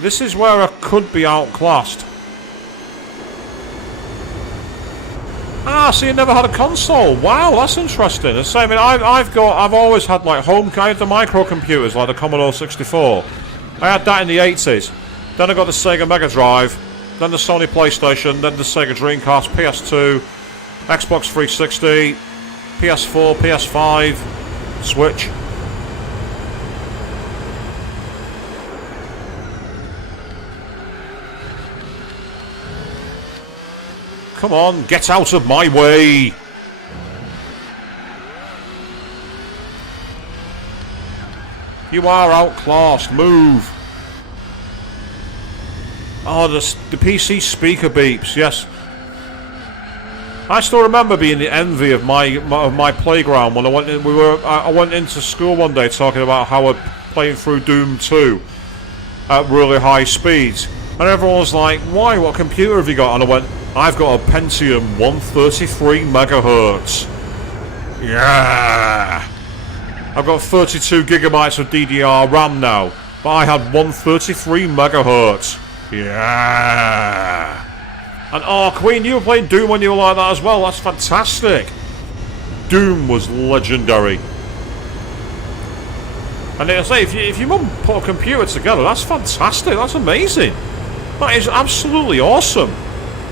This is where I could be outclassed. Ah, so you never had a console? Wow, that's interesting. The same. I've always had like I had the microcomputers like the Commodore 64. I had that in the 80s. Then I got the Sega Mega Drive, then the Sony PlayStation, then the Sega Dreamcast, PS2, Xbox 360, PS4, PS5, Switch. Come on, get out of my way! You are outclassed, move! Oh, the PC speaker beeps, yes. I still remember being the envy of my playground when I went into school one day talking about how I'd playing through Doom 2 at really high speeds. And everyone was like, why, what computer have you got? And I went, I've got a Pentium 133 megahertz. Yeah! I've got 32 gigabytes of DDR RAM now, but I had 133 megahertz. Yeah! And oh, Queen, you were playing Doom when you were like that as well. That's fantastic. Doom was legendary. And I say, if your mum put a computer together, that's fantastic. That's amazing. That is absolutely awesome.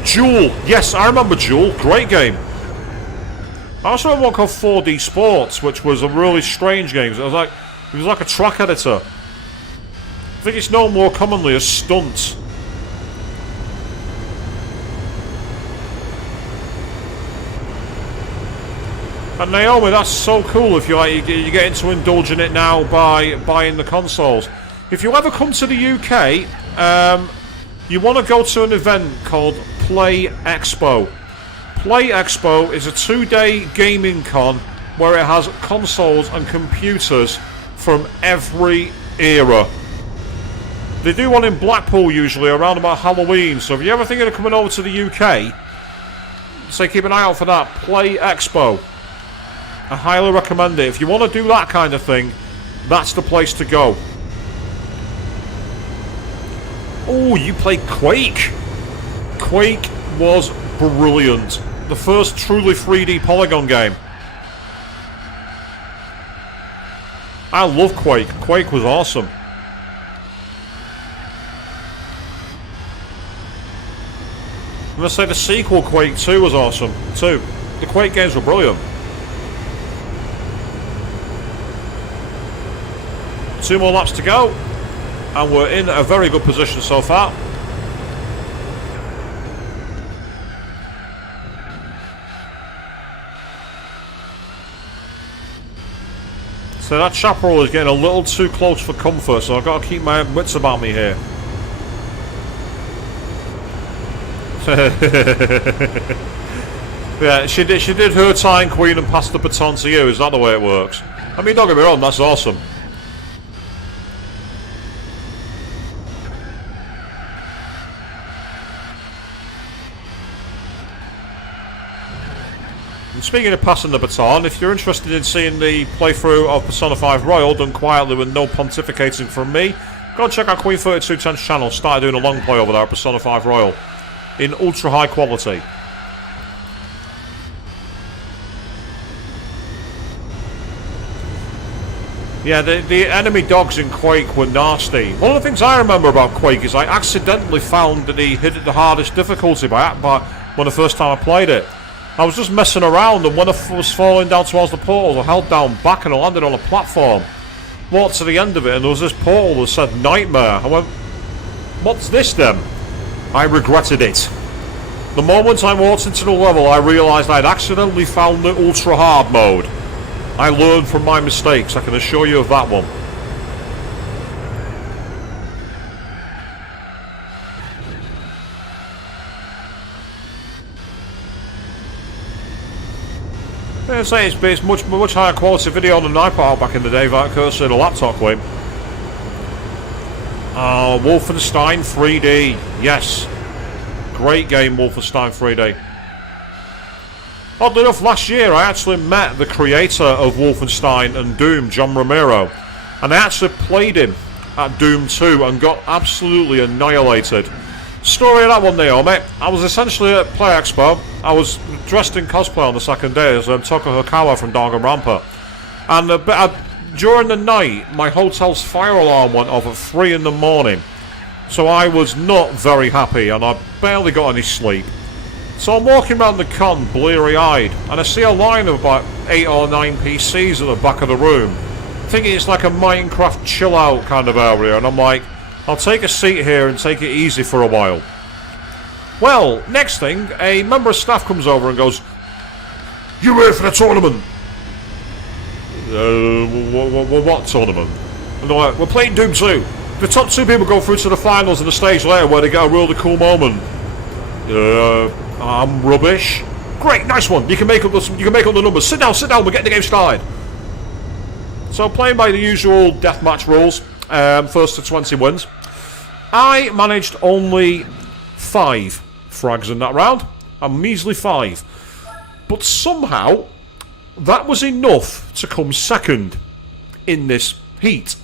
Duel. Yes, I remember Duel. Great game. I also remember one called 4D Sports, which was a really strange game. It was like a track editor. I think it's known more commonly as Stunt. And Naomi, that's so cool if you get into indulging it now by buying the consoles. If you ever come to the UK, you want to go to an event called Play Expo. Play Expo is a 2-day gaming con where it has consoles and computers from every era. They do one in Blackpool usually around about Halloween, so if you're ever thinking of coming over to the UK, say keep an eye out for that. Play Expo. I highly recommend it. If you want to do that kind of thing, that's the place to go. Oh, you played Quake. Quake was brilliant. The first truly 3D polygon game. I love Quake. Quake was awesome. I'm going to say the sequel, Quake 2, was awesome too. The Quake games were brilliant. 2 more laps to go, and we're in a very good position so far. So that chaparral is getting a little too close for comfort, so I've got to keep my wits about me here. Yeah, she did her time, Queen, and passed the baton to you. Is that the way it works? I mean, don't get me wrong, that's awesome. And speaking of passing the baton, if you're interested in seeing the playthrough of Persona 5 Royal done quietly with no pontificating from me, go and check out Queen3210's channel. Started doing a long play over there at Persona 5 Royal in ultra high quality. Yeah, the enemy dogs in Quake were nasty. One of the things I remember about Quake is I accidentally found that he hit it the hardest difficulty by when the first time I played it. I was just messing around, and when I was falling down towards the portal, I held down back and I landed on a platform. Walked to the end of it, and there was this portal that said Nightmare. I went, what's this then? I regretted it. The moment I walked into the level, I realised I'd accidentally found the ultra hard mode. I learned from my mistakes, I can assure you of that one. I'd say it's much higher quality video than I put out back in the day, that courtesy of the laptop, Queen. Oh, Wolfenstein 3D, yes. Great game, Wolfenstein 3D. Oddly enough, last year I actually met the creator of Wolfenstein and Doom, John Romero, and I actually played him at Doom 2 and got absolutely annihilated. Story of that one, Naomi. I was essentially at Play Expo. I was dressed in cosplay on the second day as Toko Hikawa from Danganronpa. And during the night, my hotel's fire alarm went off at 3 in the morning. So I was not very happy, and I barely got any sleep. So I'm walking around the con, bleary-eyed, and I see a line of about 8 or 9 PCs at the back of the room, thinking it's like a Minecraft chill-out kind of area, and I'm like, I'll take a seat here and take it easy for a while. Well, next thing, a member of staff comes over and goes, "You here for the tournament?" What tournament? And they're like, "We're playing Doom 2. The top 2 people go through to the finals and the stage later where they get a really cool moment." I'm rubbish. Great, nice one. You can make up the numbers. Sit down. We're getting the game started. So playing by the usual deathmatch rules, first to 20 wins. I managed only 5 frags in that round. A measly 5. But somehow, that was enough to come second in this heat.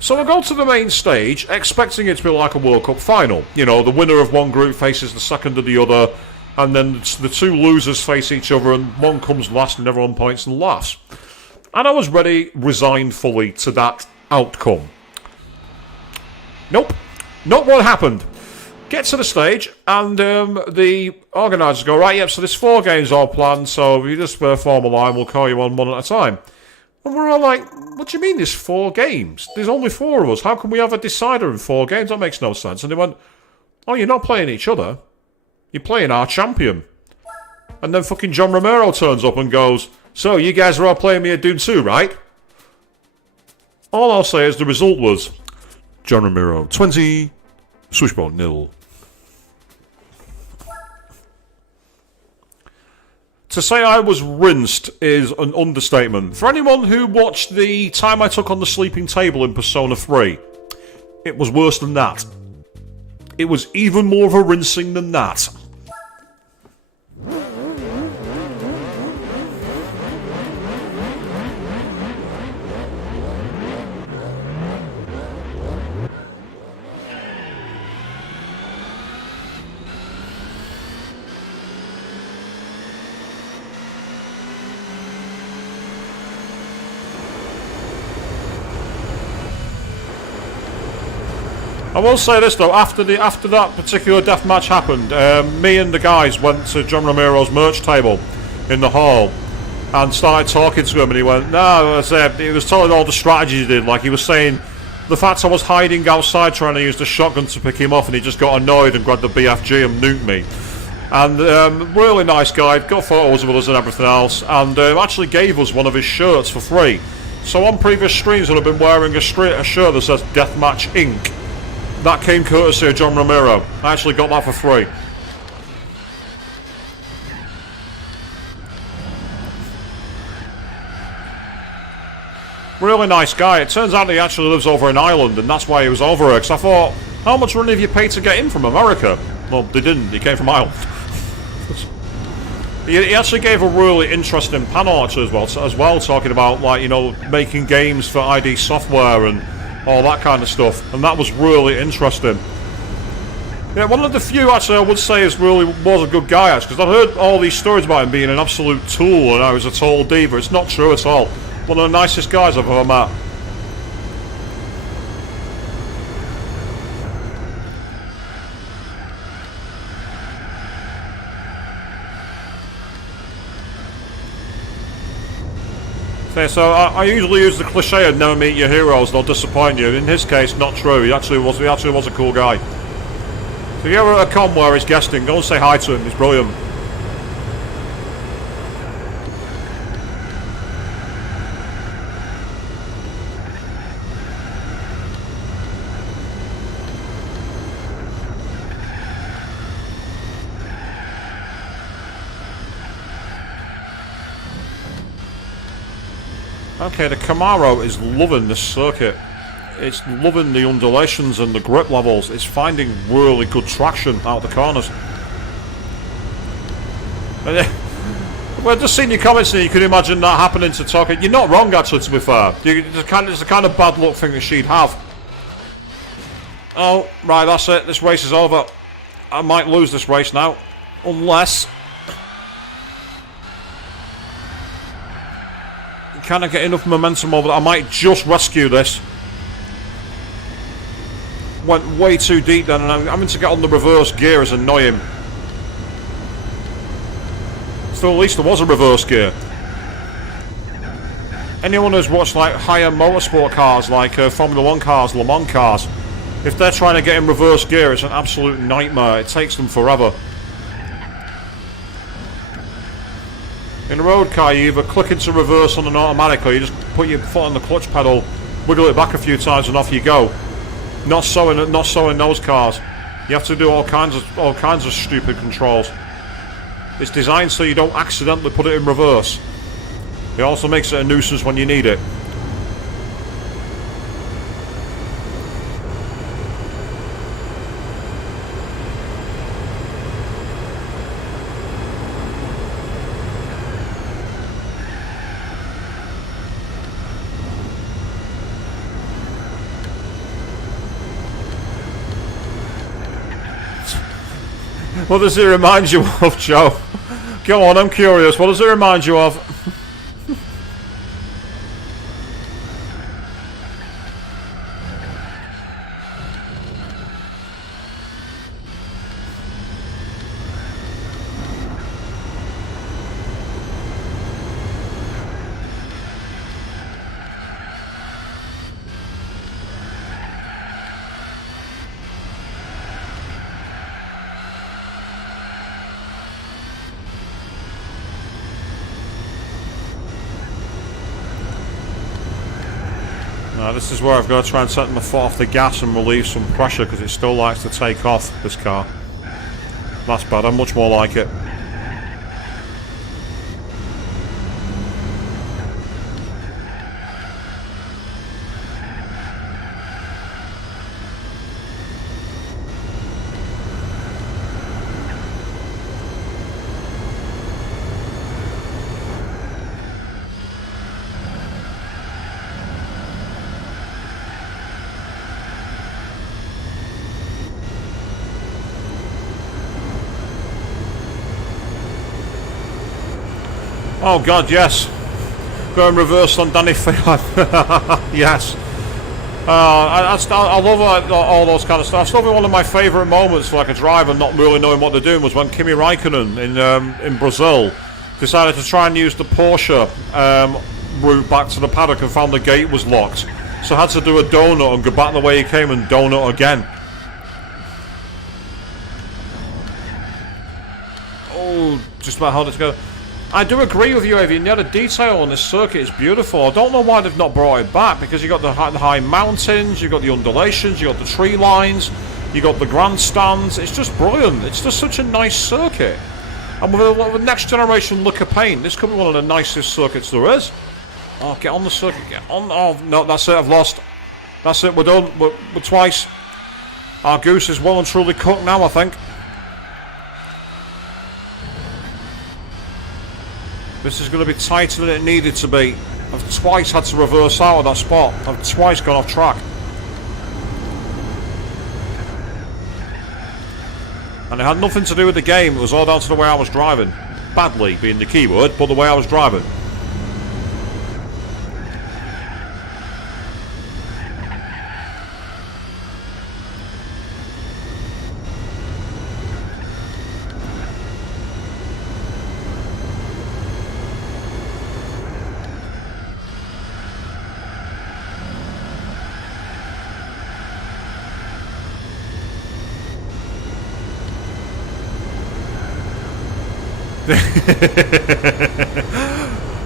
So I go to the main stage, expecting it to be like a World Cup final. You know, the winner of one group faces the second of the other, and then the 2 losers face each other, and one comes last and everyone points and laughs. And I was ready, resigned fully to that outcome. Nope. Not what happened. Get to the stage, and the organisers go, "Right, yep, so there's 4 games all planned, so if you just form a line, we'll call you on one at a time." And we're all like, "What do you mean there's 4 games? There's only 4 of us. How can we have a decider in 4 games? That makes no sense." And they went, "Oh, you're not playing each other. You're playing our champion." And then fucking John Romero turns up and goes, "So, you guys are all playing me at Doom 2, right?" All I'll say is the result was John Romero 20, Swishbone 0. To say I was rinsed is an understatement. For anyone who watched the time I took on the sleeping table in Persona 3, it was worse than that. It was even more of a rinsing than that. I will say this though, after that particular deathmatch happened, me and the guys went to John Romero's merch table in the hall and started talking to him, and he went, "No," he was telling all the strategies he did, like he was saying the fact I was hiding outside trying to use the shotgun to pick him off, and he just got annoyed and grabbed the BFG and nuked me. And really nice guy, got photos with us and everything else, and actually gave us one of his shirts for free. So on previous streams I've been wearing a shirt that says Deathmatch Inc. That came courtesy of John Romero. I actually got that for free. Really nice guy. It turns out he actually lives over in Ireland, and that's why he was over here. Because I thought, how much money have you paid to get in from America? Well, they didn't. He came from Ireland. He actually gave a really interesting panel actually as well, talking about, like, you know, making games for ID Software and all that kind of stuff, and that was really interesting. Yeah, one of the few actually I would say was a good guy actually, because I've heard all these stories about him being an absolute tool and I was a total diva. It's not true at all. One of the nicest guys I've ever met. Okay, so I usually use the cliche of never meet your heroes, they'll disappoint you. In his case, not true. He actually was a cool guy. So if you're ever at a con where he's guesting, go and say hi to him. He's brilliant. Okay, the Camaro is loving this circuit. It's loving the undulations and the grip levels. It's finding really good traction out the corners. Well, just seeing your comments here, you could imagine that happening to Tokyo. You're not wrong, actually, to be fair. It's the kind of bad luck thing that she'd have. Oh, right, that's it. This race is over. I might lose this race now. Unless... Can I get enough momentum over that? I might just rescue this. Went way too deep then, and I'm having to get on the reverse gear is annoying. So at least there was a reverse gear. Anyone who's watched like higher motorsport cars, like Formula 1 cars, Le Mans cars, if they're trying to get in reverse gear, it's an absolute nightmare. It takes them forever. In a road car, you either click into reverse on an automatic, or you just put your foot on the clutch pedal, wiggle it back a few times, and off you go. Not so in those cars. You have to do all kinds of stupid controls. It's designed so you don't accidentally put it in reverse. It also makes it a nuisance when you need it. What does it remind you of, Joe? Go on, I'm curious. What does it remind you of? This is where I've got to try and set my foot off the gas and relieve some pressure, because it still likes to take off, this car. That's bad, I'm much more like it. Oh god, yes. Going reverse on Danny Field. Yes. I love all those kind of stuff. I still think one of my favourite moments for like a driver not really knowing what they're doing was when Kimi Raikkonen in Brazil decided to try and use the Porsche route back to the paddock and found the gate was locked. So had to do a donut and go back the way he came and donut again. Oh, just about held it together. I do agree with you, Avian. Yeah, the detail on this circuit is beautiful. I don't know why they've not brought it back, because you got the high mountains, you got the undulations, you got the tree lines, you got the grandstands. It's just brilliant. It's just such a nice circuit. And with a next generation look of paint, this could be one of the nicest circuits there is. Oh, get on the circuit. Get on. Oh, no, that's it. I've lost. That's it. We're done. We're twice. Our goose is well and truly cooked now, I think. This is going to be tighter than it needed to be. I've twice had to reverse out of that spot. I've twice gone off track. And it had nothing to do with the game. It was all down to the way I was driving. Badly being the key word, but the way I was driving.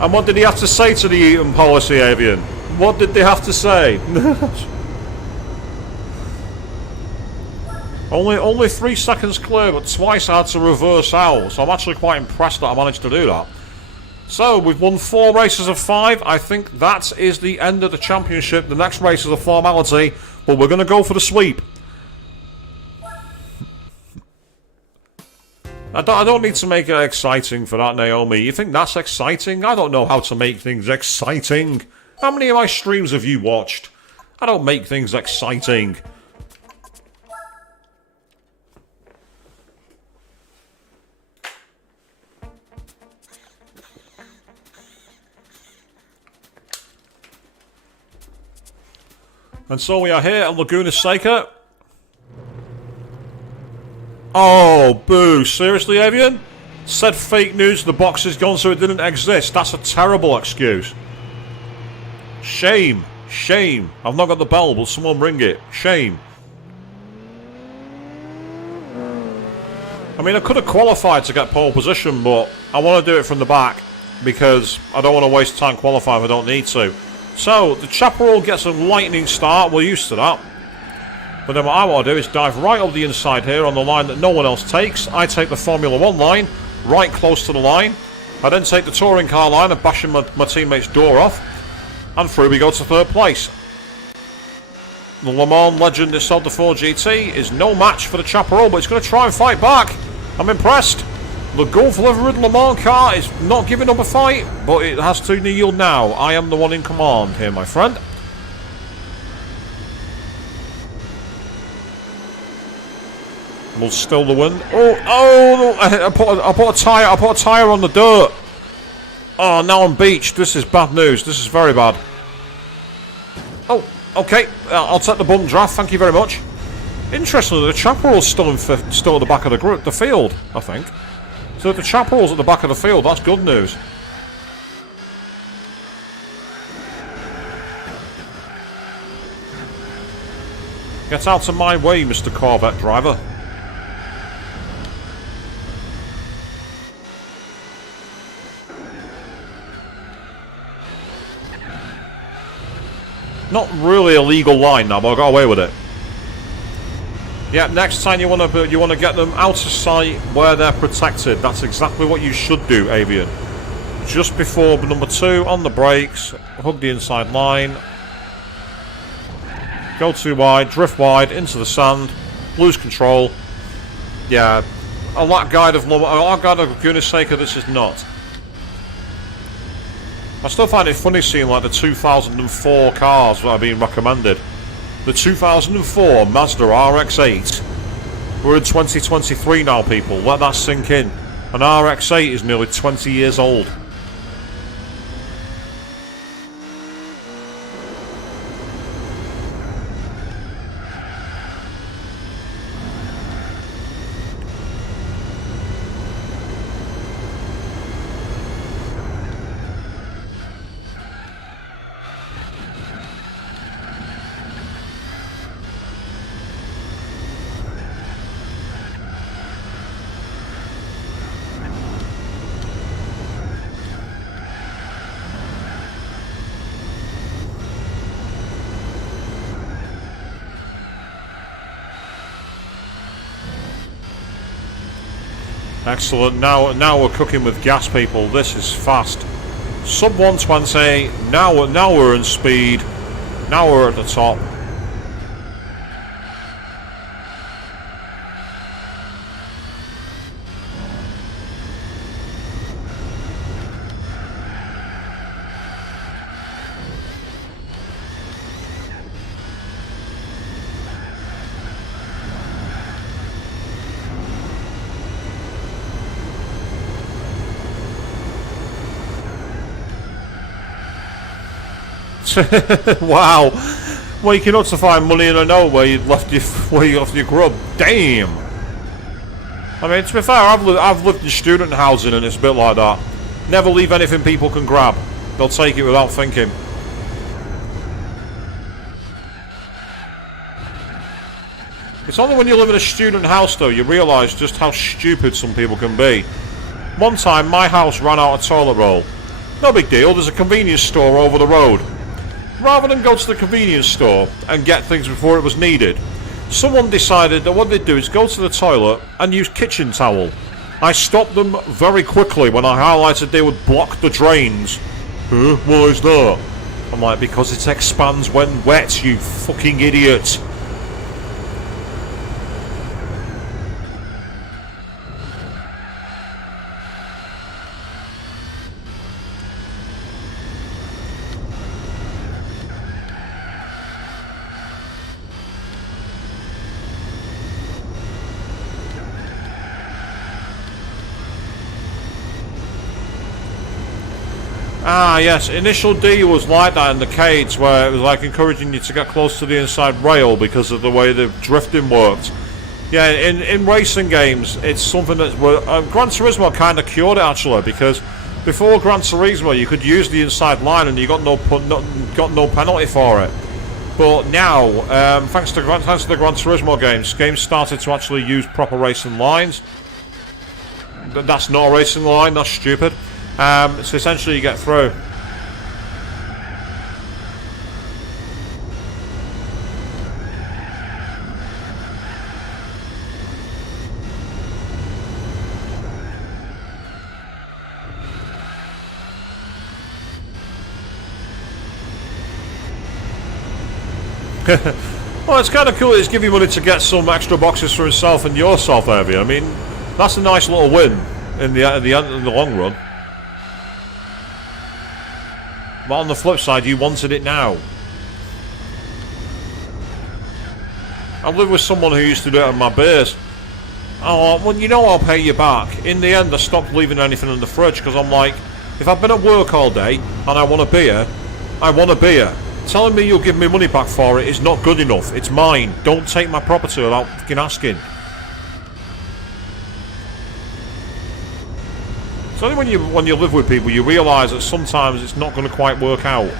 And what did he have to say to the Eaton policy, Avian? What did they have to say? only 3 seconds clear, but twice I had to reverse out, so I'm actually quite impressed that I managed to do that. So, we've won 4 races of 5. I think that is the end of the championship. The next race is a formality, but we're going to go for the sweep. I don't need to make it exciting for that, Naomi. You think that's exciting? I don't know how to make things exciting. How many of my streams have you watched? I don't make things exciting. And so we are here at Laguna Seca. Oh, boo. Seriously, Avian? Said fake news, the box is gone so it didn't exist. That's a terrible excuse. Shame. Shame. I've not got the bell, will someone ring it? Shame. I mean, I could have qualified to get pole position, but I want to do it from the back because I don't want to waste time qualifying if I don't need to. So, the Chaparral gets a lightning start. We're used to that. But then what I want to do is dive right up the inside here on the line that no one else takes. I take the Formula 1 line, right close to the line. I then take the touring car line and bashing my teammate's door off. And through we go to third place. The Le Mans legend Isolde 4 GT is no match for the Chaparral, but it's going to try and fight back. I'm impressed. The Gulf liveried Le Mans car is not giving up a fight, but it has to yield now. I am the one in command here, my friend. We'll still the win. I put a tire on the dirt. Oh, now I'm beached. This is bad news. This is very bad. Oh, okay. I'll take the bum draft. Thank you very much. Interestingly, the Chaparral's still at the back of the field, I think. So the Chaparral's at the back of the field. That's good news. Get out of my way, Mr. Corvette driver. Not really a legal line now, but I got away with it. Yeah, next time you want to get them out of sight where they're protected. That's exactly what you should do, Avian. Just before number 2 on the brakes, hug the inside line, go too wide, drift wide into the sand, lose control. Yeah, a lot guide of Laguna Seca. This is not. I still find it funny seeing like the 2004 cars that are being recommended. The 2004 Mazda RX-8. We're in 2023 now, people. Let that sink in. An RX-8 is nearly 20 years old. Excellent. Now we're cooking with gas, people. This is fast. Sub 120. Now we're in speed. Now we're at the top. Wow, waking up to find money in a note where you left your grub. Damn. I mean, to be fair, I've lived in student housing and it's a bit like that. Never leave anything people can grab. They'll take it without thinking. It's only when you live in a student house, though, you realise just how stupid some people can be. One time, my house ran out of toilet roll. No big deal. There's a convenience store over the road. Rather than go to the convenience store and get things before it was needed, someone decided that what they'd do is go to the toilet and use kitchen towel. I stopped them very quickly when I highlighted they would block the drains. Huh? Why is that? I'm like, because it expands when wet, you fucking idiot. Ah, yes. Initial D was like that in the Cades, where it was like encouraging you to get close to the inside rail because of the way the drifting worked. Yeah, in racing games, it's something that Gran Turismo kind of cured it actually, because before Gran Turismo you could use the inside line and you got no penalty for it. But now, thanks to the Gran Turismo games started to actually use proper racing lines. That's not a racing line. That's stupid. So essentially you get through. Well, it's kind of cool. It's giving you money to get some extra boxes for himself and yourself, Evie. I mean, that's a nice little win in the long run. But on the flip side, you wanted it now. I live with someone who used to do it on my base. Oh, well, you know I'll pay you back. In the end, I stopped leaving anything in the fridge because I'm like, if I've been at work all day and I want a beer, I want a beer. Telling me you'll give me money back for it is not good enough. It's mine. Don't take my property without fucking asking. It's only when you live with people you realise that sometimes it's not going to quite work out.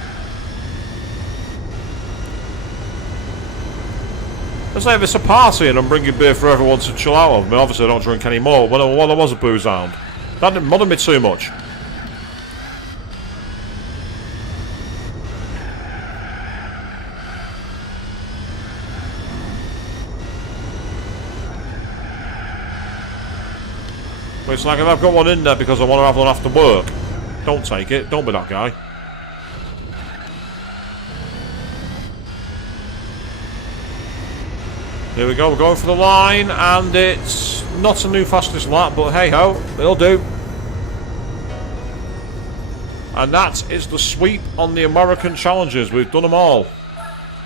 Let's say if it's a party and I'm bringing beer for everyone to chill out of, I mean, obviously I don't drink anymore. When I was a booze hound, that didn't bother me too much. But it's like if I've got one in there because I want to have one after work, don't take it. Don't be that guy. Here we go. We're going for the line, and it's not a new fastest lap, but hey ho, it'll do. And that is the sweep on the American challenges. We've done them all.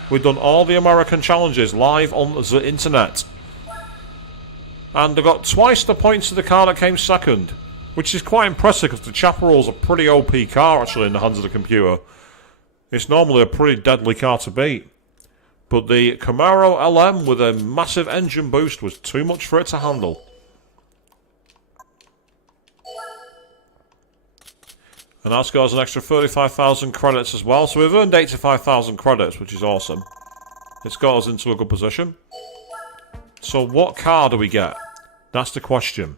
We've done all the American challenges live on the internet. And they got twice the points of the car that came second, which is quite impressive because the Chaparral's a pretty OP car actually in the hands of the computer. It's normally a pretty deadly car to beat. But the Camaro LM with a massive engine boost was too much for it to handle. And that scores an extra 35,000 credits as well, so we've earned 85,000 credits, which is awesome. It's got us into a good position. So what car do we get? That's the question.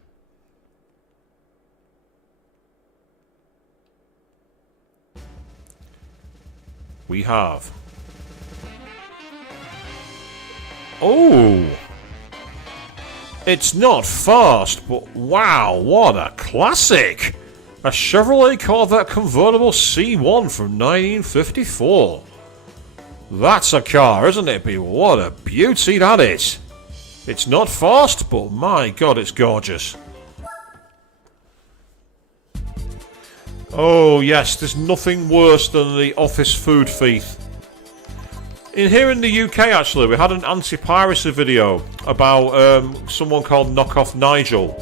We have... Oh! It's not fast, but wow, what a classic! A Chevrolet Corvette convertible C1 from 1954. That's a car, isn't it, people? What a beauty that is! It's not fast, but my god, it's gorgeous. Oh yes, there's nothing worse than the office food thief. Here in the UK, actually, we had an anti-piracy video about someone called Knockoff Nigel.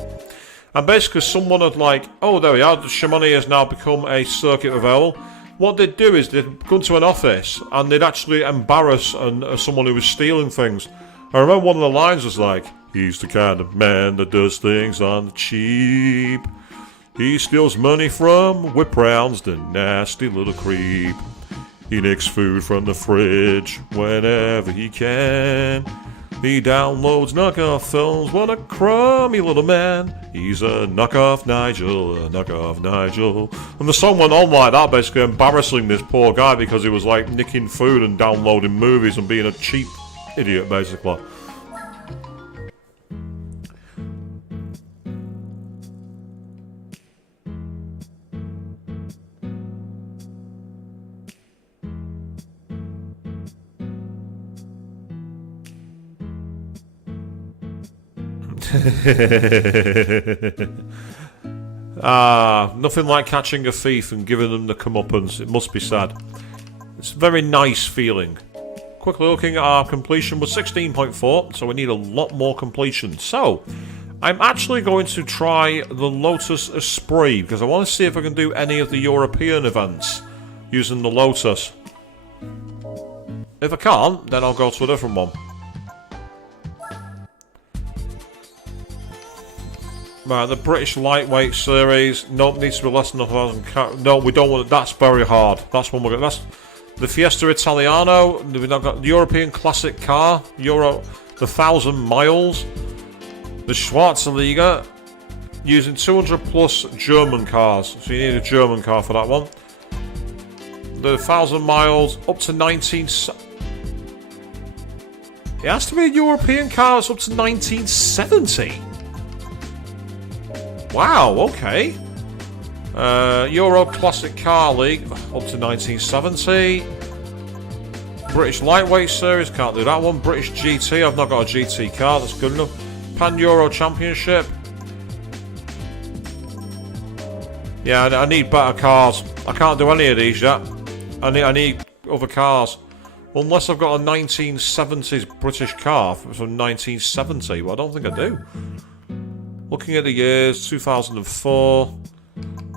And basically someone had like, oh there we are, Shimoni has now become a circuit available. What they'd do is they'd go to an office and they'd actually embarrass someone who was stealing things. I remember one of the lines was like, he's the kind of man that does things on the cheap. He steals money from whip-rounds, the nasty little creep. He nicks food from the fridge whenever he can. He downloads knockoff films, what a crummy little man. He's a knockoff Nigel, a knockoff Nigel. And the song went on like that, basically embarrassing this poor guy because he was like nicking food and downloading movies and being a cheap idiot, basically. Nothing like catching a thief and giving them the comeuppance. It must be said. It's a very nice feeling. Quickly looking at our completion was 16.4, so we need a lot more completion. So, I'm actually going to try the Lotus Esprit because I want to see if I can do any of the European events using the Lotus. If I can't, then I'll go to a different one. Right, the British Lightweight Series. Nope, needs to be less than 1,000. No, we don't want it. That's very hard. That's one we're going to... That's the Fiesta Italiano. We've not got the European Classic Car. The 1,000 miles. The Schwarzliga. Using 200 plus German cars. So you need a German car for that one. The 1,000 miles up to 19... It has to be a European car that's up to 1970. Wow, okay. Euro Classic Car League up to 1970. British Lightweight Series, can't do that one. British GT, I've not got a GT car, that's good enough. Pan Euro Championship. Yeah, I need better cars. I can't do any of these yet. I need other cars. Unless I've got a 1970s British car from 1970. Well, I don't think I do. Looking at the years, 2004.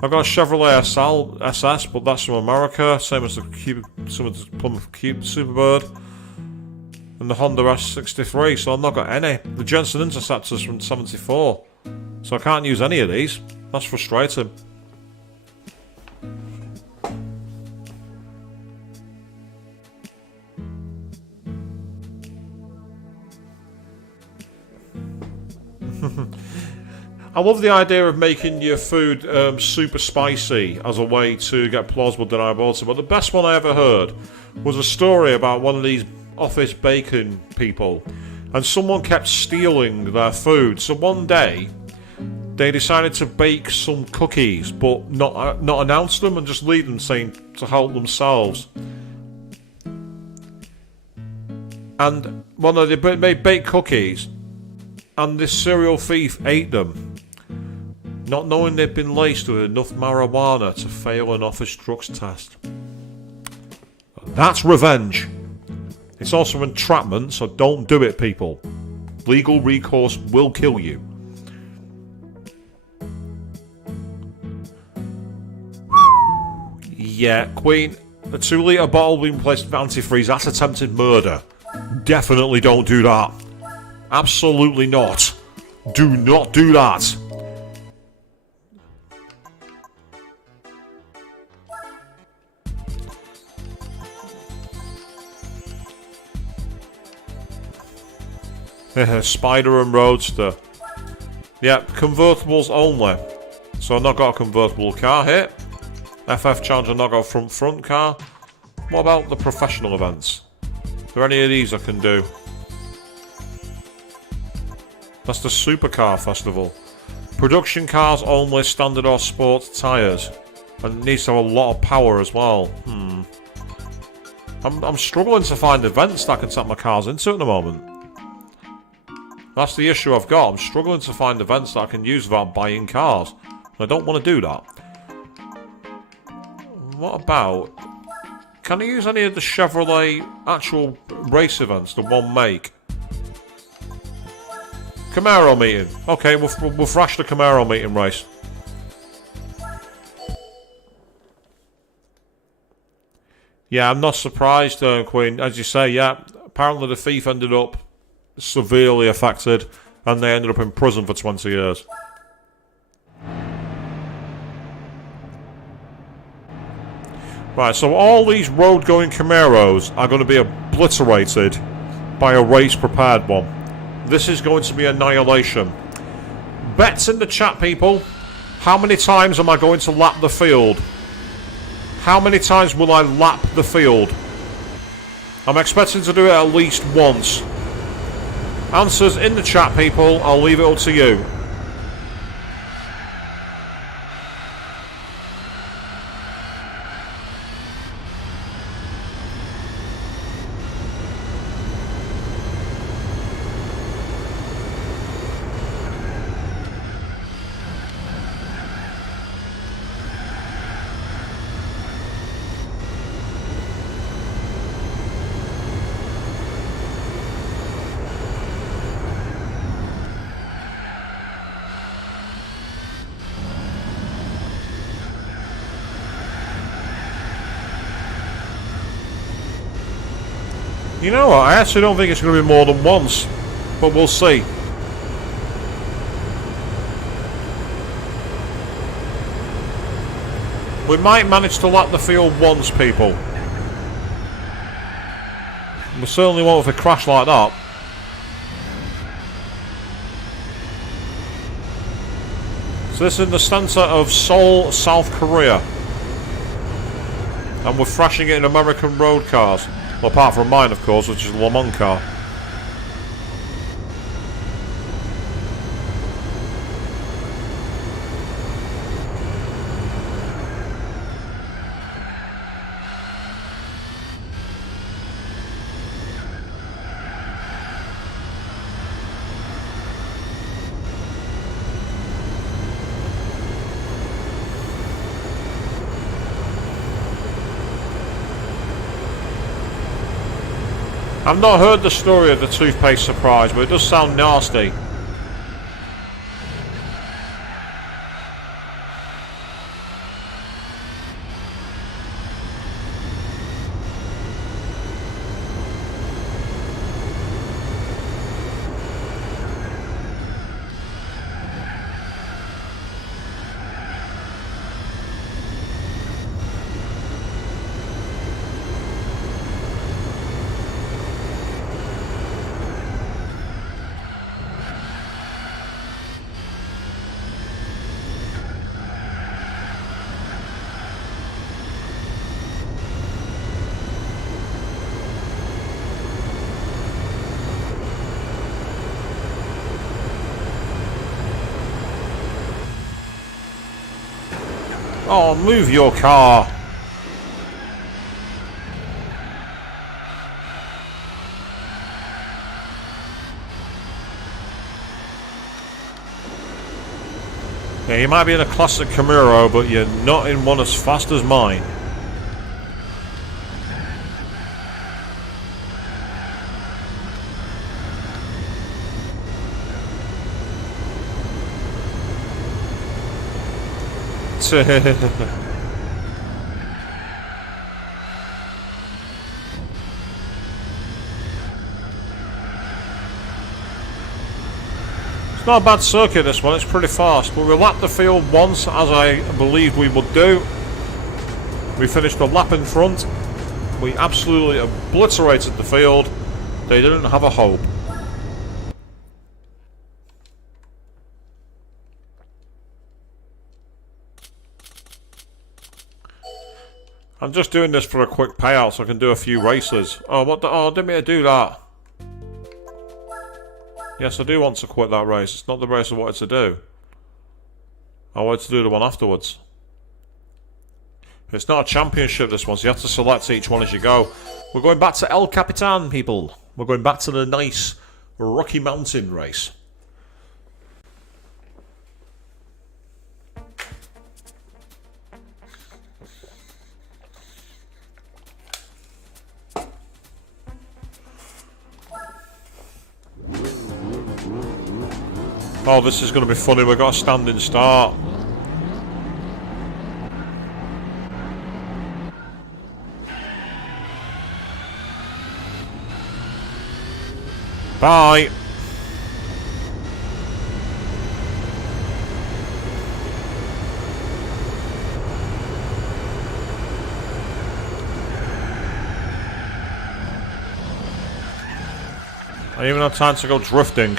I've got a Chevrolet SL SS, but that's from America. Same as the Plymouth Superbird. And the Honda S63, so I've not got any. The Jensen Interceptor's from 74. So I can't use any of these. That's frustrating. I love the idea of making your food super spicy as a way to get plausible deniability, but the best one I ever heard was a story about one of these office baking people, and someone kept stealing their food. So one day they decided to bake some cookies, but not announce them and just leave them, saying to help themselves. And they made baked cookies, and this serial thief ate them, not knowing they'd been laced with enough marijuana to fail an office drugs test. That's revenge. It's also entrapment, so don't do it, people. Legal recourse will kill you. Yeah, Queen, a 2-litre bottle being placed with antifreeze, that's attempted murder. Definitely don't do that. Absolutely not. Do not do that. Spider and Roadster. Yeah, convertibles only. So I've not got a convertible car here. FF Challenger, not got a front car. What about the professional events? Are there any of these I can do? That's the Supercar Festival. Production cars only, standard or sport tyres. And it needs to have a lot of power as well. I'm struggling to find events that I can set my cars into at the moment. That's the issue I've got. I'm struggling to find events that I can use without buying cars. I don't want to do that. What about... Can I use any of the Chevrolet actual race events, the one make? Camaro meeting. Okay, we'll thrash the Camaro meeting race. Yeah, I'm not surprised, Queen. As you say, yeah, apparently the thief ended up severely affected and they ended up in prison for 20 years. Right, so all these road-going Camaros are going to be obliterated by a race-prepared one. This is going to be annihilation. Bets in the chat, people. How many times am I going to lap the field? How many times will I lap the field? I'm expecting to do it at least once. Answers in the chat, people. I'll leave it all to you. You know what? I actually don't think it's going to be more than once, but we'll see. We might manage to lap the field once, people. We certainly won't if we crash like that. So this is in the centre of Seoul, South Korea. And we're thrashing it in American road cars. Well, apart from mine, of course, which is a Le Mans car. I've not heard the story of the toothpaste surprise, but it does sound nasty. Oh, move your car. Yeah, you might be in a classic Camaro, but you're not in one as fast as mine. It's not a bad circuit, this one. It's pretty fast. But we lapped the field once, as I believed we would do. We finished a lap in front. We absolutely obliterated the field. They didn't have a hope. I'm just doing this for a quick payout so I can do a few races. Oh, what the... Oh, I didn't mean to do that. Yes, I do want to quit that race. It's not the race I wanted to do. I wanted to do the one afterwards. It's not a championship, this one, so you have to select each one as you go. We're going back to El Capitan, people. We're going back to the nice Rocky Mountain race. Oh, this is going to be funny. We've got a standing start. Bye. I even have time to go drifting.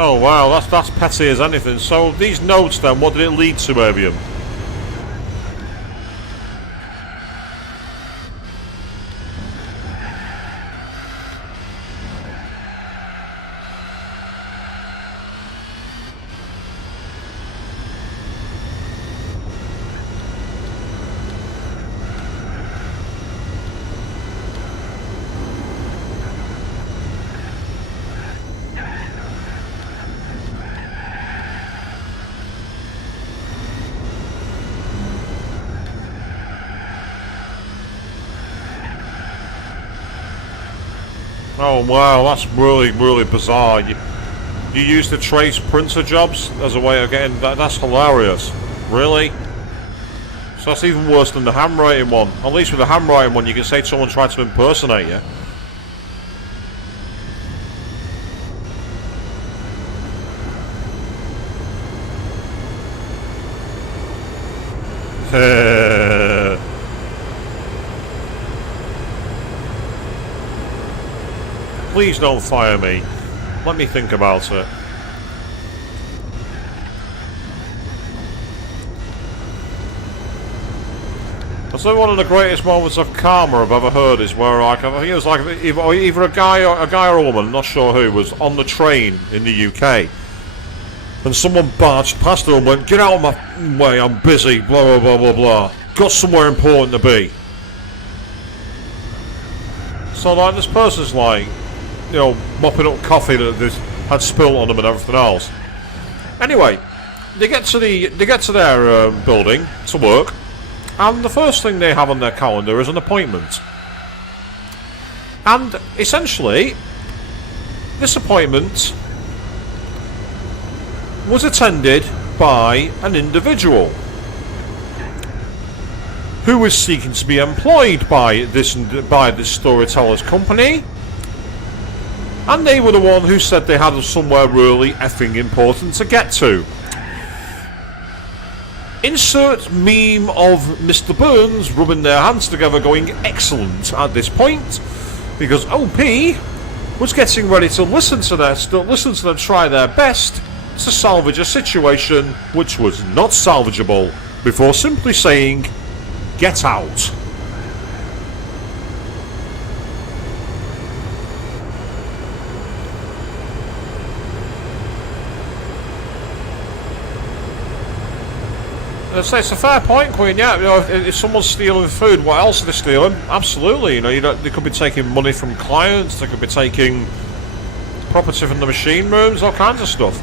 Oh wow, that's petty as anything. So these notes then, what did it lead to, Avium? Oh wow, that's really, really bizarre. You use the trace printer jobs as a way of getting that? That's hilarious. Really? So that's even worse than the handwriting one. At least with the handwriting one, you can say someone tried to impersonate you. Please don't fire me. Let me think about it. I'd say one of the greatest moments of karma I've ever heard is where, like, I think it was like either a guy or a woman, not sure who, was on the train in the UK, and someone barged past her and went, "Get out of my way, I'm busy, blah blah blah blah blah. Got somewhere important to be." So like this person's like, you know, mopping up coffee that this had spilled on them and everything else. Anyway, they get to their building to work. And the first thing they have on their calendar is an appointment. And essentially, this appointment was attended by an individual who was seeking to be employed by this storyteller's company. And they were the one who said they had somewhere really effing important to get to. Insert meme of Mr. Burns rubbing their hands together going excellent at this point, because OP was getting ready to listen to them try their best to salvage a situation which was not salvageable, before simply saying, "Get out." I'd say it's a fair point, Queen. Yeah, you know, if someone's stealing food, what else are they stealing? Absolutely. You know, they could be taking money from clients. They could be taking property from the machine rooms, all kinds of stuff.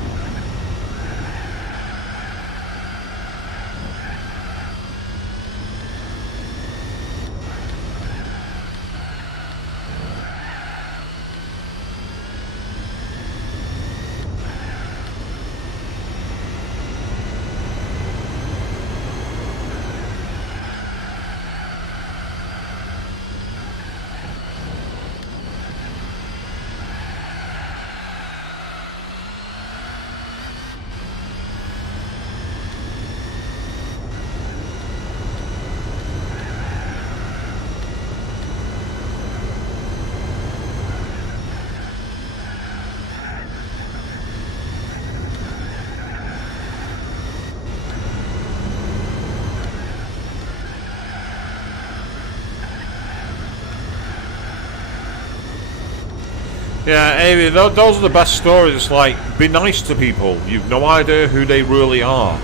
Yeah, Amy, those are the best stories. It's like, be nice to people. You've no idea who they really are.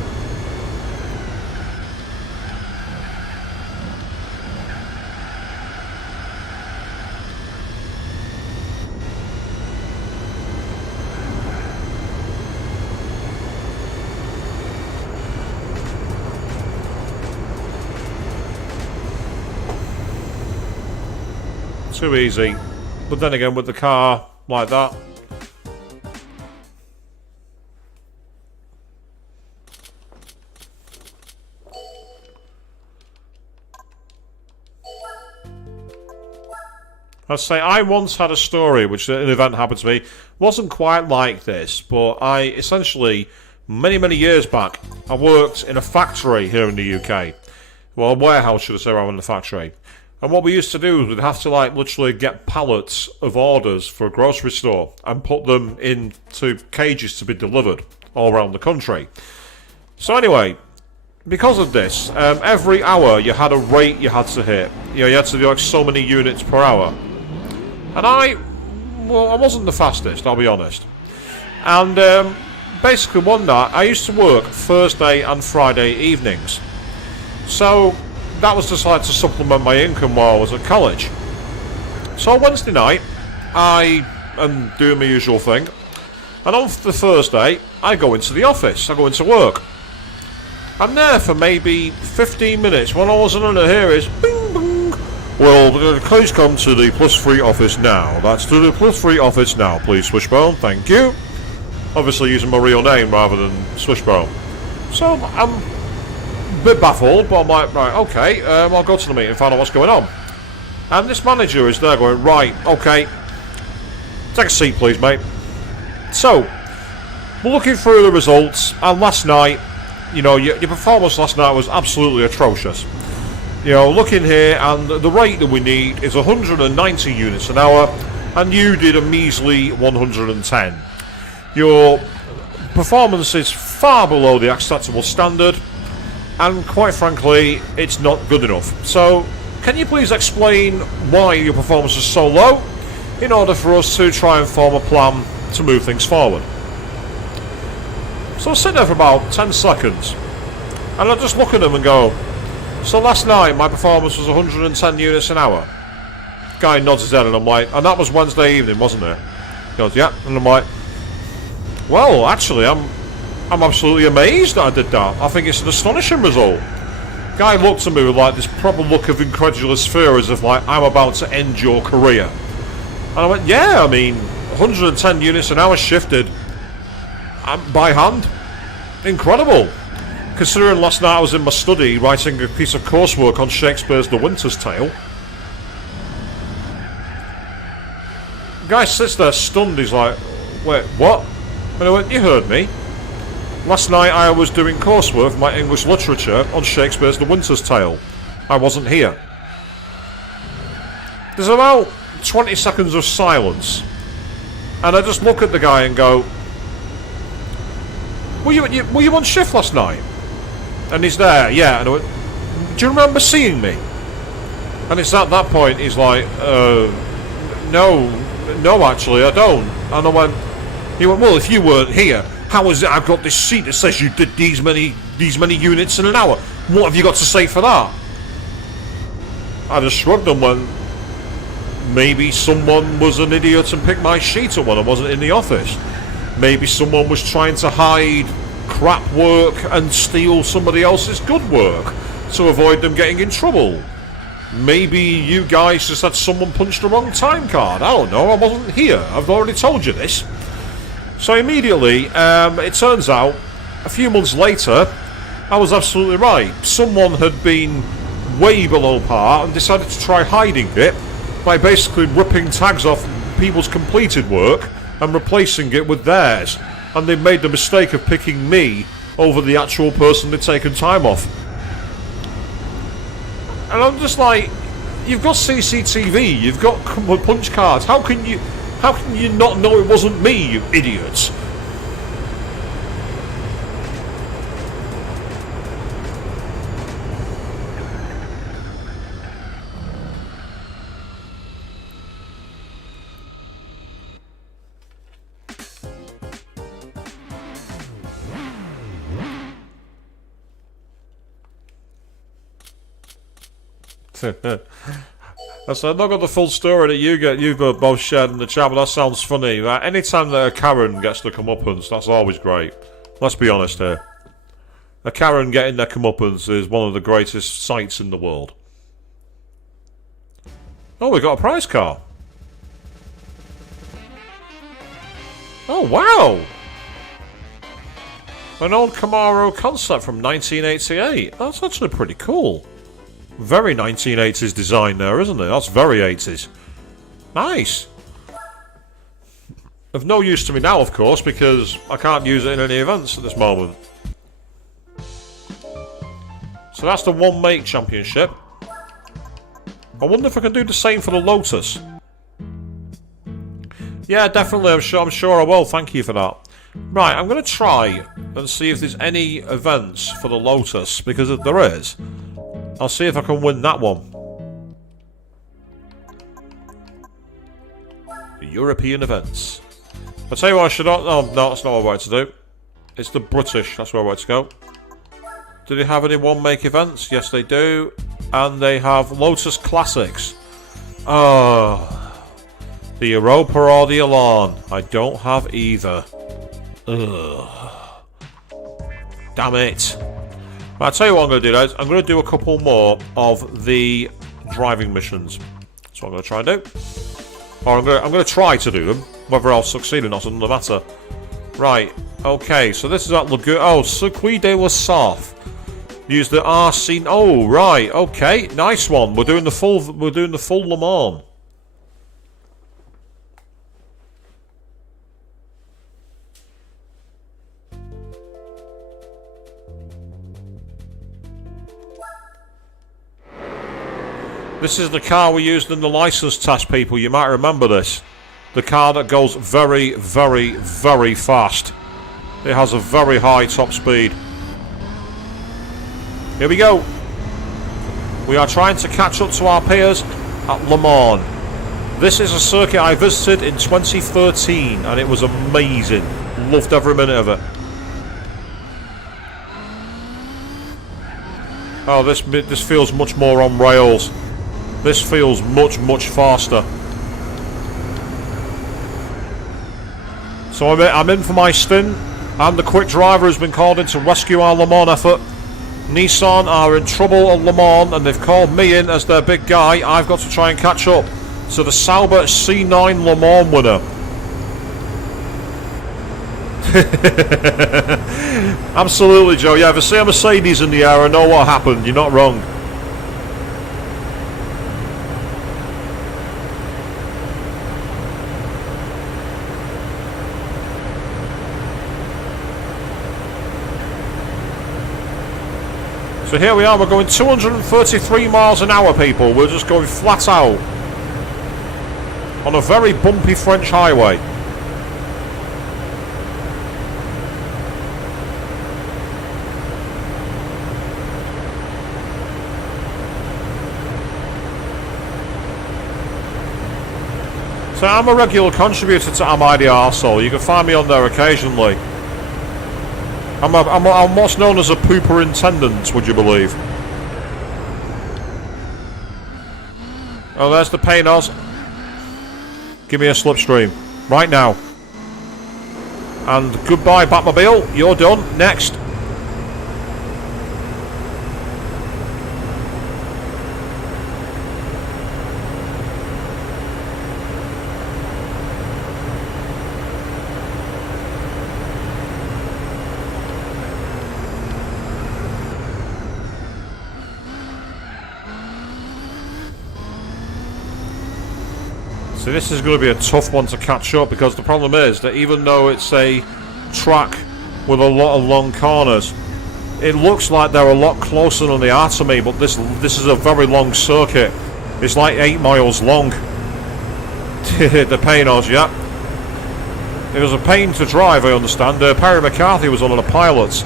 Too easy. But then again, with the car like that. I'd say I once had a story, which an event happened to me. Wasn't quite like this, but I essentially, many years back, I worked in a factory here in the UK. Well, a warehouse, should I say, rather than a factory. And what we used to do is we'd have to like literally get pallets of orders for a grocery store and put them into cages to be delivered all around the country. So anyway, because of this, every hour you had a rate you had to hit. You know, you had to do like so many units per hour. And I wasn't the fastest, I'll be honest. And basically one night, I used to work Thursday and Friday evenings. So that was just like to supplement my income while I was at college. So Wednesday night, I am doing my usual thing. And on the Thursday, I go into the office. I go into work. I'm there for maybe 15 minutes. When all of a sudden I hear is bing bing, Well, please come to the +3 office now. That's to the +3 office now, please, Swishbone. Thank you. Obviously using my real name rather than Swishbone. So, I'm a bit baffled, but I'm like, right, okay, I'll go to the meeting and find out what's going on. And this manager is there going, right, okay, take a seat, please, mate. So, we're looking through the results, and last night, you know, your performance last night was absolutely atrocious. You know, looking here, and the rate that we need is 190 units an hour, and you did a measly 110. Your performance is far below the acceptable standard, and quite frankly, it's not good enough. So, can you please explain why your performance is so low, in order for us to try and form a plan to move things forward? So I sit there for about 10 seconds, and I just look at them and go, so last night my performance was 110 units an hour. Guy nods his head, and I'm like, and that was Wednesday evening, wasn't it? He goes, yeah. And I'm like, well, actually, I'm absolutely amazed that I did that. I think it's an astonishing result. Guy looked at me with like this proper look of incredulous fear, as if like I'm about to end your career. And I went, yeah, I mean, 110 units an hour shifted by hand. Incredible. Considering last night I was in my study writing a piece of coursework on Shakespeare's The Winter's Tale. The guy sits there stunned. He's like, wait, what? And I went, you heard me. Last night I was doing coursework for my English literature on Shakespeare's The Winter's Tale. I wasn't here. There's about 20 seconds of silence. And I just look at the guy and go, were you on shift last night? And he's there, yeah. And I went, do you remember seeing me? And it's at that point he's like, no, actually, I don't. And he went, well, if you weren't here, how is it I've got this sheet that says you did these many units in an hour? What have you got to say for that? I just shrugged and went, maybe someone was an idiot and picked my sheet up when I wasn't in the office. Maybe someone was trying to hide crap work and steal somebody else's good work to avoid them getting in trouble. Maybe you guys just had someone punch the wrong time card. I don't know, I wasn't here. I've already told you this. So immediately, it turns out, a few months later, I was absolutely right. Someone had been way below par and decided to try hiding it by basically ripping tags off people's completed work and replacing it with theirs. And they made the mistake of picking me over the actual person they'd taken time off. And I'm just like, you've got CCTV, you've got punch cards. How can you not know it wasn't me, you idiots? I said, I've not got the full story that you've both shared in the chat, but that sounds funny. Right? Anytime that a Karen gets the comeuppance, that's always great. Let's be honest here. A Karen getting their comeuppance is one of the greatest sights in the world. Oh, we got a prize car. Oh, wow! An old Camaro concept from 1988. That's actually pretty cool. Very 1980s design there, isn't it? That's very 80s. Nice. Of no use to me now, of course, because I can't use it in any events at this moment. So that's the One Make Championship. I wonder if I can do the same for the Lotus. Yeah, definitely. I'm sure I will. Thank you for that. Right, I'm going to try and see if there's any events for the Lotus, because if there is, I'll see if I can win that one. The European events. I'll tell you what I should not... Oh, no, that's not what I wanted to do. It's the British. That's where I wanted to go. Do they have any one-make events? Yes, they do. And they have Lotus Classics. Oh. The Europa or the Elan. I don't have either. Ugh. Damn it. I'll tell you what I'm going to do, guys. I'm going to do a couple more of the driving missions. That's what I'm going to try and do. Or I'm going to try to do them. Whether I'll succeed or not doesn't matter. Right. Okay. So this is at Lagoon. Oh, Circuit de la Surf. Use the RC. Oh, right. Okay. Nice one. We're doing the full. We're doing the full Le Mans. This is the car we used in the license test, people. You might remember this. The car that goes very, very, very fast. It has a very high top speed. Here we go. We are trying to catch up to our peers at Le Mans. This is a circuit I visited in 2013 and it was amazing. Loved every minute of it. Oh, this feels much more on rails. This feels much, much faster. So I'm in for my stint. I'm the quick driver who's been called in to rescue our Le Mans effort. Nissan are in trouble at Le Mans and they've called me in as their big guy. I've got to try and catch up to the Sauber C9 Le Mans winner. Absolutely, Joe. Yeah, if I see a Mercedes in the air, I know what happened. You're not wrong. So here we are, we're going 233 miles an hour, people. We're just going flat out on a very bumpy French highway. So I'm a regular contributor to Am I the Arsehole. You can find me on there occasionally. I'm what's known as a pooperintendent, would you believe? Oh, there's the Paynos. Give me a slipstream. Right now. And goodbye, Batmobile. You're done. Next. So this is going to be a tough one to catch up because the problem is that even though it's a track with a lot of long corners, it looks like they're a lot closer than they are to me, but this is a very long circuit. It's like 8 miles long. The Paynos, yeah. It was a pain to drive, I understand. Perry McCarthy was one of the pilots.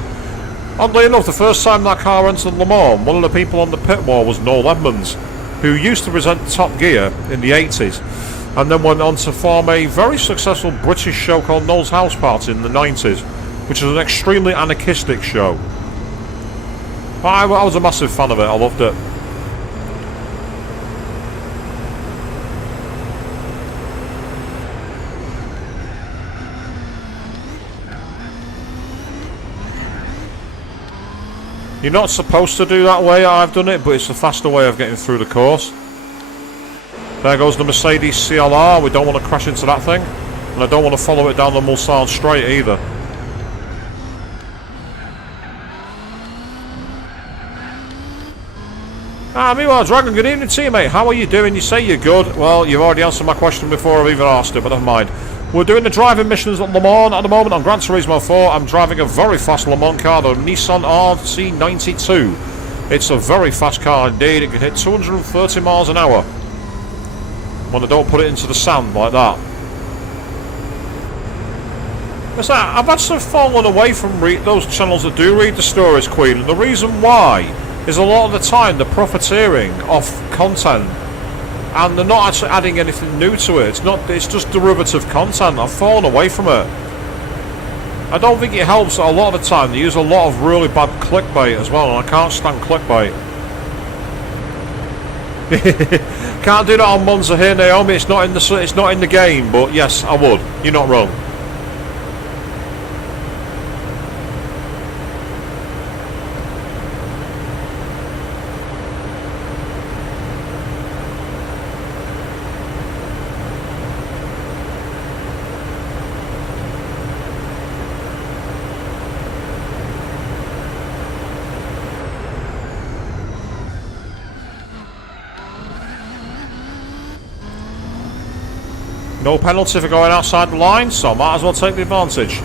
Oddly enough, the first time that car entered Le Mans, one of the people on the pit wall was Noel Edmonds, who used to present Top Gear in the 80s. And then went on to form a very successful British show called Noel's House Party in the 90s, which was an extremely anarchistic show. But I was a massive fan of it, I loved it. You're not supposed to do that way I've done it, but it's the faster way of getting through the course. There goes the Mercedes CLR. We don't want to crash into that thing. And I don't want to follow it down the Mulsanne straight either. Meanwhile, Dragon, good evening to you, mate. How are you doing? You say you're good. Well, you've already answered my question before I've even asked it, but never mind. We're doing the driving missions at Le Mans at the moment on Gran Turismo 4. I'm driving a very fast Le Mans car, the Nissan RC92. It's a very fast car indeed. It can hit 230 miles an hour. When I don't put it into the sand like that. I've actually fallen away from those channels that do read the stories, Queen, and the reason why is a lot of the time they're profiteering off content and they're not actually adding anything new to it. It's just derivative content. I've fallen away from it. I don't think it helps that a lot of the time they use a lot of really bad clickbait as well, and I can't stand clickbait. Can't do that on Monza here, Naomi. It's not in the game, but yes, I would. You're not wrong. No penalty for going outside the line, so I might as well take the advantage.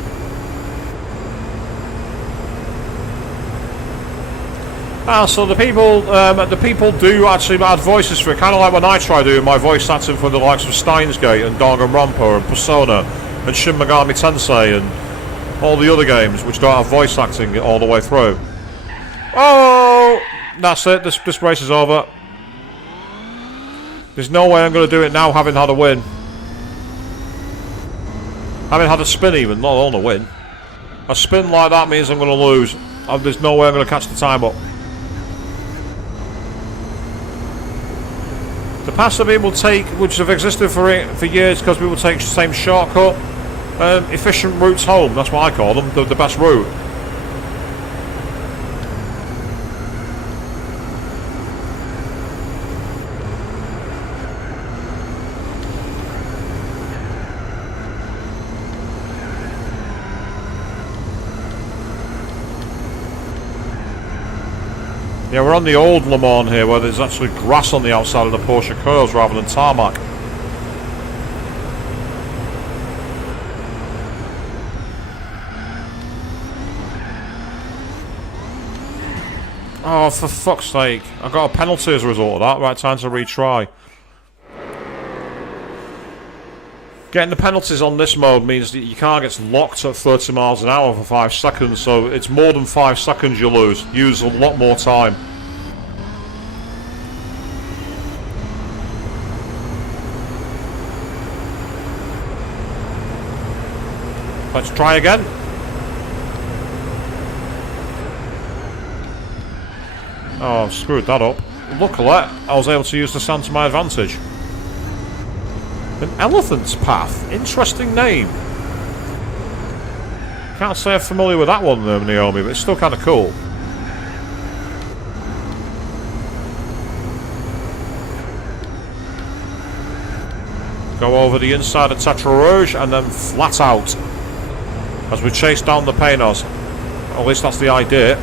So the people do actually add voices for it, kind of like when I try doing my voice acting for the likes of Steins Gate and Danganronpa and Persona and Shin Megami Tensei and all the other games which don't have voice acting all the way through. Oh, that's it. This race is over. There's no way I'm going to do it now, having had a win. Having had a spin even, not alone a win. A spin like that means I'm going to lose. There's no way I'm going to catch the time up. The paths that people take, which have existed for years, because people take the same shortcut, efficient routes home. That's what I call them, the best route. Yeah, we're on the old Le Mans here, where there's actually grass on the outside of the Porsche curves rather than tarmac. Oh, for fuck's sake. I got a penalty as a result of that. Right, time to retry. Getting the penalties on this mode means that your car gets locked at 30 miles an hour for 5 seconds, so it's more than 5 seconds you lose. Use a lot more time. Let's try again. Oh, I've screwed that up. Luckily, I was able to use the sand to my advantage. An elephant's path. Interesting name. Can't say I'm familiar with that one, Naomi, but it's still kind of cool. Go over the inside of Tetra Rouge and then flat out as we chase down the Paynos. At least that's the idea.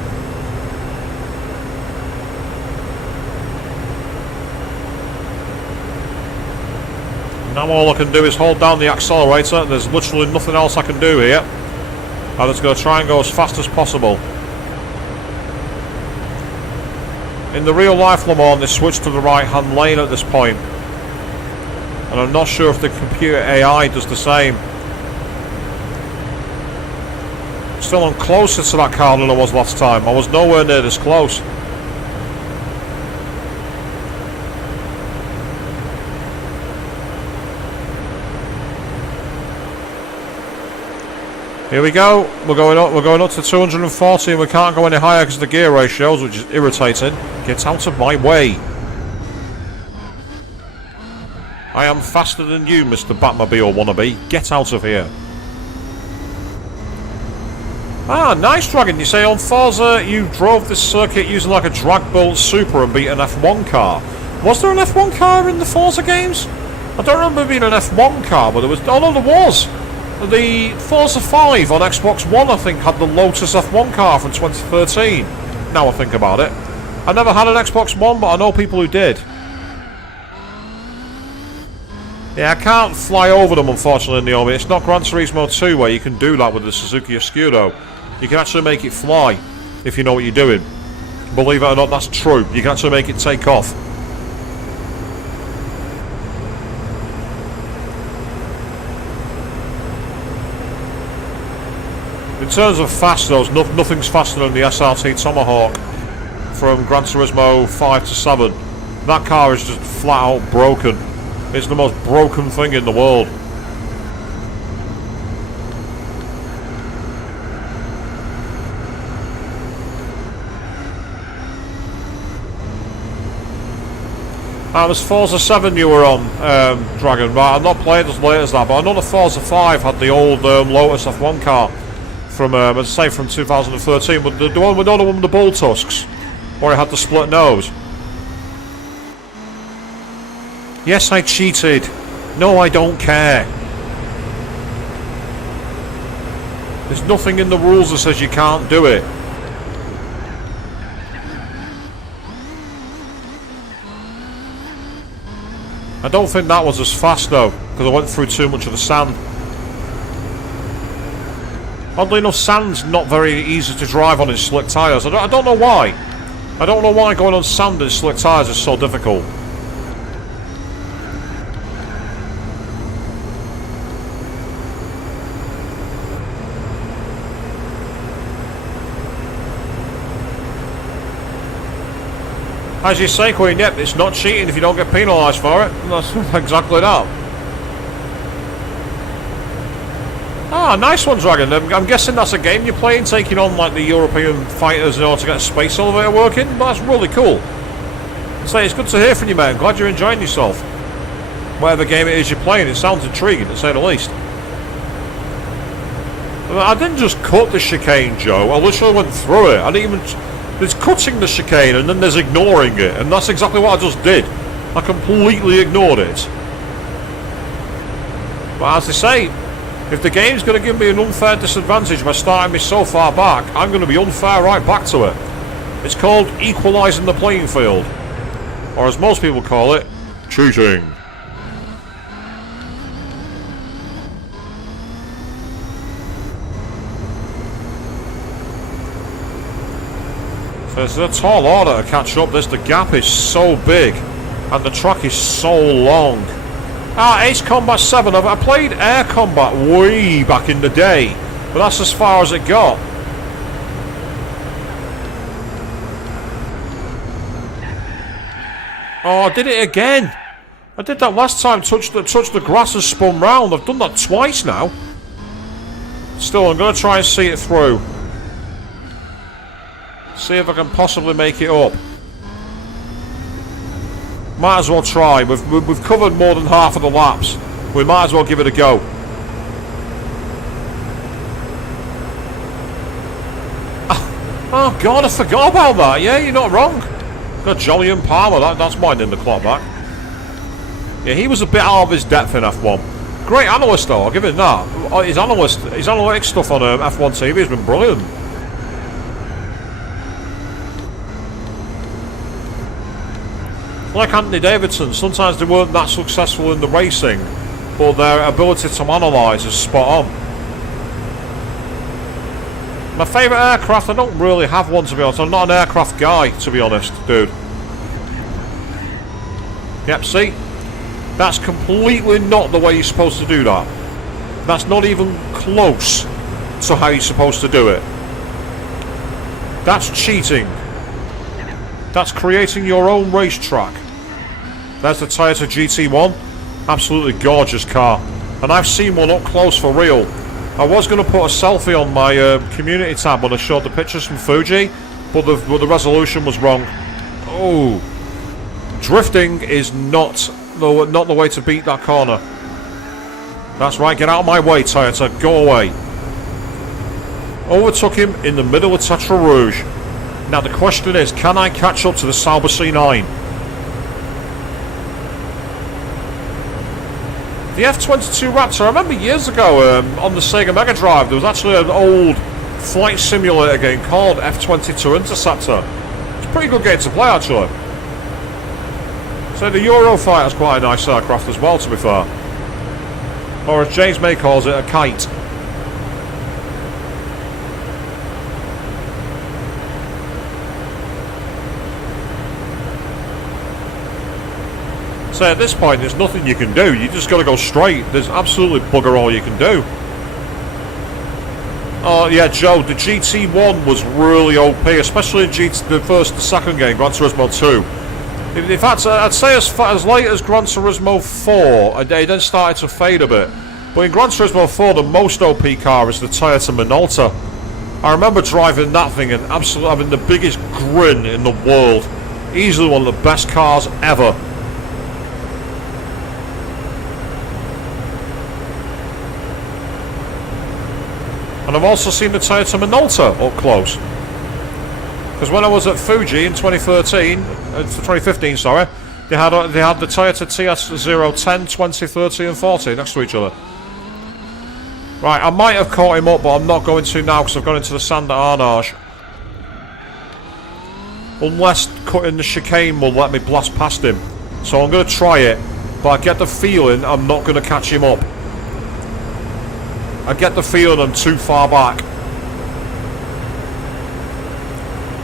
Now all I can do is hold down the accelerator. There's literally nothing else I can do here. I'm just going to try and go as fast as possible. In the real life Le Mans, they switched to the right hand lane at this point. And I'm not sure if the computer AI does the same. Still, I'm closer to that car than I was last time. I was nowhere near this close. Here we go. We're going up to 240 and we can't go any higher because of the gear ratios, which is irritating. Get out of my way. I am faster than you, Mr. Batmobile wannabe. Get out of here. Ah, nice, Dragon. You say on Forza you drove this circuit using like a drag bolt super and beat an F1 car. Was there an F1 car in the Forza games? I don't remember being an F1 car, but there was... Oh no, there was. The Forza 5 on Xbox One, I think, had the Lotus F1 car from 2013. Now I think about it. I never had an Xbox One, but I know people who did. Yeah, I can't fly over them, unfortunately, Naomi. It's not Gran Turismo 2 where you can do that with the Suzuki Escudo. You can actually make it fly, if you know what you're doing. Believe it or not, that's true. You can actually make it take off. In terms of fast, though, nothing's faster than the SRT Tomahawk from Gran Turismo 5 to 7. That car is just flat out broken. It's the most broken thing in the world. That was Forza 7 you were on, Dragon, but I've not played as late as that, but I know the Forza 5 had the old Lotus F1 car from, as I say, from 2013, but the one with the bull tusks, where it had the split nose. Yes, I cheated. No, I don't care. There's nothing in the rules that says you can't do it. I don't think that was as fast though. because I went through too much of the sand. Oddly enough, sand's not very easy to drive on in slick tyres. I don't know why. I don't know why going on sand in slick tyres is so difficult. As you say, Queen, yep, it's not cheating if you don't get penalised for it. That's exactly that. Ah, nice one, Dragon. I'm guessing that's a game you're playing, taking on like the European fighters in order to get a space elevator working. That's really cool. So it's good to hear from you, mate. I'm glad you're enjoying yourself. Whatever game it is you're playing, it sounds intriguing, to say the least. I didn't just cut the chicane, Joe. I literally went through it. I didn't even... There's cutting the chicane and then there's ignoring it, and that's exactly what I just did. I completely ignored it. But as they say, if the game's going to give me an unfair disadvantage by starting me so far back, I'm going to be unfair right back to it. It's called equalising the playing field. Or as most people call it, cheating. It's a tall order to catch up. The gap is so big and the track is so long. Ace Combat 7. I played Air Combat way back in the day, but that's as far as it got. Oh, I did it again. I did that last time, touched the grass and spun round. I've done that twice now. Still, I'm going to try and see it through. See if I can possibly make it up. Might as well try. We've covered more than half of the laps. We might as well give it a go. Oh God, I forgot about that. Yeah, you're not wrong. Got Jolly and Palmer. That's winding the clock back. Yeah, he was a bit out of his depth in F1. Great analyst though. I'll give him that. His analytics stuff on F1 TV has been brilliant. Like Anthony Davidson, sometimes they weren't that successful in the racing, but their ability to analyse is spot on. My favourite aircraft, I don't really have one to be honest. I'm not an aircraft guy, to be honest, dude. Yep, see? That's completely not the way you're supposed to do that. That's not even close to how you're supposed to do it. That's cheating. That's creating your own racetrack. There's the Toyota GT1. Absolutely gorgeous car. And I've seen one up close for real. I was going to put a selfie on my community tab when I showed the pictures from Fuji, but the resolution was wrong. Oh. Drifting is not the way to beat that corner. That's right, get out of my way, Toyota. Go away. Overtook him in the middle of Tetra Rouge. Now the question is, can I catch up to the Sauber C9? The F-22 Raptor, I remember years ago on the Sega Mega Drive, there was actually an old flight simulator game called F-22 Interceptor. It's a pretty good game to play actually. So the Eurofighter's quite a nice aircraft as well, to be fair. Or as James May calls it, a kite. So at this point there's nothing you can do, you just got to go straight. There's absolutely bugger all you can do. Oh yeah, Joe, the GT1 was really OP, especially in the second game, Gran Turismo 2. In fact, I'd say as late as Gran Turismo 4, they then started to fade a bit. But in Gran Turismo 4, the most OP car is the Toyota Minolta. I remember driving that thing and absolutely having the biggest grin in the world. Easily one of the best cars ever. And I've also seen the Toyota Minolta up close. Because when I was at Fuji in 2015, sorry, they had the Toyota TS010, 20, 30 and 40 next to each other. Right, I might have caught him up, but I'm not going to now because I've gone into the sand at Arnage. Unless cutting the chicane will let me blast past him. So I'm going to try it. but I get the feeling I'm not going to catch him up. I get the feeling I'm too far back.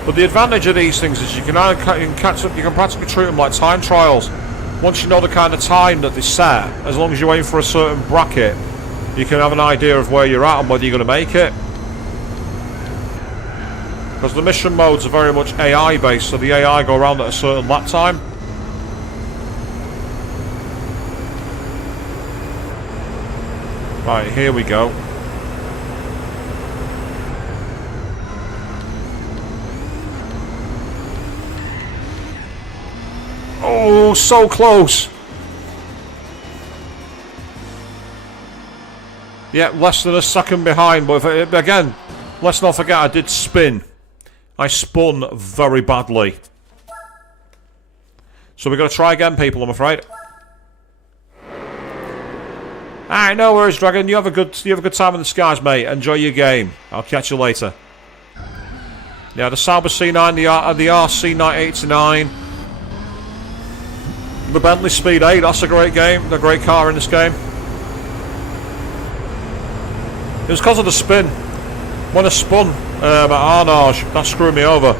But the advantage of these things is you can catch up. You can practically treat them like time trials. Once you know the kind of time that they set, as long as you aim for a certain bracket, you can have an idea of where you're at and whether you're going to make it. Because the mission modes are very much AI based, so the AI go around at a certain lap time. Right, here we go. Oh, so close. Yeah, less than a second behind, but again, let's not forget I did spin. I spun very badly. So we're going to try again, people, I'm afraid. Alright, no worries, Dragon. You have a good time in the skies, mate. Enjoy your game. I'll catch you later. Yeah, the Sauber C9, the RC989. The Bentley Speed 8, that's a great game. A great car in this game. It was because of the spin. When I spun at Arnage, that screwed me over.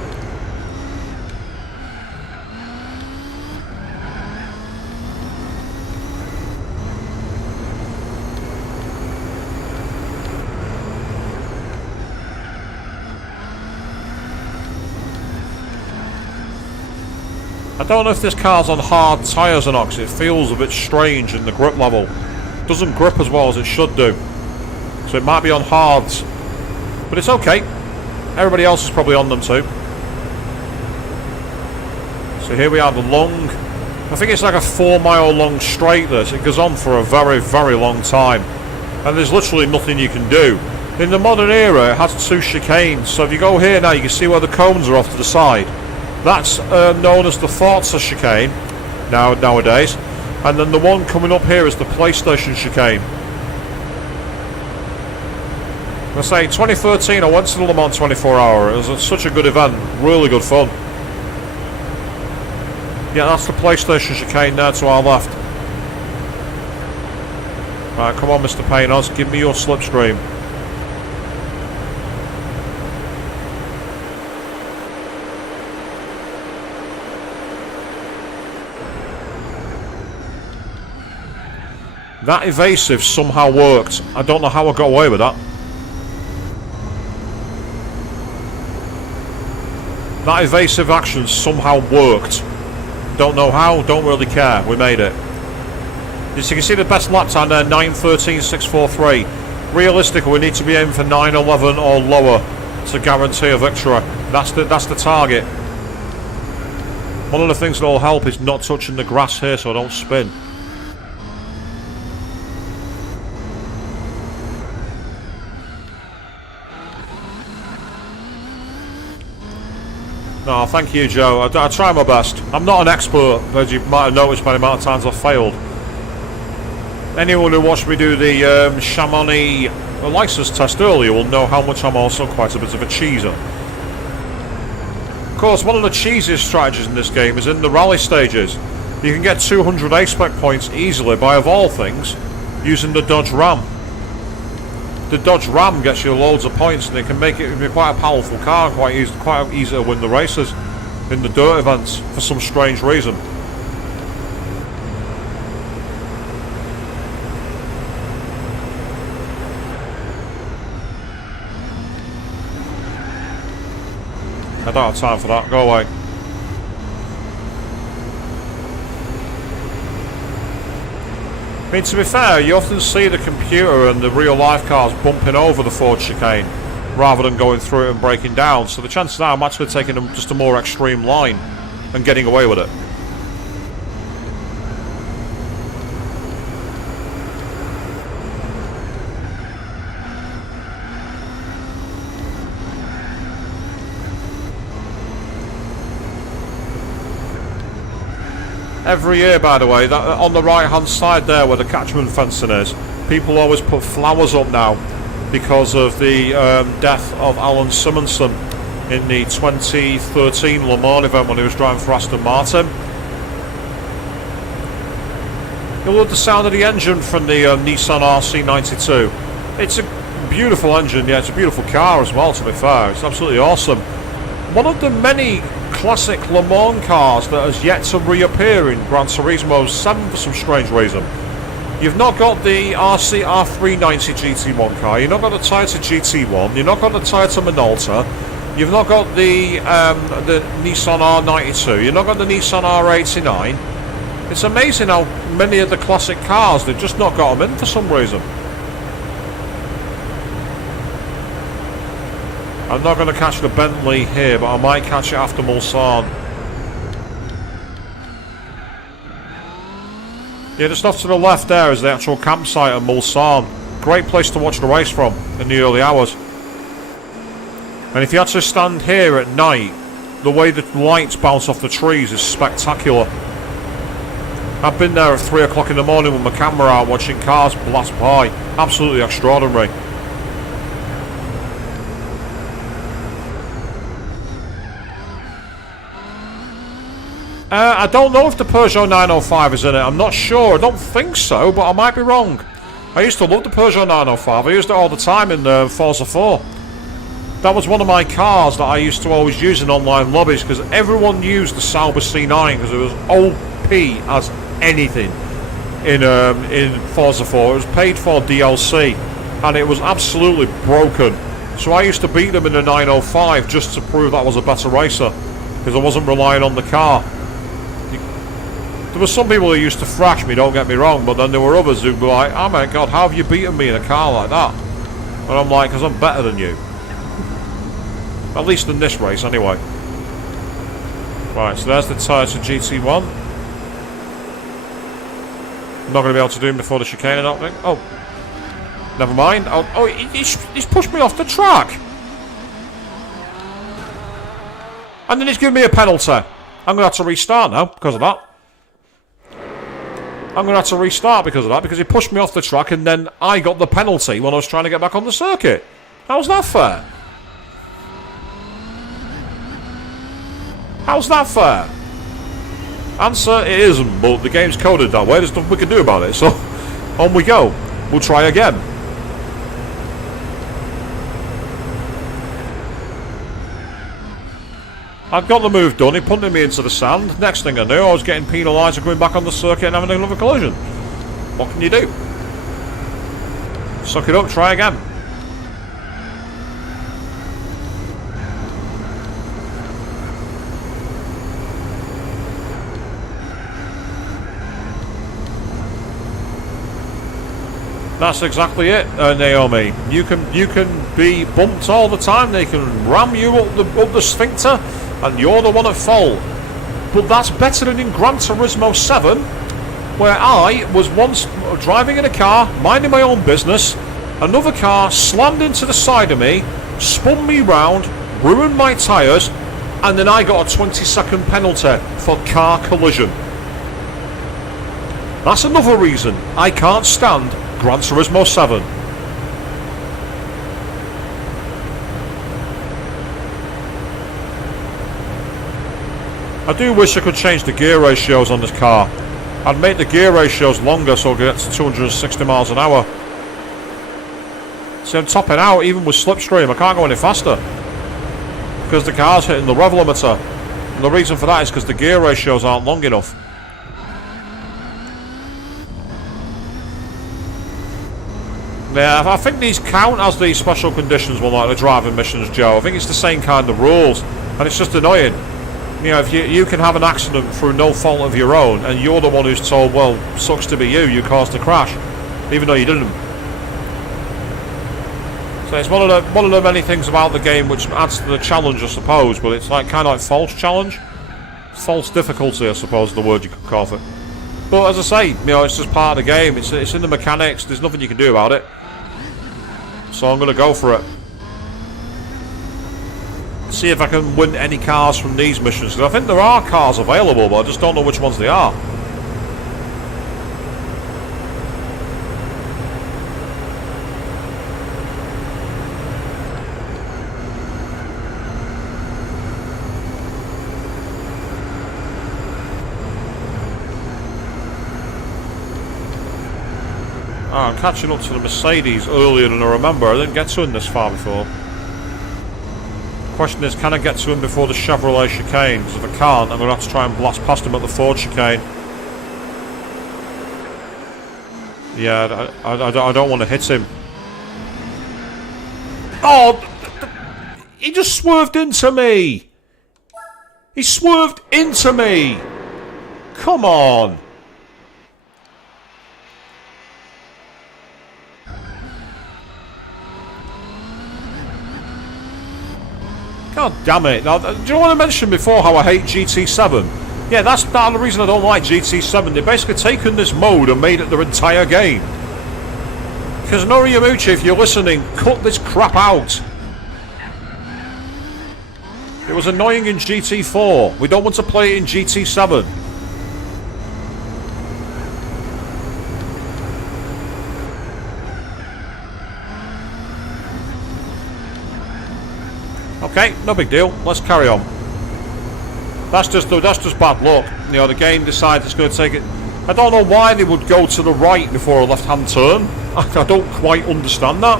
I don't know if this car's on hard tyres or not, because it feels a bit strange in the grip level. It doesn't grip as well as it should do. So it might be on hards. But it's okay. Everybody else is probably on them too. So here we are, the long... I think it's like a 4-mile long straight this. It goes on for a very, very long time. And there's literally nothing you can do. In the modern era, it has 2 chicanes. So if you go here now, you can see where the cones are off to the side. That's known as the Forza chicane nowadays. And then the one coming up here is the PlayStation chicane. I say, 2013 I went to the Le Mans 24 Hour. It was such a good event, really good fun. Yeah, that's the PlayStation chicane there to our left. Right, come on Mr. Paynos, give me your slipstream. That evasive somehow worked. I don't know how I got away with that. That evasive action somehow worked. Don't know how, don't really care. We made it. As you can see the best lap time there, 9:13.643. Realistically, we need to be aiming for 9:11 or lower to guarantee a victory. That's the target. One of the things that will help is not touching the grass here so I don't spin. No, thank you, Joe. I try my best. I'm not an expert, as you might have noticed by the amount of times I've failed. Anyone who watched me do the Chamonix license test earlier will know how much I'm also quite a bit of a cheeser. Of course, one of the cheesiest strategies in this game is in the rally stages. You can get 200 A-spec points easily by, of all things, using the Dodge Ram. The Dodge Ram gets you loads of points, and it can make it be quite a powerful car, and quite easy to win the races in the dirt events for some strange reason. I don't have time for that. Go away. I mean, to be fair, you often see the computer and the real-life cars bumping over the Ford chicane rather than going through it and breaking down. So the chances are I'm actually taking just a more extreme line and getting away with it. Every year, by the way, that on the right hand side there where the catchment fencing is, people always put flowers up now because of the death of Alan Simonson in the 2013 Le Mans event when he was driving for Aston Martin. You'll love the sound of the engine from the Nissan RC92. It's a beautiful engine, yeah, it's a beautiful car as well, to be fair. It's absolutely awesome. One of the many classic Le Mans cars that has yet to reappear in Gran Turismo 7 for some strange reason. You've not got the RC R390 GT1 car, you've not got the Toyota GT1, you've not got the Toyota Minolta, you've not got the Nissan R92, you've not got the Nissan R89. It's amazing how many of the classic cars, they've just not got them in for some reason. I'm not going to catch the Bentley here, but I might catch it after Mulsanne. Yeah, just off to the left there is the actual campsite at Mulsanne. Great place to watch the race from in the early hours. And if you actually stand here at night, the way the lights bounce off the trees is spectacular. I've been there at 3 o'clock in the morning with my camera out watching cars blast by. Absolutely extraordinary. I don't know if the Peugeot 905 is in it. I'm not sure. I don't think so, but I might be wrong. I used to love the Peugeot 905. I used it all the time in Forza 4. That was one of my cars that I used to always use in online lobbies because everyone used the Sauber C9 because it was OP as anything in Forza 4. It was paid for DLC and it was absolutely broken. So I used to beat them in the 905 just to prove that I was a better racer because I wasn't relying on the car. There were some people who used to thrash me, don't get me wrong, but then there were others who'd be like, oh my god, how have you beaten me in a car like that? And I'm like, because I'm better than you. At least in this race, anyway. Right, so there's the Toyota GT1. I'm not going to be able to do him before the chicane, I don't think. Oh, never mind. Oh, he's pushed me off the track. And then he's giving me a penalty. I'm going to have to restart now because of that. I'm going to have to restart because of that, because he pushed me off the track and then I got the penalty when I was trying to get back on the circuit. How's that fair? How's that fair? Answer, it isn't, but the game's coded that way. There's nothing we can do about it, so on we go. We'll try again. I'd got the move done, he punted me into the sand. Next thing I knew, I was getting penalised for going back on the circuit and having another collision. What can you do? Suck it up, try again. That's exactly it, Naomi. You can be bumped all the time. They can ram you up the sphincter, and you're the one at fault. But that's better than in Gran Turismo 7, where I was once driving in a car, minding my own business. Another car slammed into the side of me, spun me round, ruined my tyres, and then I got a 20-second penalty for car collision. That's another reason I can't stand Gran Turismo 7. I do wish I could change the gear ratios on this car. I'd make the gear ratios longer so I could get to 260 miles an hour. See, I'm topping out even with slipstream. I can't go any faster because the car's hitting the rev limiter. And the reason for that is because the gear ratios aren't long enough. Yeah, I think these count as the special conditions, one like the driving missions, Joe. I think it's the same kind of rules, and it's just annoying. You know, if you can have an accident through no fault of your own, and you're the one who's told, well, sucks to be you caused the crash, even though you didn't. So it's one of the many things about the game which adds to the challenge, I suppose, but it's like kind of like false challenge, false difficulty, I suppose is the word you could call it. But as I say, you know, it's just part of the game. It's in the mechanics. There's nothing you can do about it. So I'm going to go for it. See if I can win any cars from these missions. Because I think there are cars available, but I just don't know which ones they are. I'm catching up to the Mercedes earlier than I remember. I didn't get to him this far before. Question is, can I get to him before the Chevrolet chicane? Because if I can't, I'm going to have to try and blast past him at the Ford chicane. Yeah, I don't want to hit him. Oh! He just swerved into me! He swerved into me! Come on! God damn it. Now, do you know what I mentioned before how I hate GT7? Yeah, that's the reason I don't like GT7. They've basically taken this mode and made it their entire game. Because Noriyamuchi, if you're listening, cut this crap out. It was annoying in GT4. We don't want to play it in GT7. Okay, no big deal. Let's carry on. That's just bad luck. You know, the game decides it's going to take it. I don't know why they would go to the right before a left-hand turn. I don't quite understand that.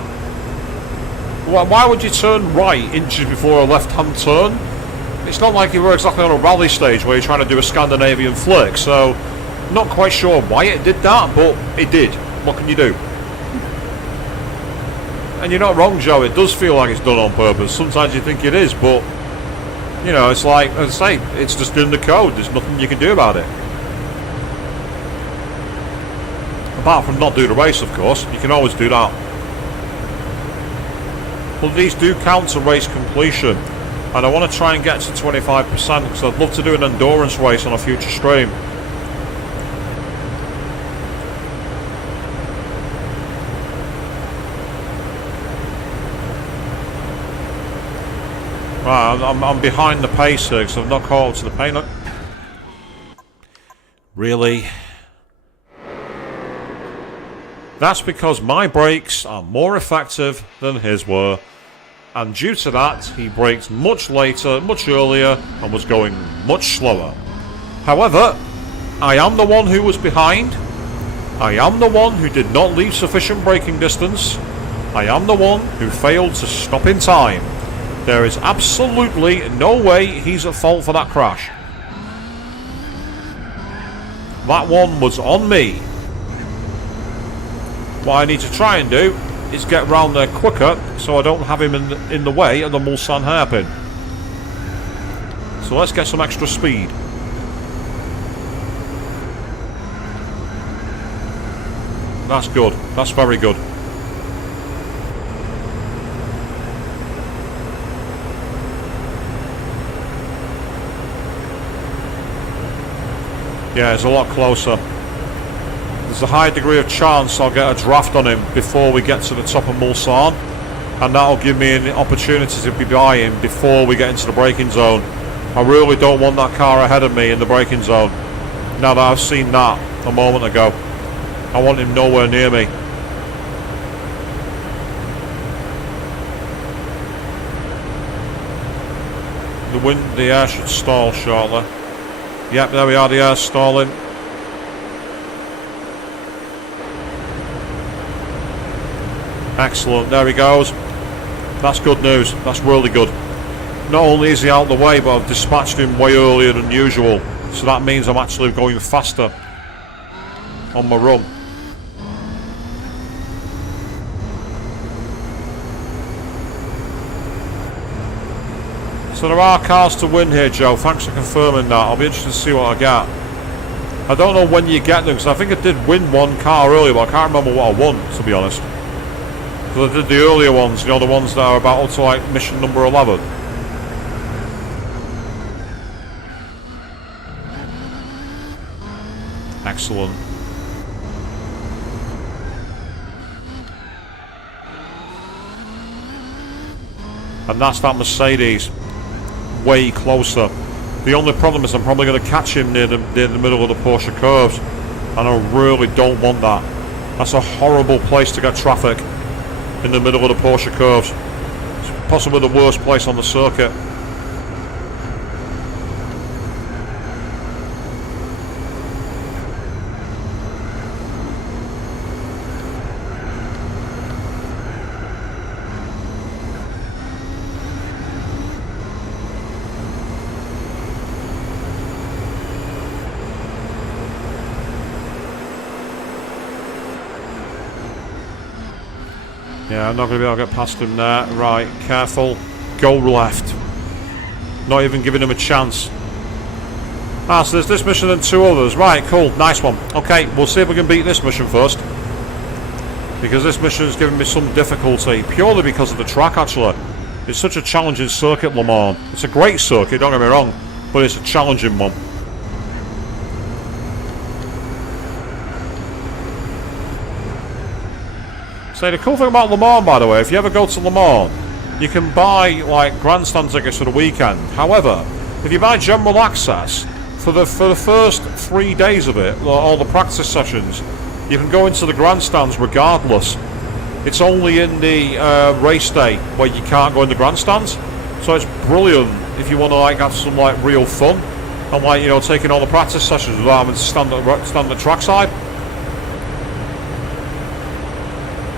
Why would you turn right inches before a left-hand turn? It's not like you were exactly on a rally stage where you're trying to do a Scandinavian flick. So, not quite sure why it did that, but it did. What can you do? And you're not wrong, Joe. It does feel like it's done on purpose. Sometimes you think it is, but you know, it's like, as I say, it's just in the code. There's nothing you can do about it. Apart from not do the race, of course. You can always do that. But these do count to race completion. And I want to try and get to 25% because I'd love to do an endurance race on a future stream. Right, I'm behind the pace here because I've not caught up to the pace. Really? That's because my brakes are more effective than his were. And due to that, he braked much later, much earlier, and was going much slower. However, I am the one who was behind. I am the one who did not leave sufficient braking distance. I am the one who failed to stop in time. There is absolutely no way he's at fault for that crash. That one was on me. What I need to try and do is get round there quicker so I don't have him in the way of the Mulsanne hairpin. So let's get some extra speed. That's good. That's very good. Yeah, it's a lot closer. There's a high degree of chance I'll get a draft on him before we get to the top of Mulsanne, and that'll give me an opportunity to be by him before we get into the braking zone. I really don't want that car ahead of me in the braking zone. Now that I've seen that a moment ago, I want him nowhere near me. The air should stall shortly. Yep, there we are, the air's stalling. Excellent, there he goes. That's good news, that's really good. Not only is he out of the way, but I've dispatched him way earlier than usual. So that means I'm actually going faster on my run. So there are cars to win here, Joe. Thanks for confirming that. I'll be interested to see what I get. I don't know when you get them, because I think I did win one car earlier, but I can't remember what I won, to be honest. Because I did the earlier ones, you know, the ones that are about up to like mission number 11. Excellent. And that's that Mercedes. Way closer. The only problem is I'm probably going to catch him near the middle of the Porsche curves, and I really don't want that. That's a horrible place to get traffic, in the middle of the Porsche curves. It's possibly the worst place on the circuit. Yeah, I'm not going to be able to get past him there. Right, careful. Go left. Not even giving him a chance. Ah, so there's this mission and 2 others. Right, cool. Nice one. Okay, we'll see if we can beat this mission first. Because this mission is giving me some difficulty. Purely because of the track, actually. It's such a challenging circuit, Le Mans. It's a great circuit, don't get me wrong. But it's a challenging one. So the cool thing about Le Mans, by the way, if you ever go to Le Mans, you can buy like grandstand tickets for the weekend. However, if you buy general access for the first 3 days of it, all the practice sessions, you can go into the grandstands regardless. It's only in the race day where you can't go in the grandstands. So it's brilliant if you want to like have some like real fun and like, you know, taking all the practice sessions without having to stand at the trackside.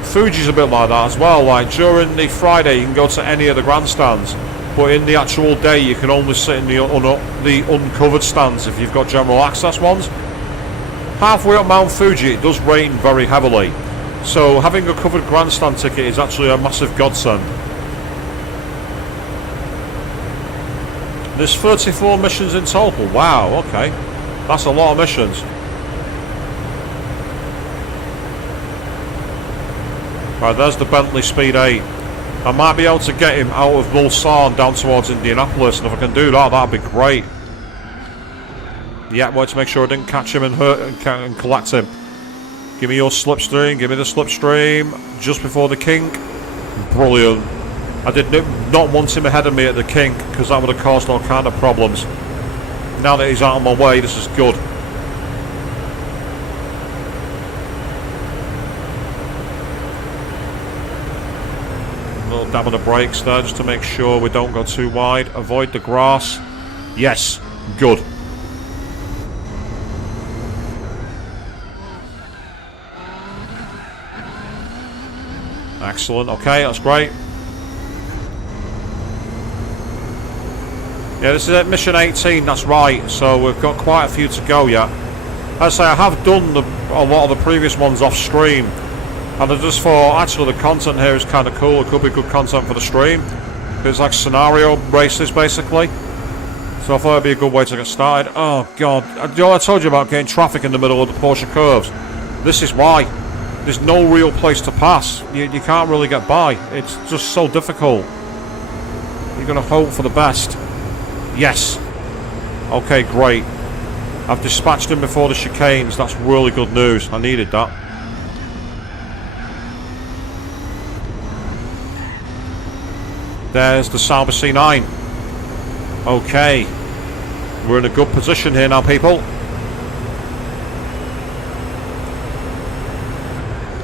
Fuji's a bit like that as well. Like during the Friday, you can go to any of the grandstands, but in the actual day, you can only sit in the uncovered stands if you've got general access ones. Halfway up Mount Fuji, it does rain very heavily, so having a covered grandstand ticket is actually a massive godsend. There's 34 missions in total. Wow. Okay, that's a lot of missions. Right, there's the Bentley Speed 8. I might be able to get him out of Mulsanne down towards Indianapolis, and if I can do that, that'd be great. Yeah, wanted to make sure I didn't catch him and hurt and collect him. Give me your slipstream, give me the slipstream just before the kink. Brilliant. I did not want him ahead of me at the kink because that would have caused all kind of problems. Now that he's out of my way, this is good. Dab on the brakes there just to make sure we don't go too wide. Avoid the grass. Yes, good. Excellent. Okay, that's great. Yeah, this is it, mission 18, that's right. So we've got quite a few to go yet. As I say, I have done a lot of the previous ones off stream. And I just thought, actually, the content here is kind of cool. It could be good content for the stream. It's like scenario races, basically. So I thought it'd be a good way to get started. Oh, God. You know, I told you about getting traffic in the middle of the Porsche curves. This is why. There's no real place to pass. You can't really get by. It's just so difficult. You're going to hope for the best. Yes. Okay, great. I've dispatched him before the chicanes. That's really good news. I needed that. There's the Sauber C9. Okay. We're in a good position here now, people.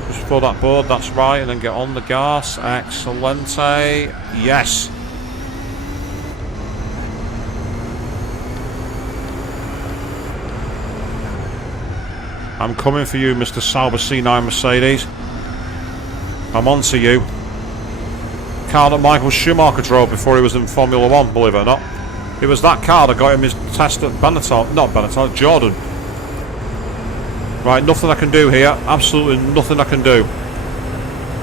Just before that board, that's right, and then get on the gas. Excelente. Yes. I'm coming for you, Mr. Sauber C9 Mercedes. I'm on to you. Car that Michael Schumacher drove before he was in Formula 1, believe it or not. It was that car that got him his test at Benetton, not Benetton, Jordan. Right, nothing I can do here, absolutely nothing I can do.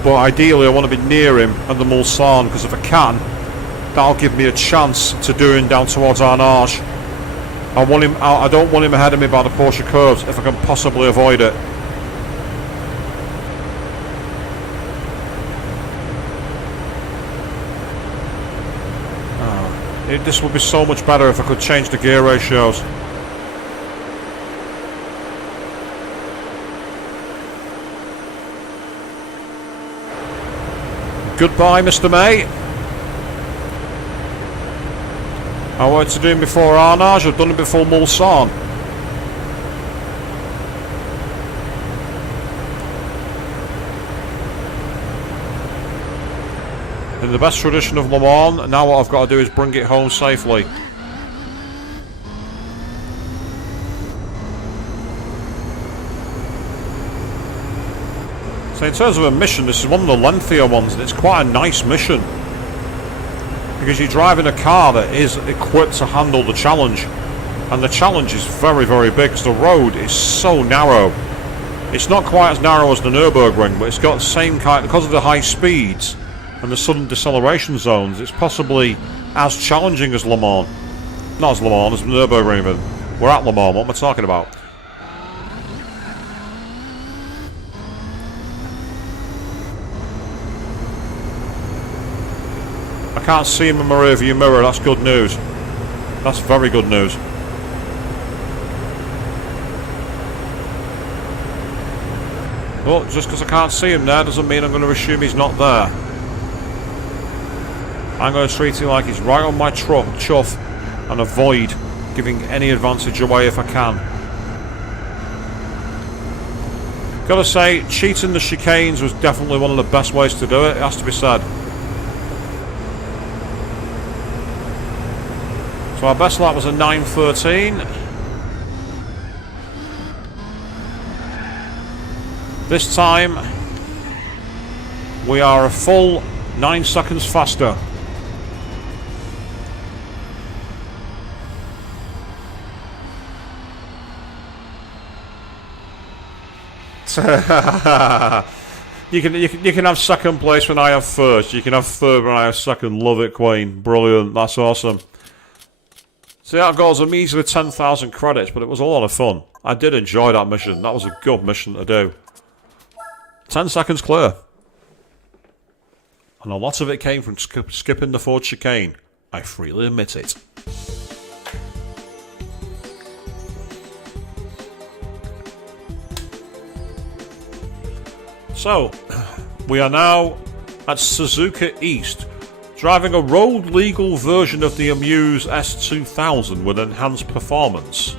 But ideally I want to be near him and the Mulsanne, because if I can, that'll give me a chance to do him down towards Arnage. I don't want him ahead of me by the Porsche curves if I can possibly avoid it. This would be so much better if I could change the gear ratios. Goodbye, Mr. May. I wanted to do him before Arnage. I've done it before Mulsanne. In the best tradition of Le Mans, now what I've got to do is bring it home safely. So in terms of a mission, this is one of the lengthier ones, and it's quite a nice mission. Because you're driving a car that is equipped to handle the challenge. And the challenge is very, very big, because the road is so narrow. It's not quite as narrow as the Nürburgring, but it's got the same kind, because of the high speeds and the sudden deceleration zones, it's possibly as challenging as Le Mans. Not as Le Mans, as Nürburgring even. We're at Le Mans, what am I talking about? I can't see him in my rearview mirror, that's good news. That's very good news. Well, just because I can't see him there doesn't mean I'm going to assume he's not there. I'm going to treat him like he's right on my chuff and avoid giving any advantage away if I can. Gotta say, cheating the chicanes was definitely one of the best ways to do it, it has to be said. So our best lap was a 9:13. This time, we are a full 9 seconds faster. You can have second place when I have first. You can have third when I have second. Love it, Queen. Brilliant. That's awesome. See, that goes I'm easily 10,000 credits, but it was a lot of fun. I did enjoy that mission. That was a good mission to do. 10 seconds clear. And a lot of it came from skipping the Ford chicane. I freely admit it. So, we are now at Suzuka East, driving a road-legal version of the Amuse S2000 with enhanced performance.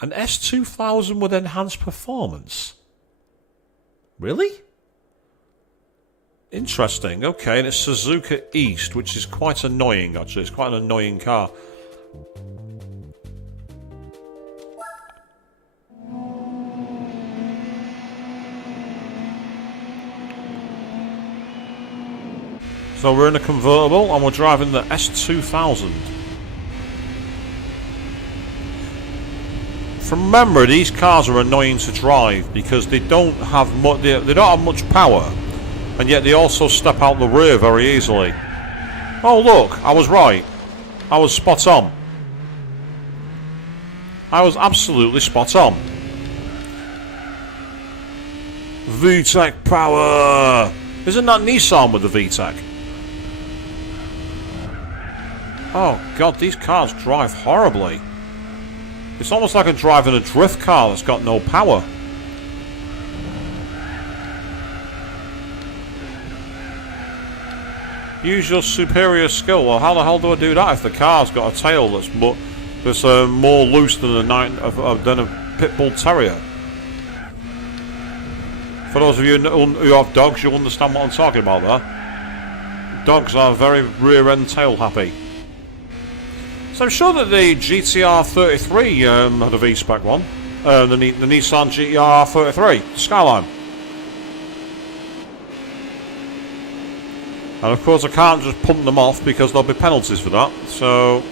An S2000 with enhanced performance? Really? Interesting, okay, and it's Suzuka East, which is quite annoying actually, it's quite an annoying car. So we're in a convertible and we're driving the S2000. From memory, these cars are annoying to drive because they don't have much power, and yet they also step out the rear very easily. Oh look, I was right. I was spot on. I was absolutely spot on. VTEC power! Isn't that Nissan with the VTEC? Oh god, these cars drive horribly. It's almost like I'm driving a drift car that's got no power. Use your superior skill. Well, how the hell do I do that if the car's got a tail that's more loose than a pit bull terrier? For those of you who have dogs, you'll understand what I'm talking about there. Dogs are very rear end tail happy. So I'm sure that the GTR 33 had a V-spec one. The Nissan GTR 33 Skyline. And of course I can't just punt them off because there'll be penalties for that. So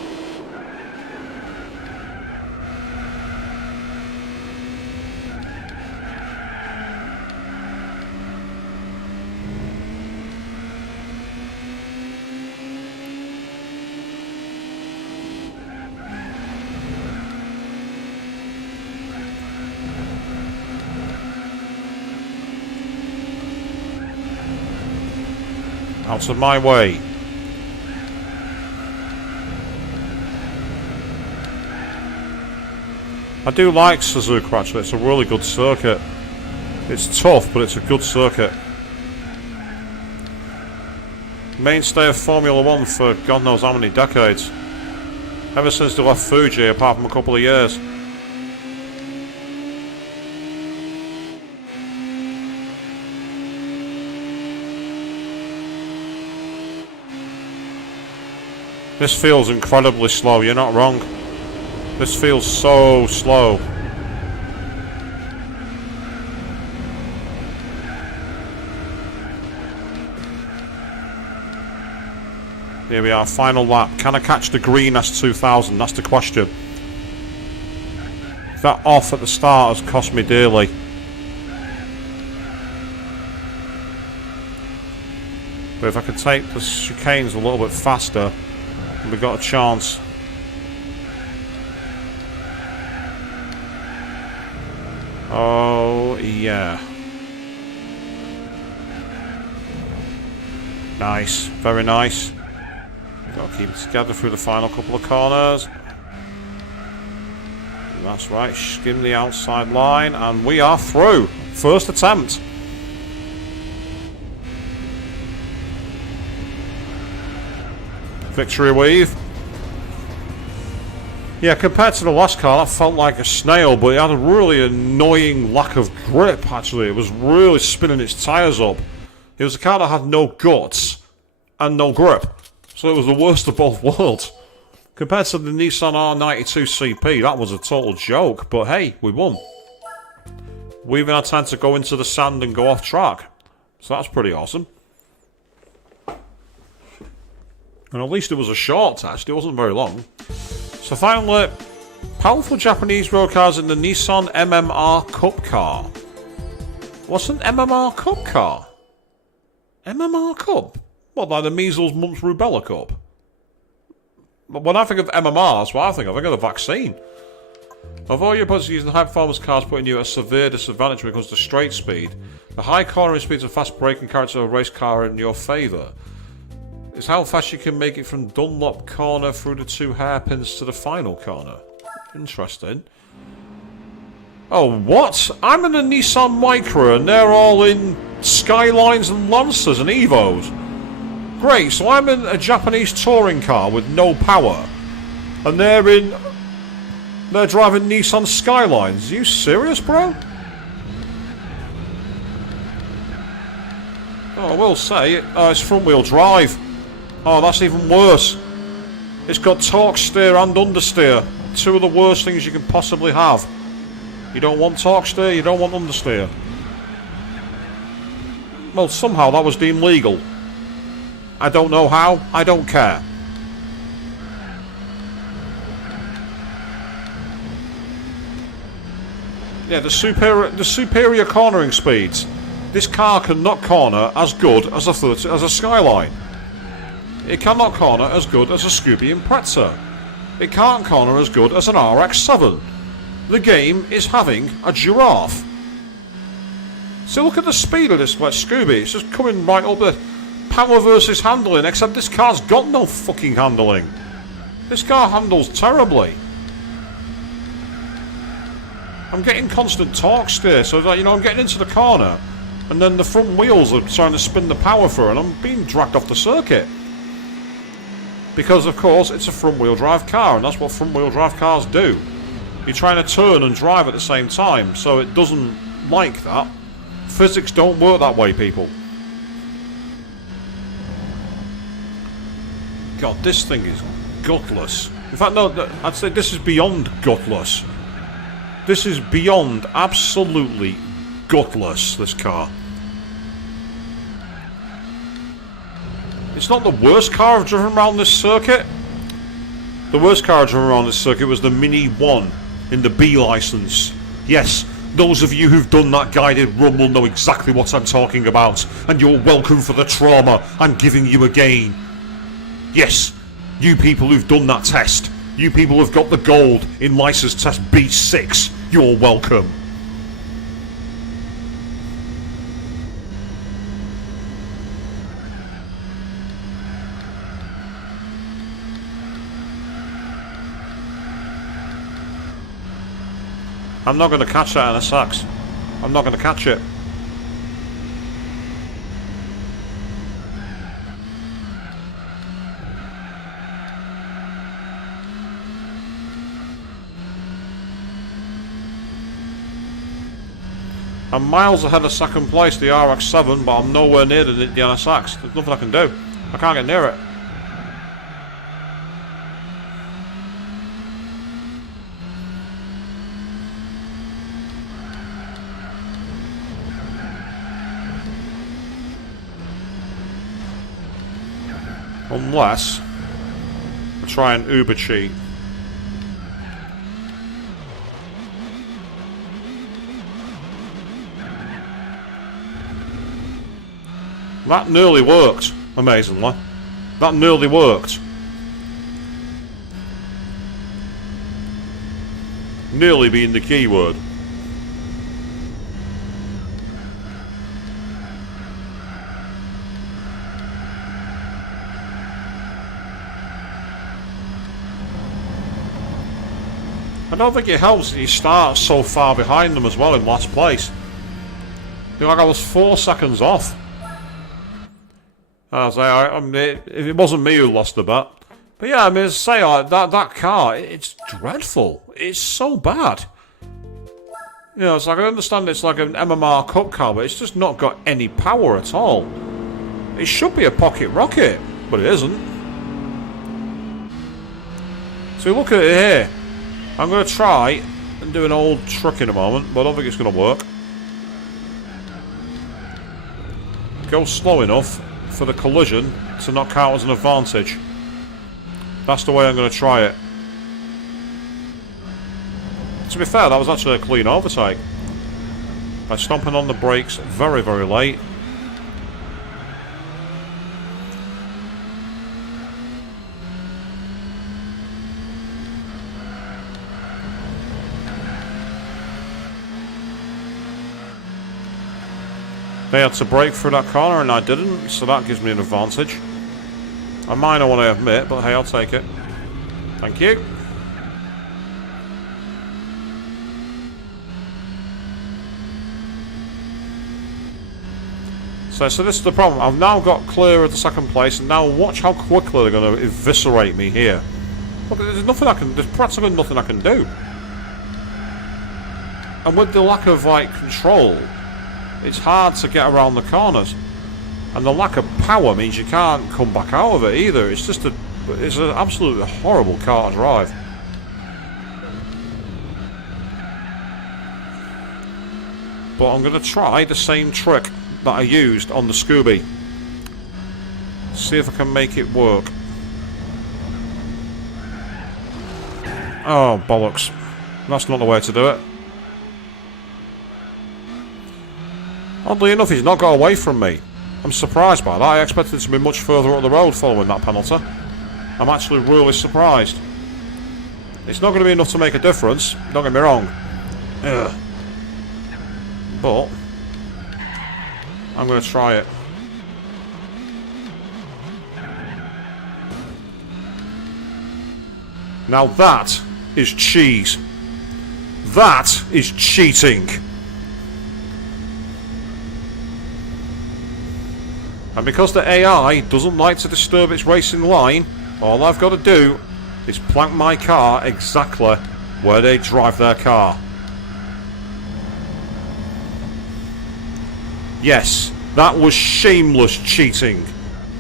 out of my way. I do like Suzuka actually, it's a really good circuit. It's tough, but it's a good circuit. Mainstay of Formula 1 for God knows how many decades. Ever since they left Fuji, apart from a couple of years. This feels incredibly slow, you're not wrong. This feels so slow. Here we are, final lap. Can I catch the green S2000? That's the question. that off at the start has cost me dearly. But if I could take the chicanes a little bit faster, we've got a chance. Oh, yeah. Nice. Very nice. Got to keep it together through the final couple of corners. That's right. Skim the outside line. And we are through. First attempt. Victory wave. Yeah, compared to the last car, that felt like a snail, but it had a really annoying lack of grip, actually. It was really spinning its tyres up. It was a car that had no guts and no grip. So it was the worst of both worlds. Compared to the Nissan R92 CP, that was a total joke. But hey, we won. We even had time to go into the sand and go off track. So that's pretty awesome. And at least it was a short test, it wasn't very long. So finally, powerful Japanese road cars in the Nissan MMR Cup car. What's an MMR Cup car? MMR Cup? What, like the measles, mumps, rubella cup? When I think of MMR, that's what I think of the vaccine. Although your opponents using high performance cars putting you at a severe disadvantage when it comes to straight speed, the high cornering speeds and fast braking character of a race car are in your favour. It's how fast you can make it from Dunlop corner through the 2 hairpins to the final corner. Interesting. Oh, what? I'm in a Nissan Micra and they're all in Skylines and Lancers and Evos. Great, so I'm in a Japanese touring car with no power. And they're driving Nissan Skylines. Are you serious, bro? Oh, I will say, it's front wheel drive. Oh, that's even worse. It's got torque steer and understeer. 2 of the worst things you can possibly have. You don't want torque steer, you don't want understeer. Well, somehow that was deemed legal. I don't know how, I don't care. Yeah, the superior cornering speeds. This car cannot corner as good as a Skyline. It cannot corner as good as a Scooby Impreza. It can't corner as good as an RX-7. The game is having a giraffe. So look at the speed of this Scooby. It's just coming right up there. Power versus handling, except this car's got no fucking handling. This car handles terribly. I'm getting constant torque steer, so that, I'm getting into the corner, and then the front wheels are trying to spin the power through, and I'm being dragged off the circuit. Because, of course, it's a front-wheel drive car, and that's what front-wheel drive cars do. You're trying to turn and drive at the same time, so it doesn't like that. Physics don't work that way, people. God, this thing is gutless. In fact, no, I'd say this is beyond gutless. This is beyond absolutely gutless, this car. It's not the worst car I've driven around this circuit. The worst car I've driven around this circuit was the Mini 1 in the B licence. Yes, those of you who've done that guided run will know exactly what I'm talking about, and you're welcome for the trauma I'm giving you again. Yes, you people who've done that test, you people who've got the gold in licence test B6, you're welcome. I'm not going to catch that in a sax. I'm not going to catch it. I'm miles ahead of second place, the RX-7, but I'm nowhere near the NSX. There's nothing I can do. I can't get near it. Unless I try and Uber cheat. That nearly worked, amazingly. That nearly worked. Nearly being the key word. I don't think it helps that you start so far behind them as well in last place. I feel like I was 4 seconds off. As I say, it wasn't me who lost the bet. But yeah, I mean, as I say, that car, it's dreadful. It's so bad. You know, it's like, I understand it's like an MMR Cup car, but it's just not got any power at all. It should be a pocket rocket, but it isn't. So look at it here. I'm going to try and do an old trick in a moment, but I don't think it's going to work. Go slow enough for the collision to not count as an advantage. That's the way I'm going to try it. To be fair, that was actually a clean overtake. By stomping on the brakes very, very late. They had to brake through that corner and I didn't, so that gives me an advantage. A minor one I admit, but hey, I'll take it. Thank you. So this is the problem. I've now got clear of the second place, and now watch how quickly they're going to eviscerate me here. Look, there's practically nothing I can do. And with the lack of, like, control, it's hard to get around the corners. And the lack of power means you can't come back out of it either. It's just it's an absolutely horrible car to drive. But I'm going to try the same trick that I used on the Scooby. See if I can make it work. Oh, bollocks. That's not the way to do it. Oddly enough, he's not got away from me. I'm surprised by that. I expected to be much further up the road following that penalty. I'm actually really surprised. It's not going to be enough to make a difference, don't get me wrong. Ugh. But I'm going to try it. Now that is cheese. That is cheating. And because the AI doesn't like to disturb its racing line, all I've got to do is plank my car exactly where they drive their car. Yes, that was shameless cheating.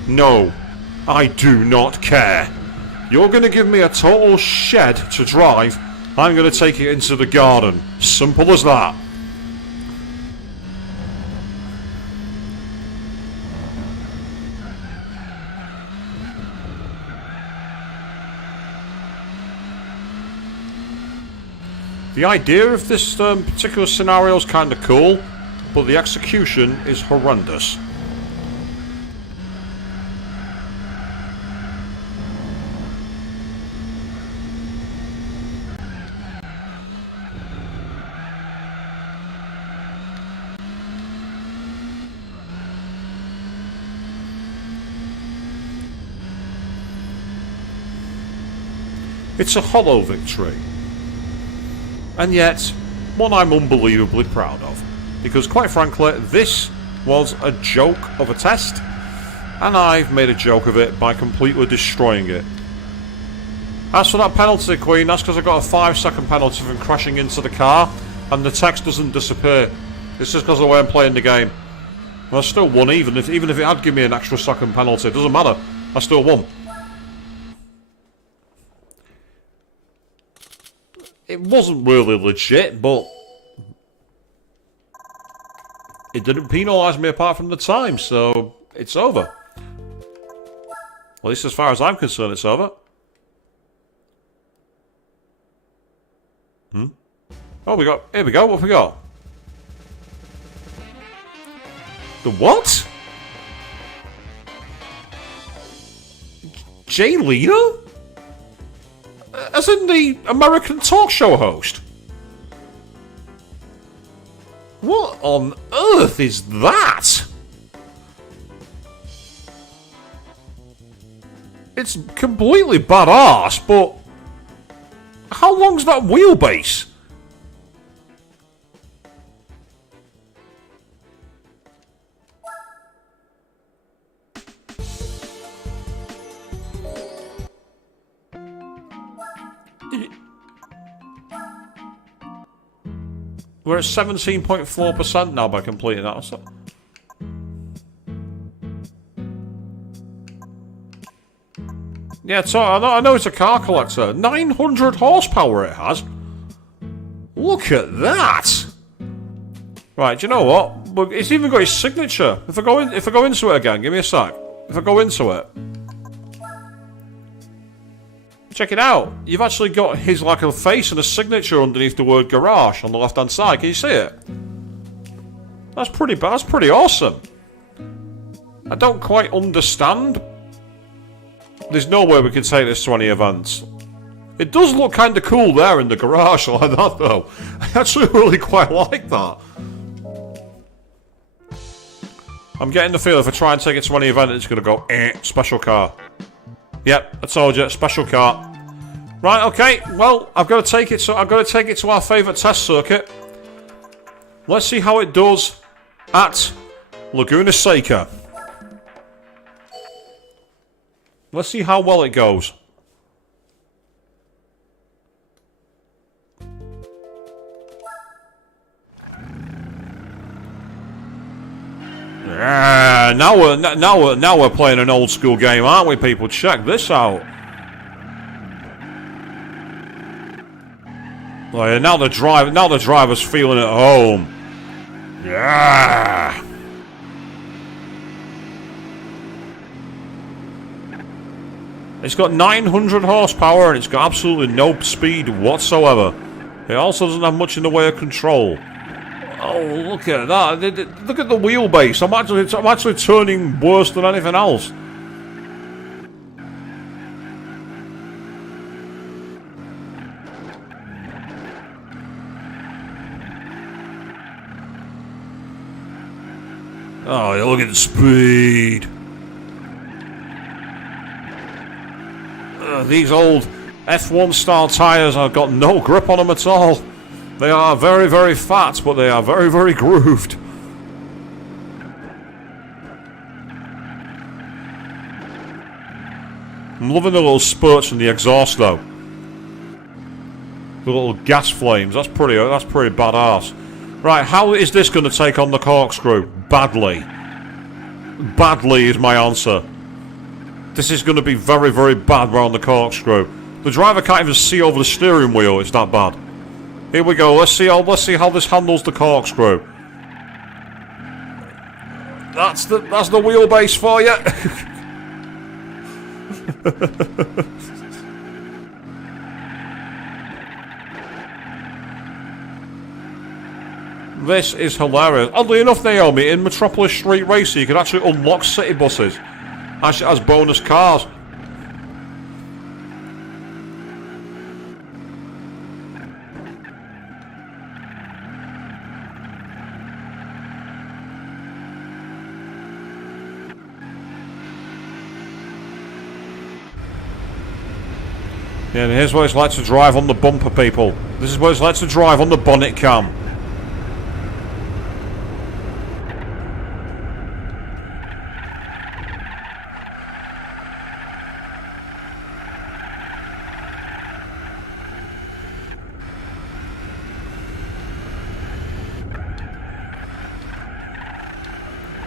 No, I do not care. You're going to give me a total shed to drive. I'm going to take it into the garden. Simple as that. The idea of this particular scenario is kind of cool, but the execution is horrendous. It's a hollow victory. And yet, one I'm unbelievably proud of. Because quite frankly, this was a joke of a test, and I've made a joke of it by completely destroying it. As for that penalty, Queen, that's because I got a 5-second penalty from crashing into the car, and the text doesn't disappear. It's just because of the way I'm playing the game. And I still won, even if it had given me an extra second penalty. It doesn't matter. I still won. It wasn't really legit, but it didn't penalise me apart from the time, so it's over. At least as far as I'm concerned, it's over. Oh, here we go, what have we got? The what? Jay Leno? As in the American talk show host? What on earth is that? It's completely badass, but how long's that wheelbase? We're at 17.4% now by completing that. So. Yeah, so I know it's a car collector. 900 horsepower it has. Look at that. Right, do you know what? Look, it's even got his signature. If I go into it again, give me a sec. If I go into it, check it out. You've actually got his like a face and a signature underneath the word garage on the left hand side. Can you see it? That's pretty bad. That's pretty awesome. I don't quite understand. There's no way we can take this to any events. It does look kind of cool there in the garage like that though. I actually really quite like that. I'm getting the feel if I try and take it to any event it's going to go, special car. Yep, I told you, special car. Right, okay, well, I've got to take it to our favourite test circuit. Let's see how it does at Laguna Seca. Let's see how well it goes. Yeah, now we're playing an old school game, aren't we, people? Check this out. Oh, yeah, now the driver's feeling at home. Yeah. It's got 900 horsepower and it's got absolutely no speed whatsoever. It also doesn't have much in the way of control. Oh, look at that. Look at the wheelbase. I'm actually turning worse than anything else. Oh, look at the speed. These old F1 style tyres have got no grip on them at all. They are very, very fat, but they are very, very grooved. I'm loving the little spurts from the exhaust, though. The little gas flames. That's pretty badass. Right, how is this going to take on the corkscrew? Badly. Badly is my answer. This is going to be very, very bad around the corkscrew. The driver can't even see over the steering wheel. It's that bad. Here we go. Let's see how this handles the corkscrew. That's the wheelbase for you. This is hilarious. Oddly enough, Naomi, in Metropolis Street Racer, you can actually unlock city buses. Actually, as bonus cars. Yeah, and here's what it's like to drive on the bumper, people. This is what it's like to drive on the bonnet cam.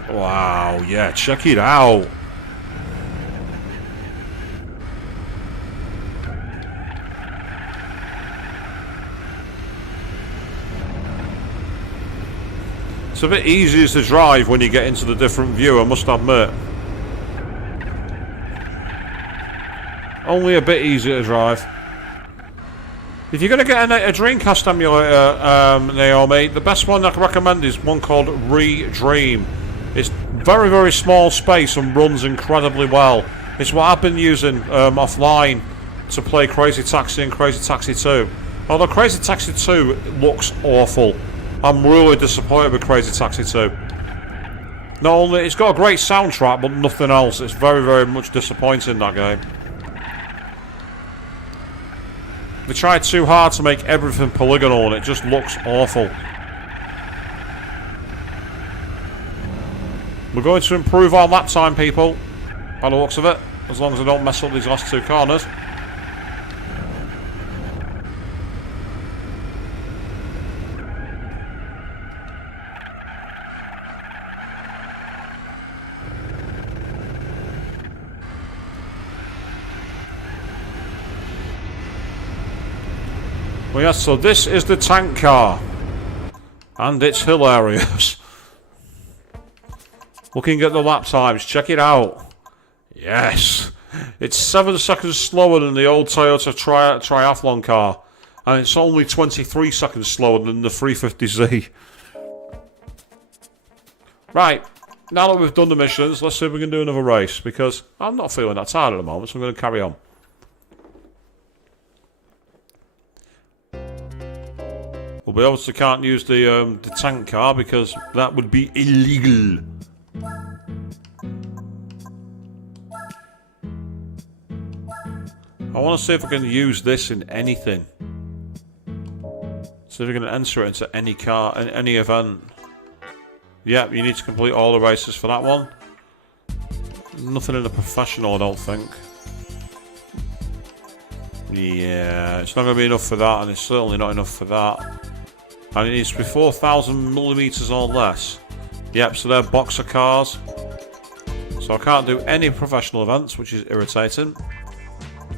Wow, yeah, check it out. It's a bit easier to drive when you get into the different view, I must admit. Only a bit easier to drive. If you're going to get a Dreamcast emulator, Naomi, the best one I can recommend is one called Redream. It's very, very small space and runs incredibly well. It's what I've been using offline to play Crazy Taxi and Crazy Taxi 2. Although Crazy Taxi 2 looks awful. I'm really disappointed with Crazy Taxi 2. Not only, it's got a great soundtrack, but nothing else. It's very, very much disappointing, that game. They tried too hard to make everything polygonal and it just looks awful. We're going to improve our lap time, people. By the looks of it. As long as I don't mess up these last two corners. Well, yes, so this is the tank car. And it's hilarious. Looking at the lap times, check it out. Yes. It's 7 seconds slower than the old Toyota Triathlon car. And it's only 23 seconds slower than the 350Z. Right. Now that we've done the missions, let's see if we can do another race. Because I'm not feeling that tired at the moment, so I'm going to carry on. Well, we obviously can't use the tank car because that would be illegal. I want to see if I can use this in anything. See if we can enter it into any car, in any event. Yep, you need to complete all the races for that one. Nothing in the professional, I don't think. Yeah, it's not going to be enough for that, and it's certainly not enough for that. And it needs to be 4,000 millimeters or less. Yep, so they're boxer cars. So I can't do any professional events, which is irritating.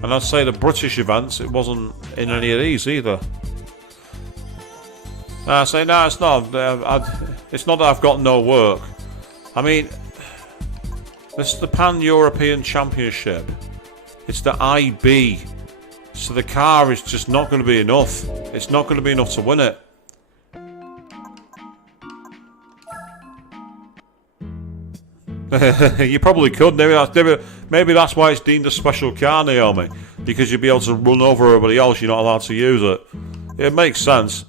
And I'd say the British events, it wasn't in any of these either. I say, no, it's not. It's not that I've got no work. I mean, this is the Pan-European Championship. It's the IB. So the car is just not going to be enough. It's not going to be enough to win it. You probably could. Maybe that's why it's deemed a special car, Naomi. Because you'd be able to run over everybody else. You're not allowed to use it. It makes sense.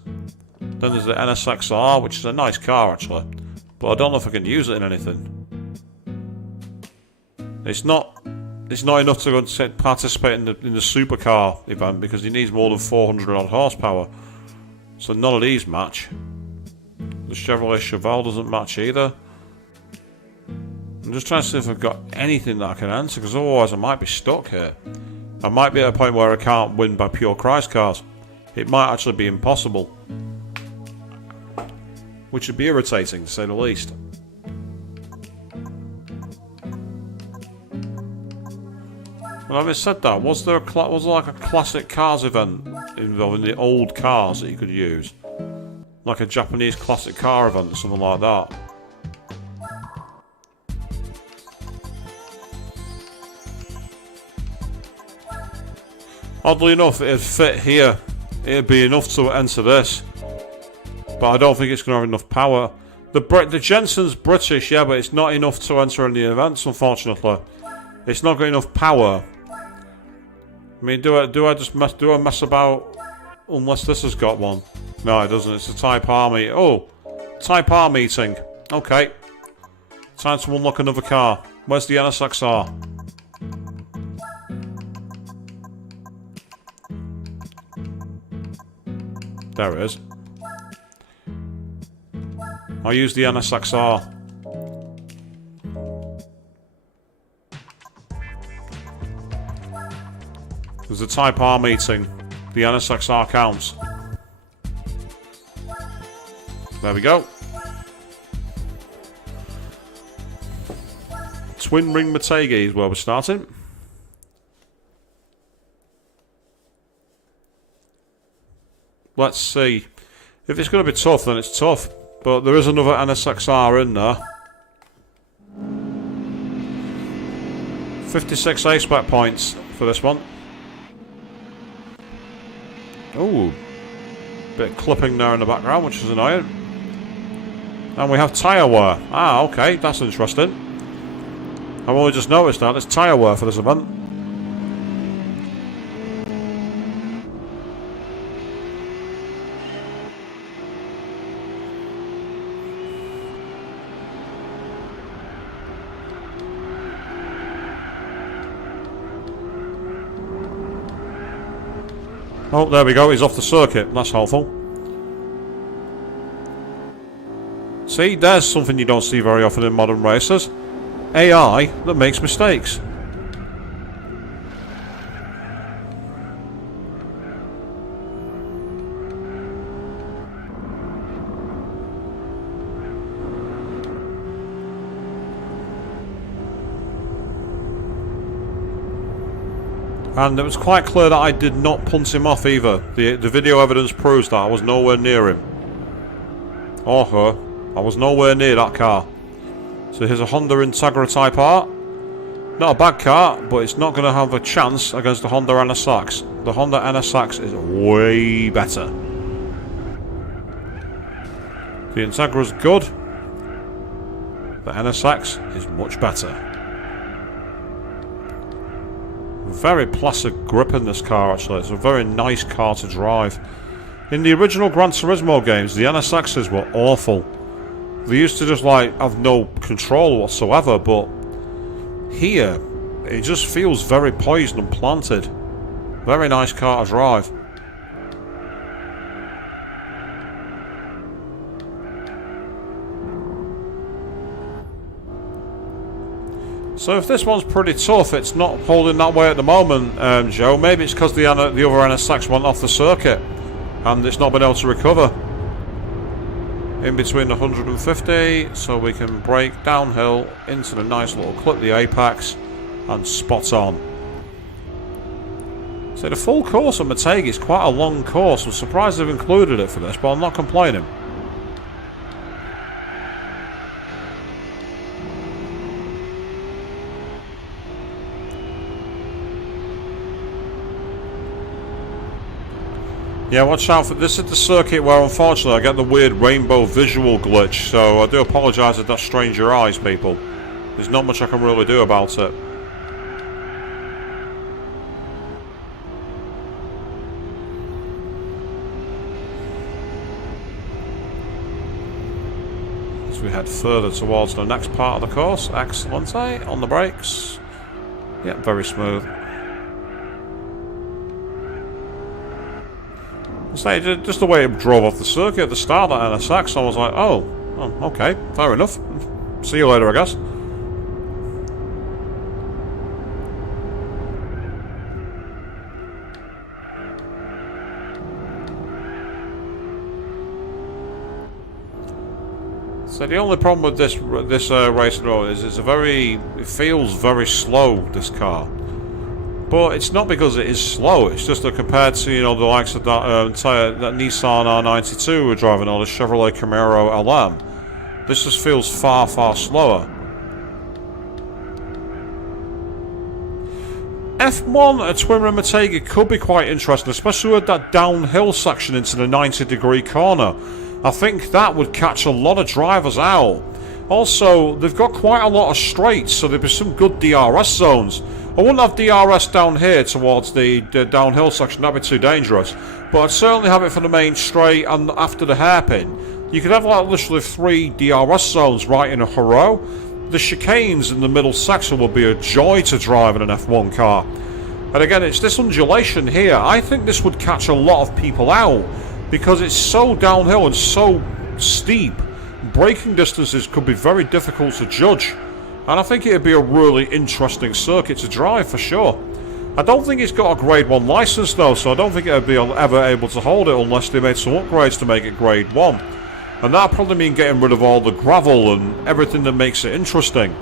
Then there's the NSXR, which is a nice car actually. But I don't know if I can use it in anything. It's not enough to go and participate in the supercar event because it needs more than 400 odd horsepower. So none of these match. The Chevrolet Chevelle doesn't match either. I'm just trying to see if I've got anything that I can answer, because otherwise I might be stuck here. I might be at a point where I can't win by pure Christ cars. It might actually be impossible. Which would be irritating, to say the least. Well, having said that, was there like a classic cars event involving the old cars that you could use? Like a Japanese classic car event or something like that? Oddly enough, it'd fit here. It'd be enough to enter this. But I don't think it's going to have enough power. The Jensen's British, yeah, but it's not enough to enter any events, unfortunately. It's not got enough power. I mean, do I just mess about unless this has got one? No, it doesn't. It's a Type R meeting. Oh, Type R meeting. Okay. Time to unlock another car. Where's the NSXR? There it is. I'll use the NSXR. There's a Type R meeting. The NSXR counts. There we go. Twin Ring Motegi is where we're starting. Let's see. If it's going to be tough, then it's tough. But there is another NSXR in there. 56 A-spec points for this one. Ooh. Bit of clipping there in the background, which is annoying. And we have tyre wear. Ah, okay. That's interesting. I've only just noticed that. There's tyre wear for this event. Oh, there we go. He's off the circuit. That's helpful. See, there's something you don't see very often in modern races. AI that makes mistakes. And it was quite clear that I did not punt him off either. The video evidence proves that I was nowhere near him. Or her. I was nowhere near that car. So here's a Honda Integra Type R. Not a bad car, but it's not going to have a chance against the Honda NSX. The Honda NSX is way better. The Integra's good. The NSX is much better. Very placid grip in this car, actually. It's a very nice car to drive. In the original Gran Turismo games, the NSXs were awful. They used to just like have no control whatsoever, but here it just feels very poised and planted. Very nice car to drive. So if this one's pretty tough, it's not holding that way at the moment, Joe. Maybe it's because the other NSX went off the circuit and it's not been able to recover. In between 150, so we can brake downhill into the nice little clip, the apex, and spot on. So the full course at Motegi is quite a long course. I'm surprised they've included it for this, but I'm not complaining. Yeah, watch out for this. Is the circuit where unfortunately I get the weird rainbow visual glitch, so I do apologise if that strains your eyes, people. There's not much I can really do about it. As we head further towards the next part of the course, excellent, on the brakes. Yep, very smooth. Say, just the way it drove off the circuit at the start of that NSX, I was like, oh, okay, fair enough. See you later, I guess. So the only problem with this racing road is it feels very slow, this car. But it's not because it is slow, it's just that compared to, you know, the likes of that Nissan R92 we're driving, or the Chevrolet Camaro LM, this just feels far, far slower. F1 at Twin Rim Motegi could be quite interesting, especially with that downhill section into the 90-degree corner. I think that would catch a lot of drivers out. Also, they've got quite a lot of straights, so there'd be some good DRS zones. I wouldn't have DRS down here towards the downhill section, that'd be too dangerous. But I'd certainly have it for the main straight and after the hairpin. You could have like literally 3 DRS zones right in a row. The chicanes in the middle section would be a joy to drive in an F1 car. And again, it's this undulation here. I think this would catch a lot of people out because it's so downhill and so steep. Braking distances could be very difficult to judge. And I think it would be a really interesting circuit to drive for sure. I don't think it's got a grade 1 license though, so I don't think it would be ever able to hold it unless they made some upgrades to make it grade 1. And that'd probably mean getting rid of all the gravel and everything that makes it interesting.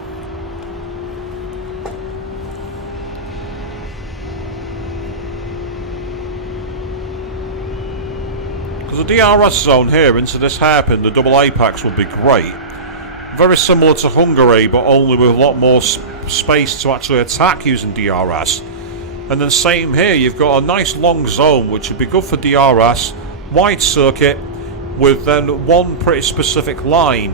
Because the DRS zone here into this hairpin, the double apex, would be great. Very similar to Hungary, but only with a lot more space to actually attack using DRS. And then same here, you've got a nice long zone which would be good for DRS, wide circuit, with then one pretty specific line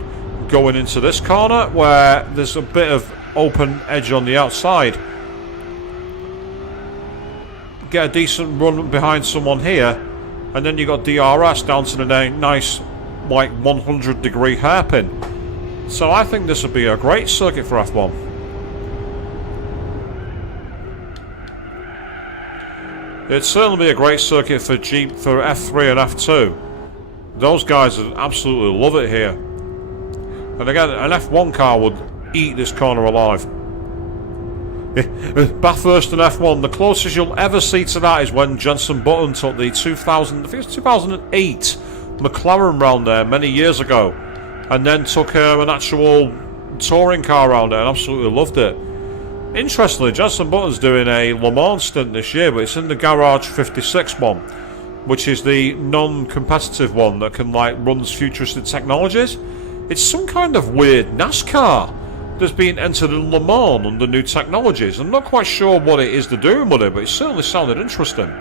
going into this corner where there's a bit of open edge on the outside. Get a decent run behind someone here, and then you got DRS down to the nice, like 100-degree hairpin. So I think this would be a great circuit for F1. It'd certainly be a great circuit for F3 and F2. Those guys would absolutely love it here. And again, an F1 car would eat this corner alive. Bathurst and F1, the closest you'll ever see to that is when Jenson Button took the 2008 McLaren round there many years ago, and then took an actual touring car round there and absolutely loved it. Interestingly, Jenson Button's doing a Le Mans stint this year, but it's in the Garage 56 one, which is the non-competitive one that can runs futuristic technologies. It's some kind of weird NASCAR that's being entered in Le Mans under new technologies. I'm not quite sure what it is they're doing with it, but it certainly sounded interesting.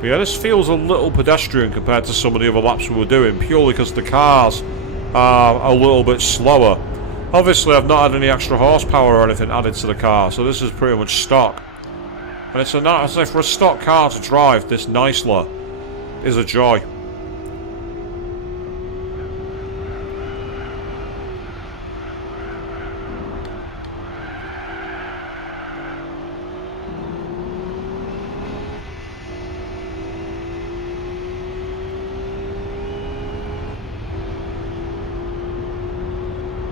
But yeah, this feels a little pedestrian compared to some of the other laps we were doing, purely because the cars are a little bit slower. Obviously, I've not had any extra horsepower or anything added to the car, so this is pretty much stock. And it's nice, for a stock car to drive this nicely is a joy.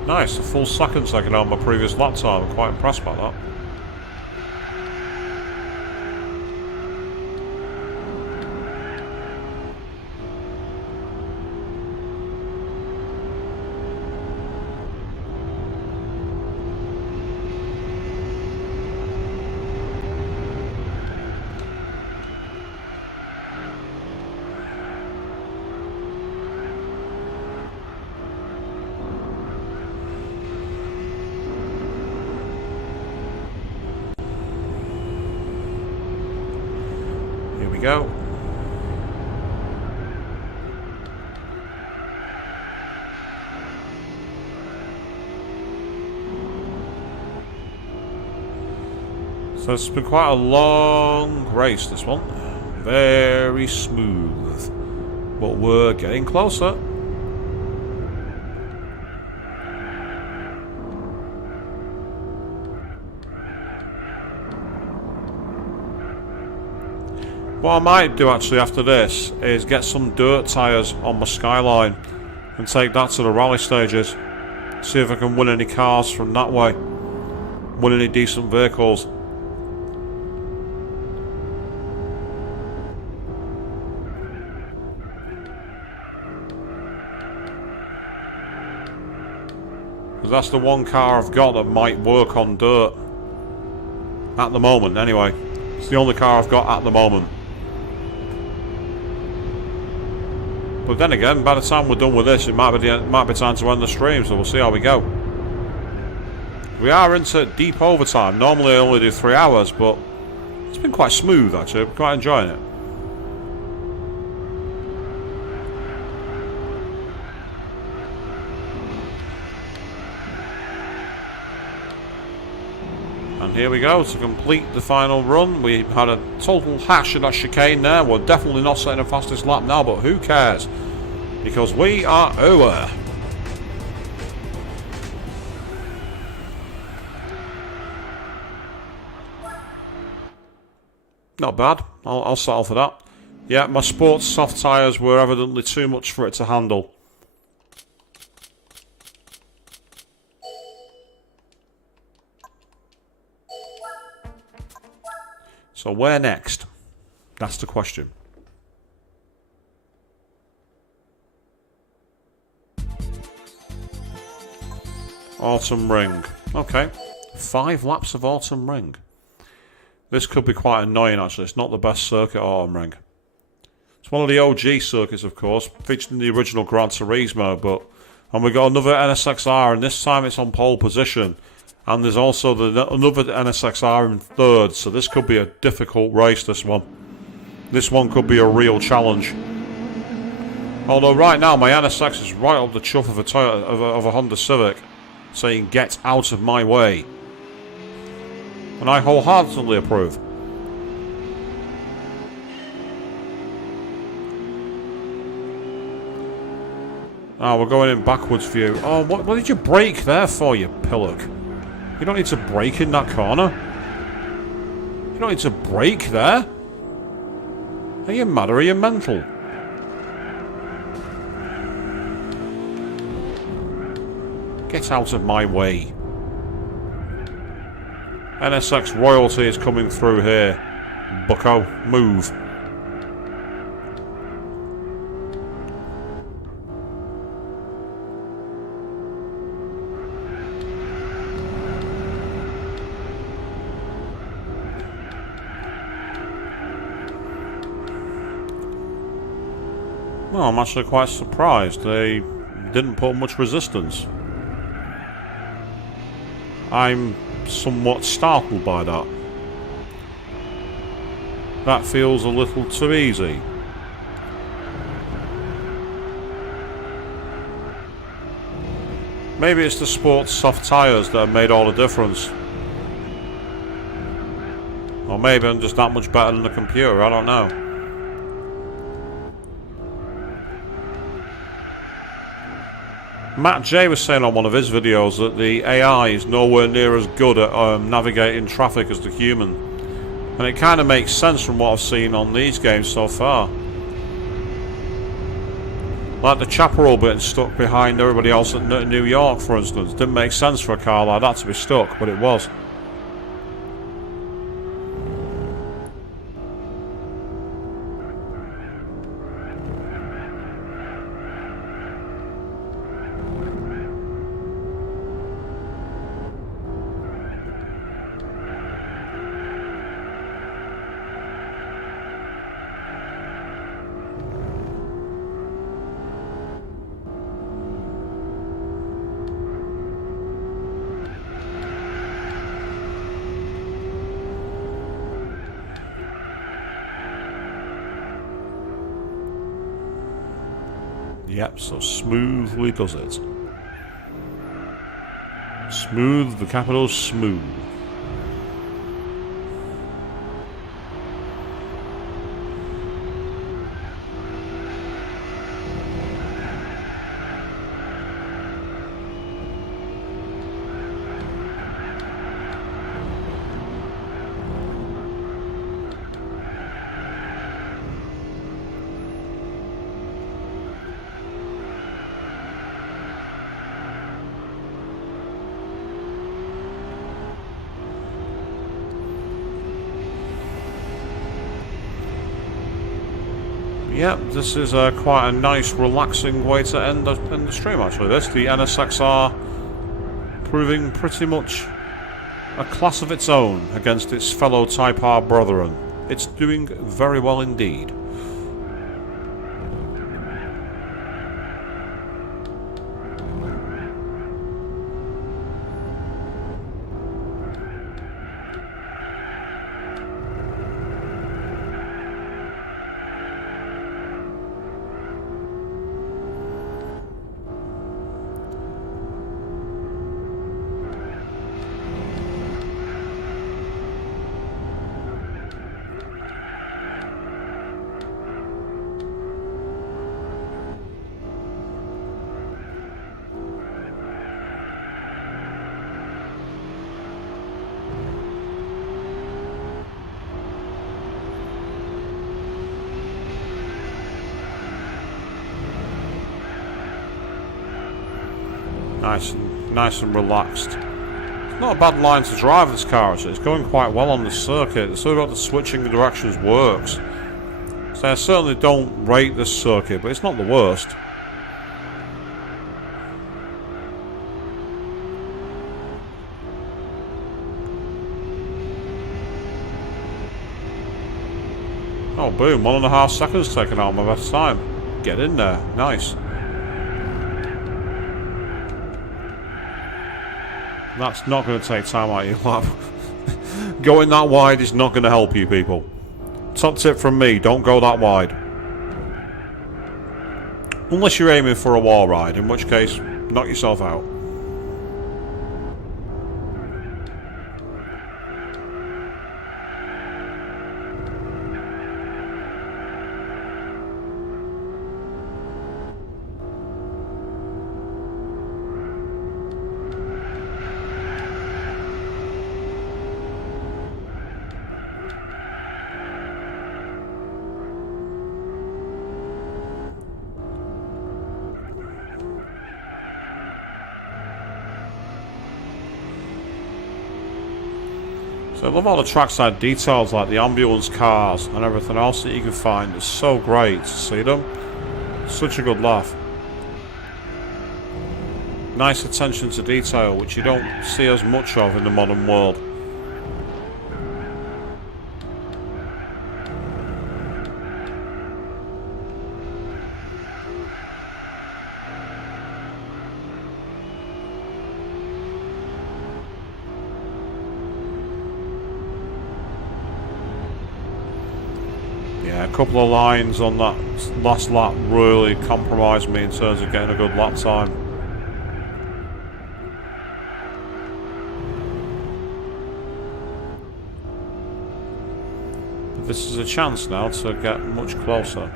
Nice, a full second taken on my previous lap time. I'm quite impressed by that. Go. So it's been quite a long race, this one. Very smooth. But we're getting closer. What I might do actually after this is get some dirt tyres on my Skyline and take that to the rally stages. See if I can win any cars from that way. Win any decent vehicles. Because that's the one car I've got that might work on dirt. At the moment, anyway. It's the only car I've got at the moment. But then again, by the time we're done with this, it might be time to end the stream, so we'll see how we go. We are into deep overtime. Normally I only do 3 hours, but it's been quite smooth actually. I'm quite enjoying it. And here we go, to complete the final run. We had a total hash of that chicane there. We're definitely not setting the fastest lap now, but who cares? Because we are over. Not bad. I'll settle for that. Yeah, my sports soft tyres were evidently too much for it to handle. So where next? That's the question. Autumn Ring. Okay. 5 laps of Autumn Ring. This could be quite annoying actually. It's not the best circuit, Autumn Ring. It's one of the OG circuits, of course, featured in the original Gran Turismo, and we got another NSXR, and this time it's on pole position. And there's also another NSXR in third, so this could be a difficult race, this one. This one could be a real challenge. Although right now my NSX is right up the chuff of a Toyota, of a Honda Civic, saying "Get out of my way," and I wholeheartedly approve. Oh, we're going in backwards view. Oh, what did you brake there for, you pillock? You don't need to brake in that corner. You don't need to brake there. Are you mad or are you mental? Get out of my way. NSX royalty is coming through here. Bucko, move. Well, I'm actually quite surprised they didn't put much resistance. I'm somewhat startled by that. That feels a little too easy. Maybe it's the sport's soft tyres that have made all the difference. Or maybe I'm just that much better than the computer, I don't know. Matt J was saying on one of his videos that the AI is nowhere near as good at navigating traffic as the human. And it kind of makes sense from what I've seen on these games so far. Like the chaparral being stuck behind everybody else at New York, for instance. Didn't make sense for a car like that to be stuck, but it was. Yep, so smoothly does it. Smooth, the capital smooth. Yep, this is quite a nice, relaxing way to end the stream, actually. The NSXR proving pretty much a class of its own against its fellow Type R brethren. It's doing very well indeed. Nice and relaxed. It's not a bad line to drive this car, actually. It's going quite well on the circuit. The sort of the switching directions works. So I certainly don't rate this circuit, but it's not the worst. Oh, boom, 1.5 seconds taken out my best time. Get in there, nice. That's not going to take time out of your lap. Going that wide is not going to help you, people. Top tip from me, don't go that wide. Unless you're aiming for a wall ride, in which case, knock yourself out. I love all the trackside details, like the ambulance cars and everything else that you can find. It's so great to see them. Such a good laugh. Nice attention to detail, which you don't see as much of in the modern world. Yeah, a couple of lines on that last lap really compromised me in terms of getting a good lap time. But this is a chance now to get much closer.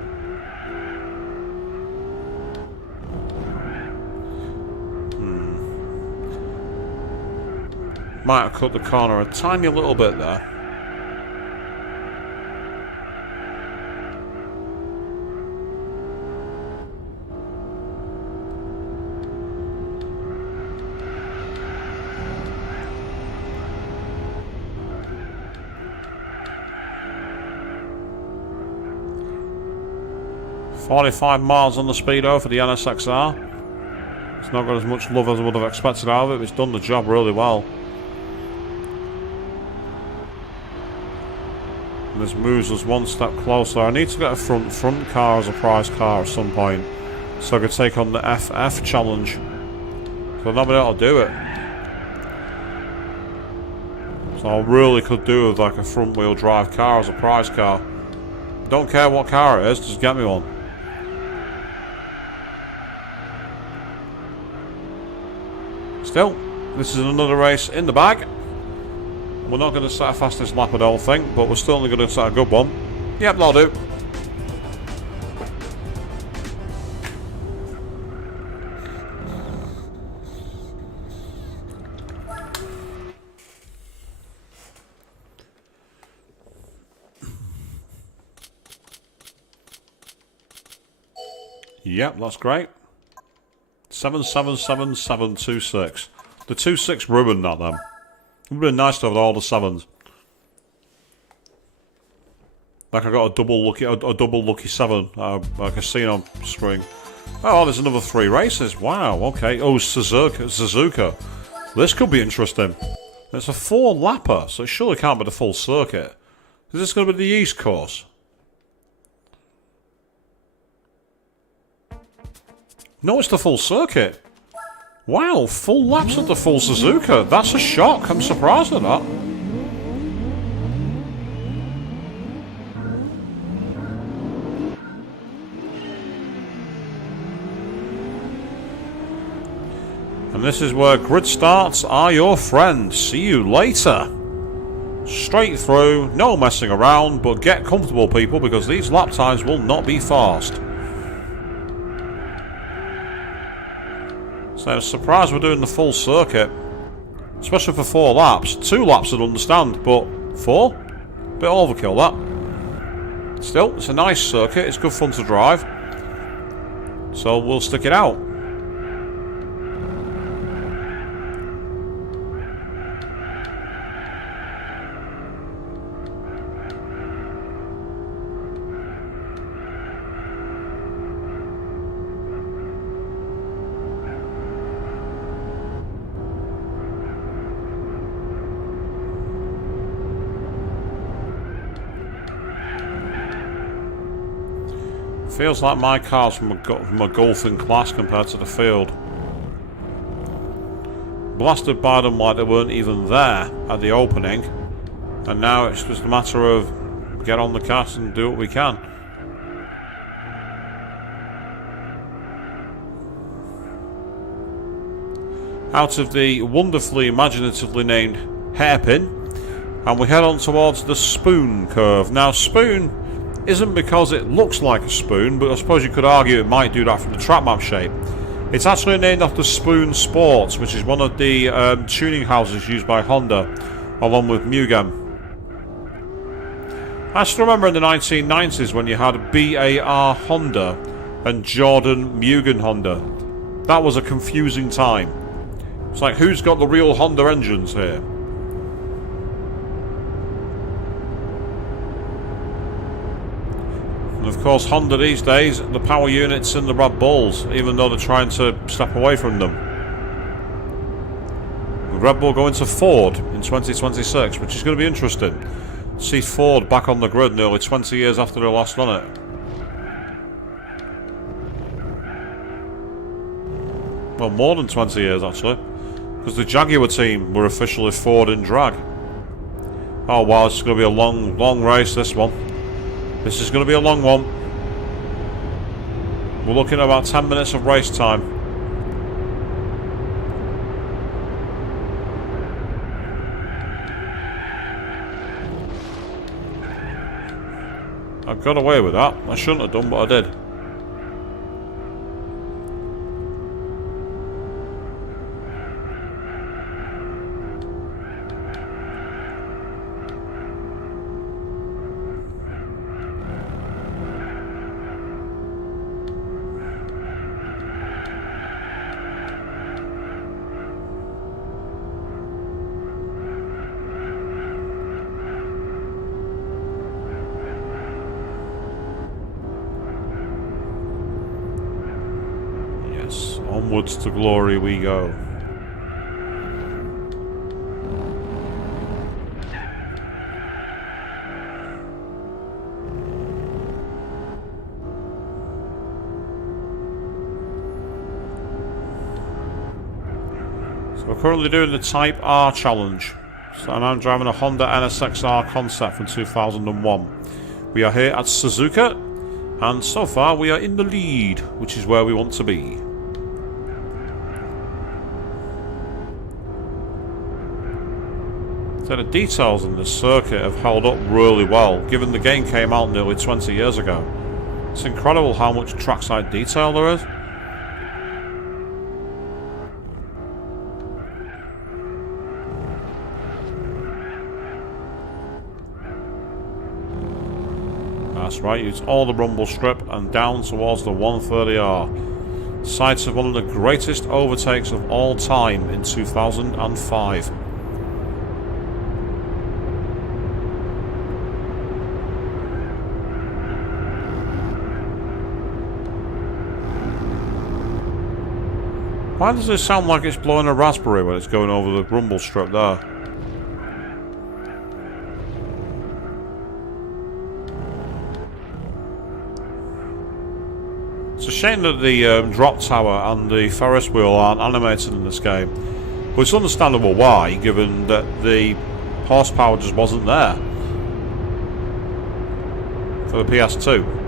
Might have cut the corner a tiny little bit there. .45 miles on the speedo for the NSXR. It's not got as much love as I would have expected out of it, but it's done the job really well. And this moves us one step closer. I need to get a front car as a prize car at some point, so I could take on the FF challenge. So nobody else will do it. So I really could do with like a front wheel drive car as a prize car. Don't care what car it is, just get me one. Still, this is another race in the bag. We're not going to set a fastest lap, I don't think, but we're certainly going to set a good one. Yep, that'll do. Yep, that's great. 777-726. The 26 ruined that then. It would have been nice to have all the 7s. Like I got a double lucky 7 a casino screen. Oh, there's another 3 races. Wow, okay. Oh, Suzuka. This could be interesting. It's a 4-lapper, so it surely can't be the full circuit. Is this going to be the East course? No, it's the full circuit. Wow, full laps of the full Suzuka. That's a shock. I'm surprised at that. And this is where grid starts are your friend. See you later. Straight through, no messing around, but get comfortable, people, because these lap times will not be fast. So I'm surprised we're doing the full circuit, especially for 4 laps. 2 laps I'd understand, but 4? Bit overkill that. Still, it's a nice circuit, it's good fun to drive. So we'll stick it out. Feels like my car's from a golfing class compared to the field. Blasted by them like they weren't even there at the opening, and now it's just a matter of get on the cast and do what we can. out of the wonderfully imaginatively named hairpin, and we head on towards the spoon curve. Now, spoon isn't because it looks like a spoon, but I suppose you could argue it might do that from the track map shape. It's actually named after Spoon Sports, which is one of the tuning houses used by Honda, along with Mugen. I still remember in the 1990s when you had BAR Honda and Jordan Mugen Honda. That was a confusing time. It's like, who's got the real Honda engines here? And of course, Honda these days, the power units in the Red Bulls, even though they're trying to step away from them. The Red Bull going to Ford in 2026, which is going to be interesting. See Ford back on the grid nearly 20 years after they last done it. Well, more than 20 years actually, because the Jaguar team were officially Ford in drag. Oh wow, it's going to be a long race, this one. This is going to be a long one. We're looking at about 10 minutes of race time. I got away with that. I shouldn't have done, but I did. Onwards to glory we go. So we're currently doing the Type R challenge. So, and I'm driving a Honda NSX-R concept from 2001. We are here at Suzuka, and so far we are in the lead, which is where we want to be. So the details in this circuit have held up really well, given the game came out nearly 20 years ago. It's incredible how much trackside detail there is. That's right, use all the rumble strip and down towards the 130R. Sites of one of the greatest overtakes of all time in 2005. Why does it sound like it's blowing a raspberry when it's going over the rumble strip there? It's a shame that the drop tower and the Ferris wheel aren't animated in this game. But it's understandable why, given that the horsepower just wasn't there for the PS2.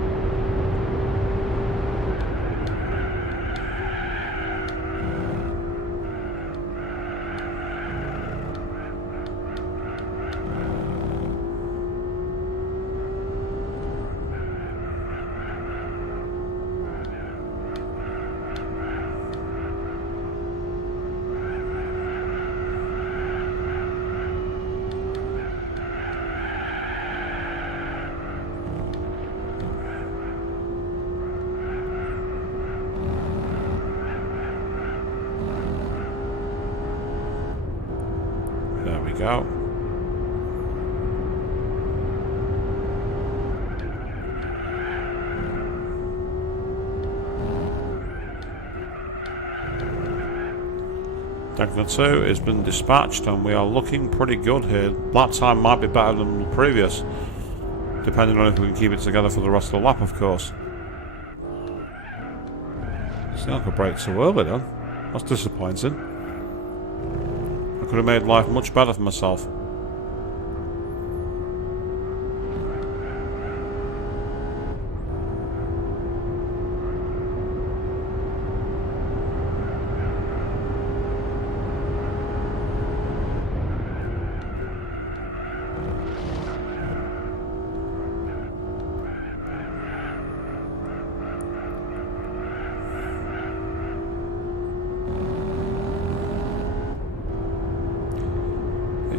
There we go. Dagna 2 has been dispatched and we are looking pretty good here. Lap time might be better than the previous, depending on if we can keep it together for the rest of the lap, of course. See, I could brake too early then. That's disappointing. I could have made life much better for myself.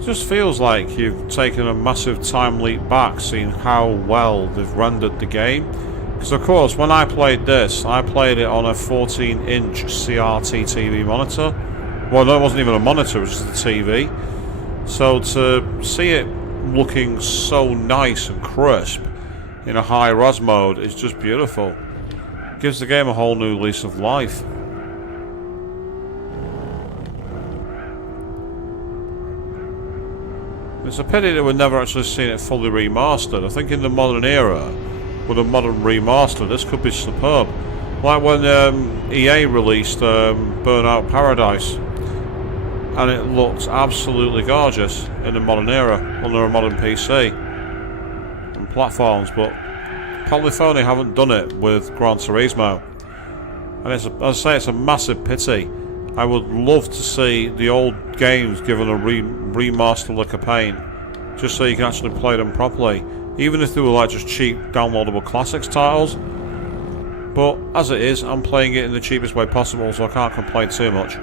It just feels like you've taken a massive time leap back, seeing how well they've rendered the game. Because of course, when I played this, I played it on a 14-inch CRT TV monitor. Well, no, it wasn't even a monitor, it was just a TV. So to see it looking so nice and crisp in a high-res mode is just beautiful. It gives the game a whole new lease of life. It's a pity that we've never actually seen it fully remastered. I think in the modern era, with a modern remaster, this could be superb. Like when EA released Burnout Paradise, and it looked absolutely gorgeous in the modern era, under a modern PC and platforms, but Polyphony haven't done it with Gran Turismo. And it's as I say, it's a massive pity. I would love to see the old games given a remaster lick of paint, just so you can actually play them properly, even if they were like just cheap downloadable classics titles. But as it is, I'm playing it in the cheapest way possible, so I can't complain too much.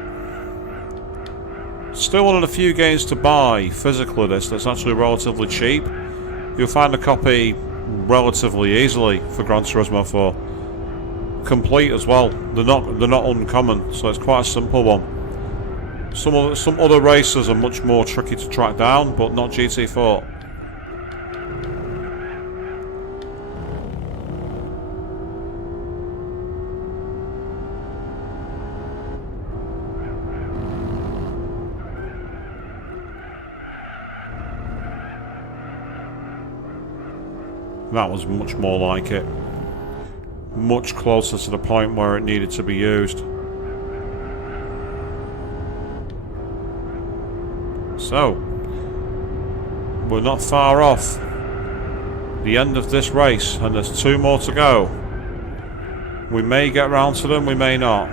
Still one of the few games to buy physically that's actually relatively cheap. You'll find a copy relatively easily for Gran Turismo 4. Complete as well. They're not uncommon, so it's quite a simple one. Some other races are much more tricky to track down, but not GT4. That was much more like it. Much closer to the point where it needed to be used. So, we're not far off the end of this race, and there's 2 more to go. We may get round to them, we may not.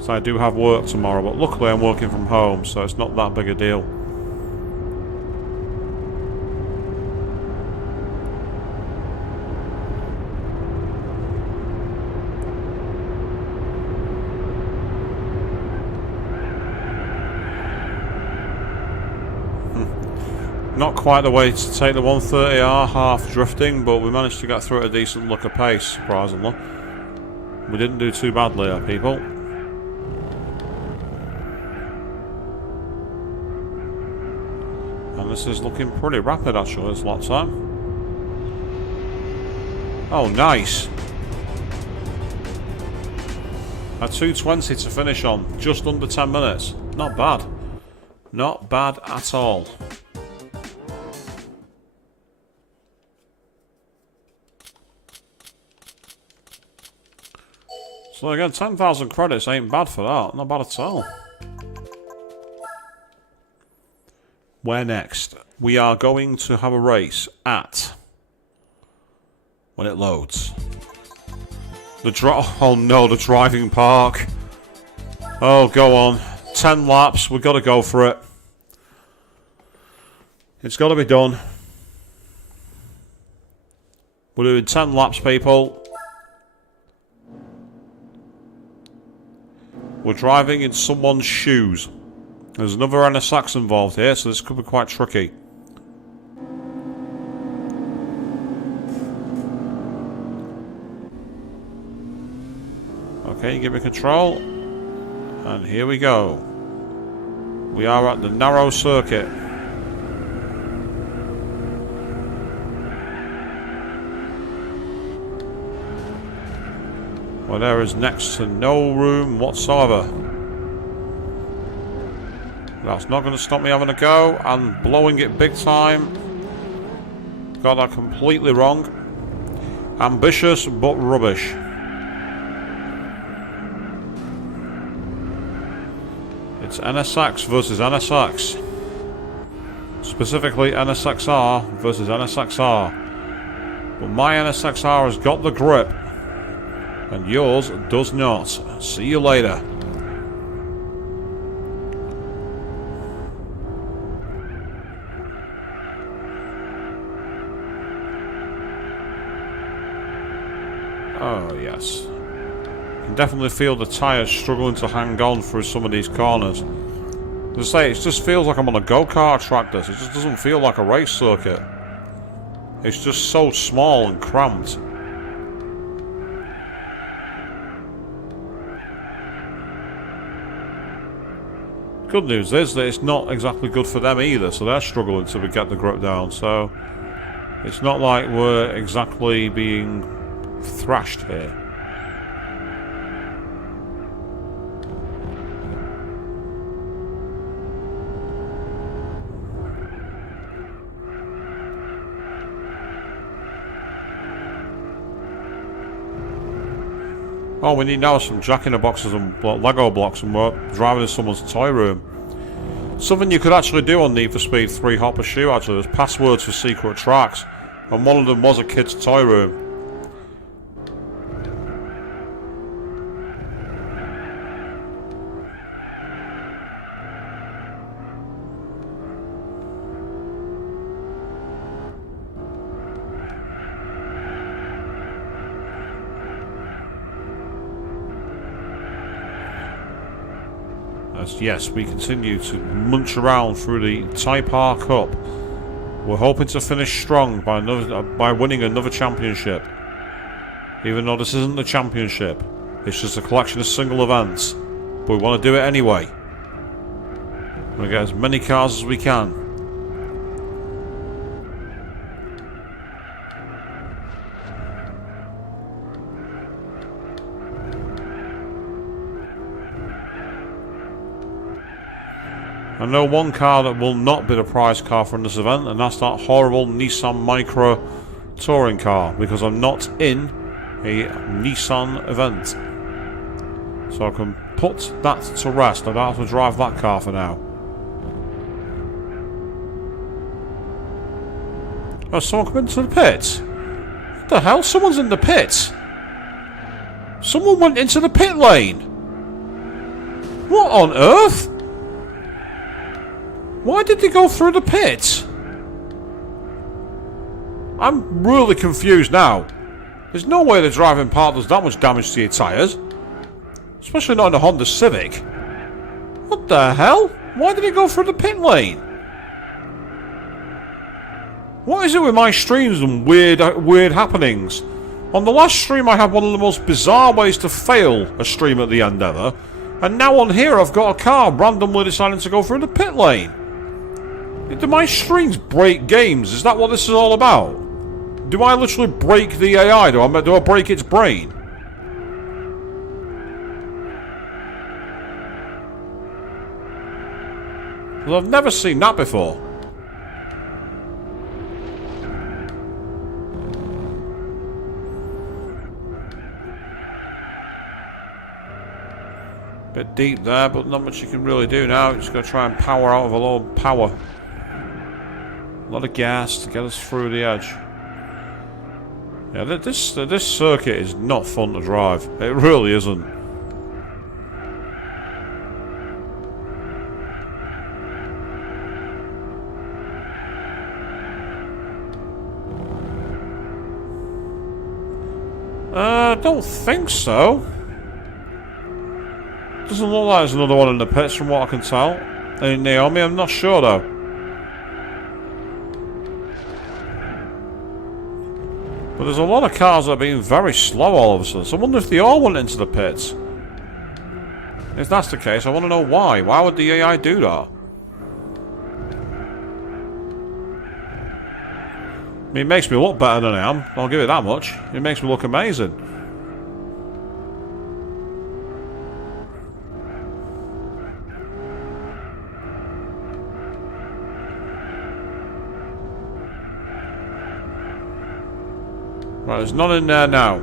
So I do have work tomorrow, but luckily I'm working from home, so it's not that big a deal. Not quite the way to take the 130R, half drifting, but we managed to get through at a decent look of pace, surprisingly. We didn't do too badly there, people. And this is looking pretty rapid, actually, this lap time. Oh, nice. A 220 to finish on, just under 10 minutes. Not bad. Not bad at all. So again, 10,000 credits ain't bad for that. Not bad at all. Where next? We are going to have a race at... when it loads. Oh no, the driving park. Oh, go on. 10 laps, we've got to go for it. It's got to be done. We're doing 10 laps, people. We're driving in someone's shoes. There's another NSX involved here, so this could be quite tricky. Okay, give me control. And here we go. We are at the narrow circuit. Well, there is next to no room whatsoever. That's not going to stop me having a go. I'm blowing it big time. Got that completely wrong. Ambitious, but rubbish. It's NSX versus NSX. Specifically NSXR versus NSXR. But my NSXR has got the grip. And yours does not. See you later. Oh, yes. can definitely feel the tyres struggling to hang on through some of these corners. As I say, it just feels like I'm on a go-kart track, this. It just doesn't feel like a race circuit. It's just so small and cramped. Good news is that it's not exactly good for them either, so they're struggling to get the grip down, so it's not like we're exactly being thrashed here. All we need now is some jack-in-the-boxes and Lego blocks, and we're driving in someone's toy room. Something you could actually do on Need for Speed 3 Hot Pursuit, actually. There's passwords for secret tracks, and one of them was a kid's toy room. Yes, we continue to munch around through the Type R Cup. We're hoping to finish strong by winning another championship. Even though this isn't the championship, it's just a collection of single events. But we want to do it anyway. We're going to get as many cars as we can. I know one car that will not be the prize car from this event, and that's that horrible Nissan Micra touring car, because I'm not in a Nissan event. So I can put that to rest. I don't have to drive that car for now. Oh, someone come into the pit? What the hell? Someone's in the pit! Someone went into the pit lane! What on earth? Why did they go through the pit? I'm really confused now. There's no way the driving part does that much damage to your tyres. Especially not in a Honda Civic. What the hell? Why did it go through the pit lane? What is it with my streams and weird happenings? On the last stream I had one of the most bizarre ways to fail a stream at the end ever. And now on here I've got a car randomly deciding to go through the pit lane. Do my streams break games? Is that what this is all about? Do I literally break the AI? Do I break its brain? Well, I've never seen that before. Bit deep there, but not much you can really do now. Just got to try and power out of a low power. A lot of gas to get us through the edge. Yeah, this circuit is not fun to drive. It really isn't. I don't think so. Doesn't look like there's another one in the pits from what I can tell. And Naomi, I'm not sure though. But there's a lot of cars that are being very slow all of a sudden. So I wonder if they all went into the pits. If that's the case, I want to know why. Why would the AI do that? I mean, it makes me look better than I am. I'll give it that much. It makes me look amazing. Right, there's none in there now.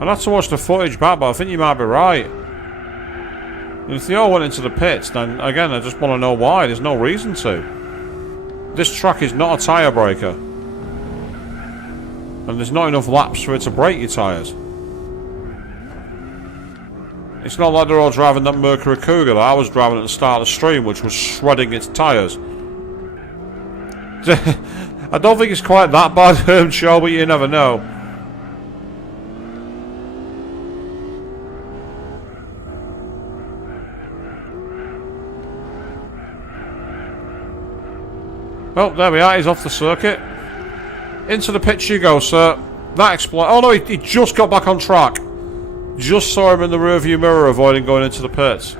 I'd have to watch the footage back, but I think you might be right. And if they all went into the pits, then again, I just want to know why. There's no reason to. This track is not a tyre breaker. And there's not enough laps for it to break your tyres. It's not like they're all driving that Mercury Cougar that I was driving at the start of the stream, which was shredding its tyres. I don't think it's quite that bad, Show, but you never know. Oh, there we are. He's off the circuit. Into the pitch you go, sir. That explains... Oh, no, he just got back on track. Just saw him in the rearview mirror avoiding going into the pits.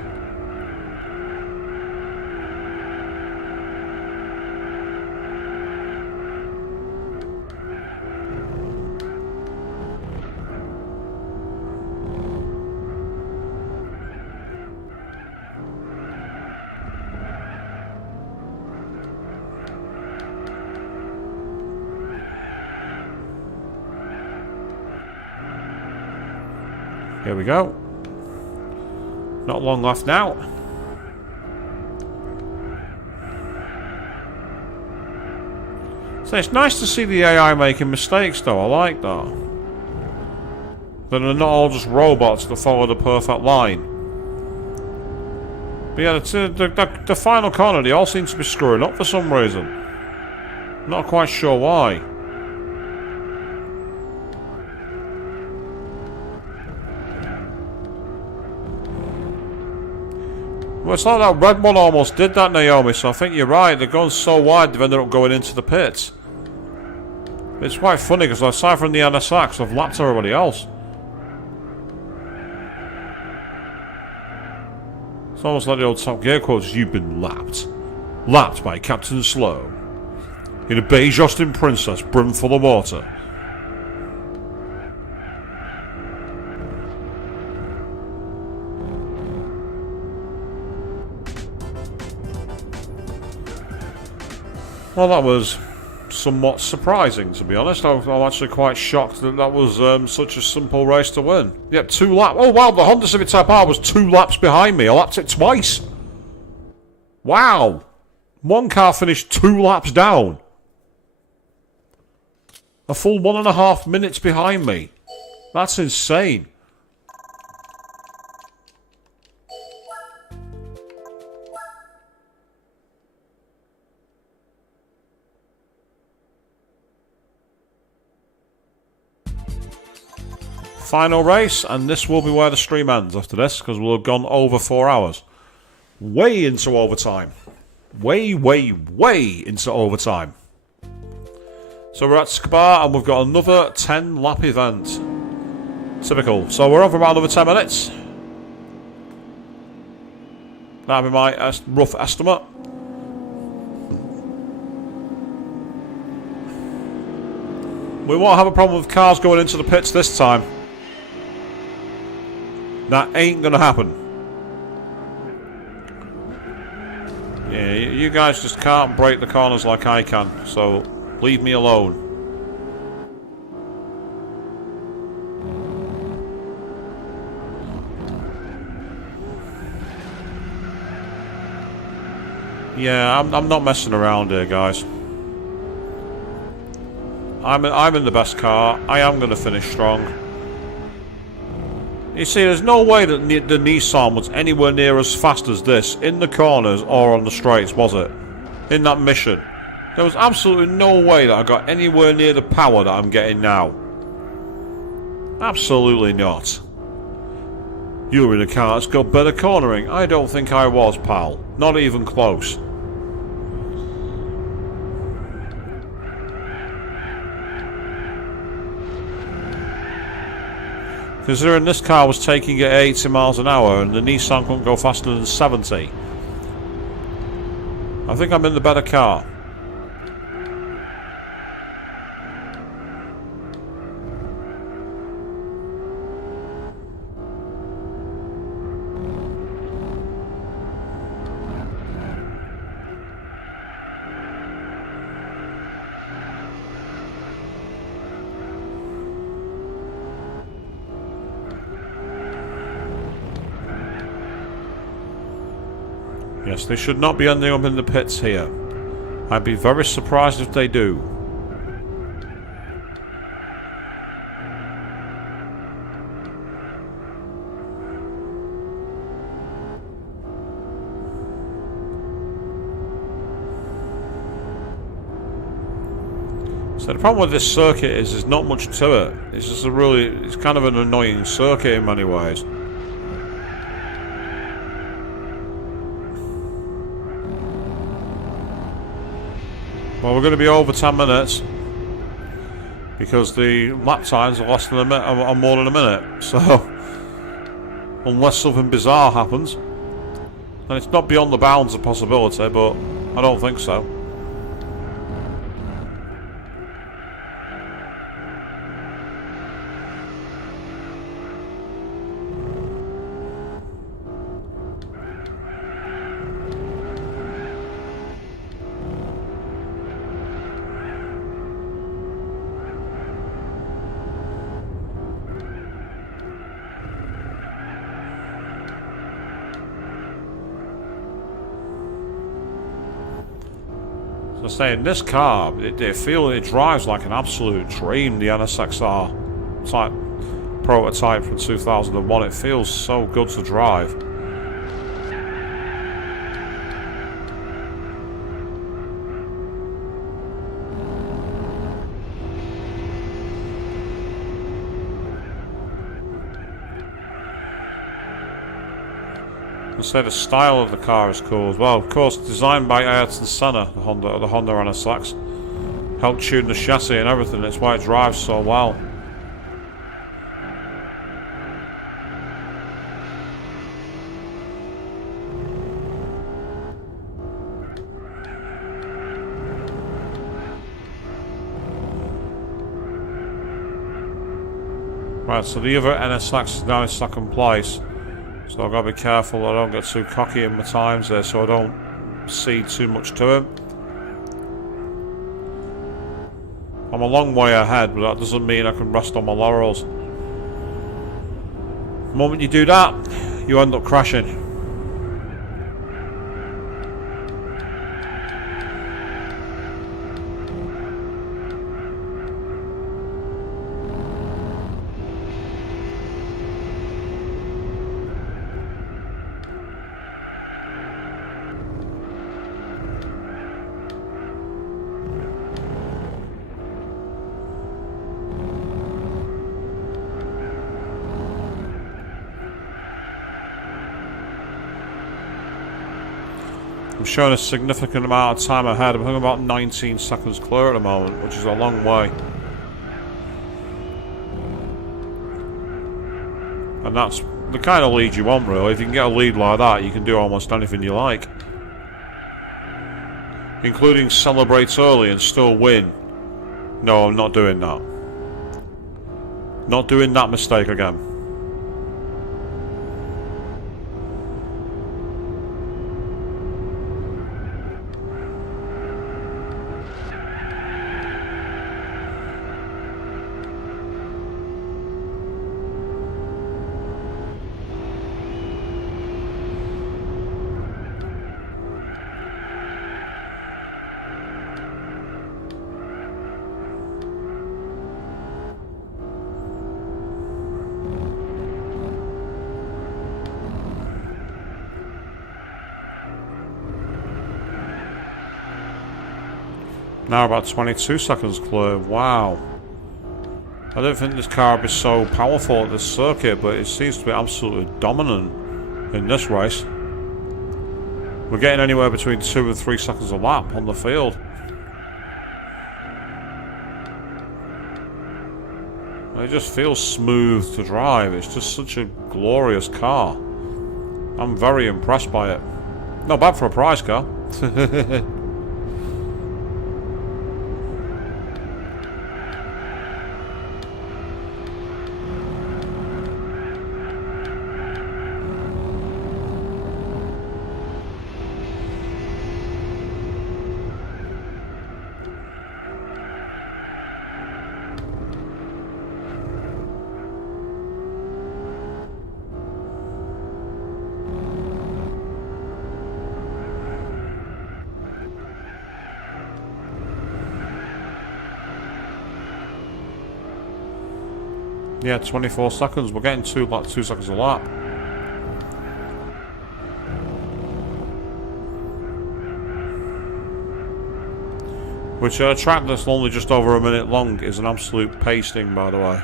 Here we go. Not long left now. So it's nice to see the AI making mistakes though, I like that. That they're not all just robots that follow the perfect line. But yeah, the final corner, they all seem to be screwing up for some reason. Not quite sure why. Well, it's like that red one almost did that, Naomi, so I think you're right. They're going so wide, they've ended up going into the pits. It's quite funny, because aside from the NSX, I've lapped everybody else. It's almost like the old Top Gear quotes, "You've been lapped. Lapped by Captain Slow. In a beige Austin Princess, brimful of water." Well, that was somewhat surprising, to be honest. I'm actually quite shocked that that was such a simple race to win. Yep, 2 laps. Oh, wow, the Honda Civic Type R was 2 laps behind me. I lapped it twice. Wow. One car finished 2 laps down. A full 1.5 minutes behind me. That's insane. Final race, and this will be where the stream ends after this, because we'll have gone over 4 hours. Way into overtime. Way into overtime. So we're at Spa, and we've got another 10 lap event. Typical. So we're over about another 10 minutes. That'll be my rough estimate. We won't have a problem with cars going into the pits this time. That ain't gonna happen. Yeah, you guys just can't break the corners like I can, so leave me alone. Yeah, I'm not messing around here, guys. I'm in the best car. I am gonna finish strong. You see, there's no way that the Nissan was anywhere near as fast as this in the corners or on the straights, was it? In that mission. There was absolutely no way that I got anywhere near the power that I'm getting now. Absolutely not. You were in a car that's got better cornering. I don't think I was, pal. Not even close. Considering this car was taking it at 80 miles an hour and the Nissan couldn't go faster than 70. I think I'm in the better car. Yes, they should not be ending up in the pits here. I'd be very surprised if they do. So the problem with this circuit is there's not much to it. It's just it's kind of an annoying circuit in many ways. Well, we're going to be over 10 minutes because the lap times are less than a minute, or more than a minute. So, unless something bizarre happens, and it's not beyond the bounds of possibility, but I don't think so. So saying this car, it drives like an absolute dream. The NSXR type prototype from 2001. It feels so good to drive. I say the style of the car is cool as well. Of course, designed by Ayrton Senna, the Honda NSX. Helped tune the chassis and everything. That's why it drives so well. Right, so the other NSX is now in second place. So I've got to be careful I don't get too cocky in my times there, so I don't cede too much to him. I'm a long way ahead, but that doesn't mean I can rest on my laurels. The moment you do that, you end up crashing. I'm showing a significant amount of time ahead. I'm about 19 seconds clear at the moment, which is a long way. And that's the kind of lead you want, really. If you can get a lead like that, you can do almost anything you like. Including celebrate early and still win. No, I'm not doing that. Not doing that mistake again. Now about 22 seconds clear. Wow. I don't think this car would be so powerful at this circuit, but it seems to be absolutely dominant in this race. We're getting anywhere between 2 and 3 seconds a lap on the field. It just feels smooth to drive. It's just such a glorious car. I'm very impressed by it. Not bad for a prize car. Yeah, 24 seconds. We're getting 2 seconds a lap. Which a track that's only just over a minute long is an absolute pasting, by the way.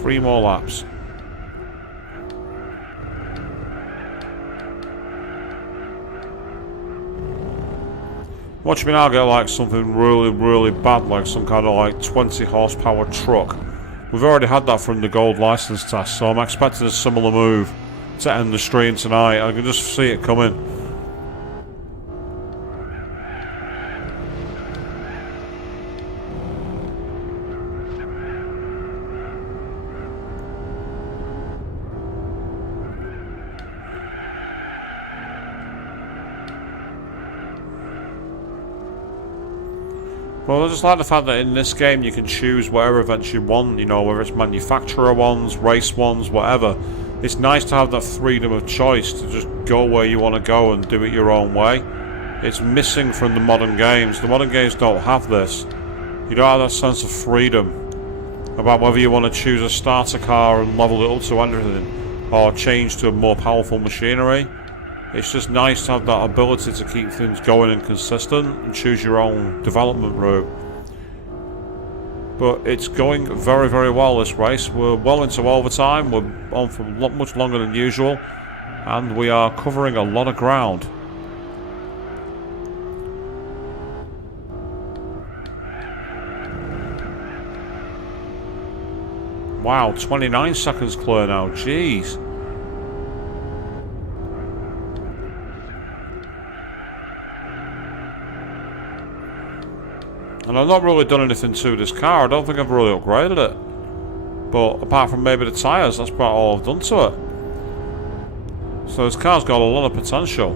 3 more laps. Watch me now get like something really, really bad, like some kind of like 20 horsepower truck. We've already had that from the gold license test, so I'm expecting a similar move to end the stream tonight. I can just see it coming. Well, I just like the fact that in this game you can choose whatever events you want, you know, whether it's manufacturer ones, race ones, whatever. It's nice to have that freedom of choice to just go where you want to go and do it your own way. It's missing from the modern games. The modern games don't have this. You don't have that sense of freedom about whether you want to choose a starter car and level it up to anything, or change to more powerful machinery. It's just nice to have that ability to keep things going and consistent and choose your own development route. But it's going very, very well, this race. We're well into overtime. We're on for much longer than usual. And we are covering a lot of ground. Wow, 29 seconds clear now. Jeez. And I've not really done anything to this car. I don't think I've really upgraded it. But apart from maybe the tyres, that's about all I've done to it. So this car's got a lot of potential.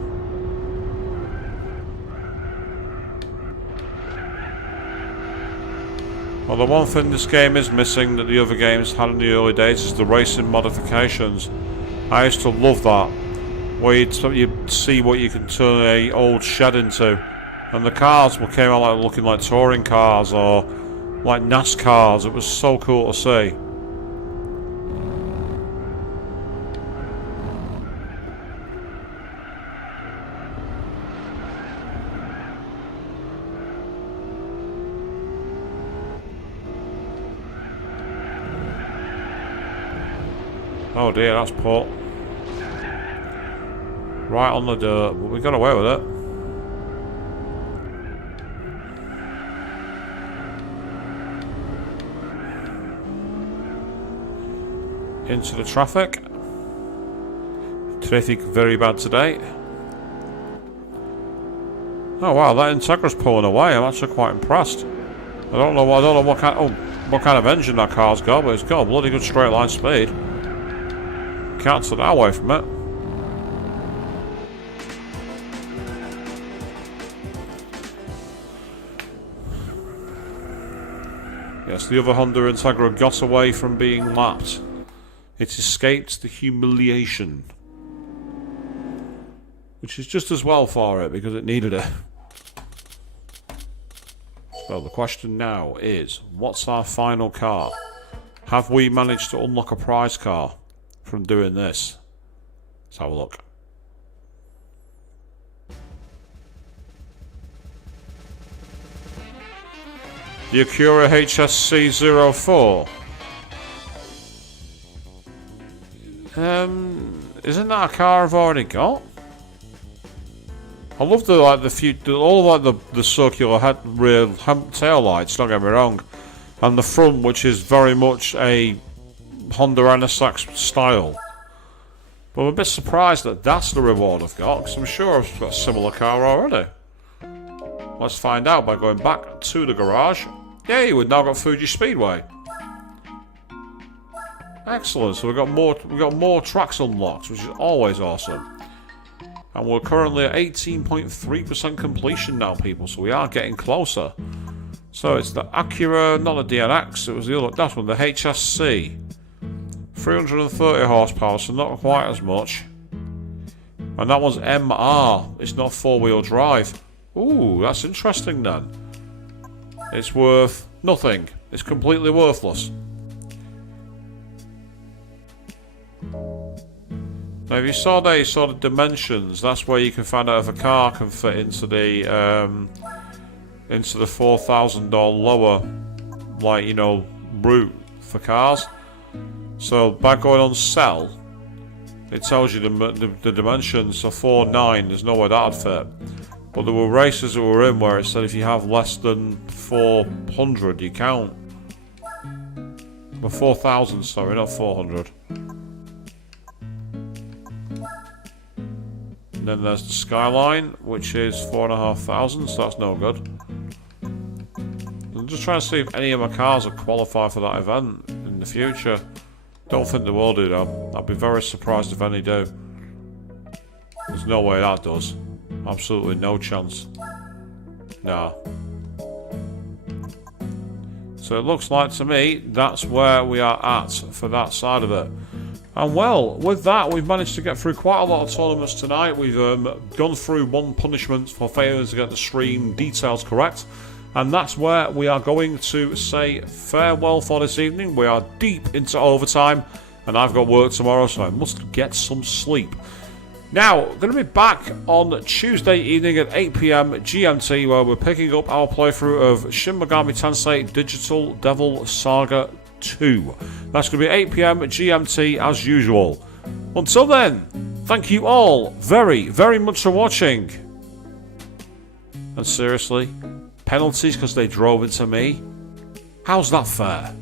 Well, the one thing this game is missing that the other games had in the early days is the racing modifications. I used to love that. Where you'd see what you can turn an old shed into. And the cars came out like looking like touring cars or like NASCARs. It was so cool to see. Oh dear, that's put. Right on the dirt, but we got away with it. Into the traffic. Traffic very bad today. Oh wow, that Integra's pulling away. I'm actually quite impressed. I don't know what kind of engine that car's got, but it's got a bloody good straight line speed. Can't sit that away from it. Yes, the other Honda Integra got away from being lapped. It escaped the humiliation. Which is just as well for it, because it needed it. So the question now is, what's our final car? Have we managed to unlock a prize car from doing this? Let's have a look. The Acura HSC04. Isn't that a car I've already got? I love the circular rear tail lights. Don't get me wrong, and the front, which is very much a Honda NSX style. But I'm a bit surprised that that's the reward I've got, because I'm sure I've got a similar car already. Let's find out by going back to the garage. Yay, we've now got Fuji Speedway. Excellent. So we've got more tracks unlocked, which is always awesome. And we're currently at 18.3% completion now, people. So we are getting closer. So it's the Acura, not the DNX. It was the other. That one, the HSC. 330 horsepower, so not quite as much. And that one's MR. It's not four-wheel drive. Ooh, that's interesting then. It's worth nothing. It's completely worthless. Now, if you saw the dimensions, that's where you can find out if a car can fit into the $4,000 lower, like, you know, route for cars. So by going on sell, it tells you the dimensions. So 4.9, there's no way that'd fit. But there were races that were in where it said if you have less than 400, you count. Well, 4,000, sorry, not 400. And then there's the Skyline, which is 4,500, so that's no good. I'm just trying to see if any of my cars will qualify for that event in the future. Don't think they will do though. I'd be very surprised if any do. There's no way that does. Absolutely no chance. Nah. So it looks like to me that's where we are at for that side of it. And well, with that, we've managed to get through quite a lot of tournaments tonight. We've gone through one punishment for failing to get the stream details correct. And that's where we are going to say farewell for this evening. We are deep into overtime, and I've got work tomorrow, so I must get some sleep. Now, going to be back on Tuesday evening at 8 PM GMT, where we're picking up our playthrough of Shin Megami Tensei Digital Devil Saga 2. That's going to be 8 PM GMT as usual. Until then, thank you all very, very much for watching. And seriously, penalties because they drove into me? How's that fair?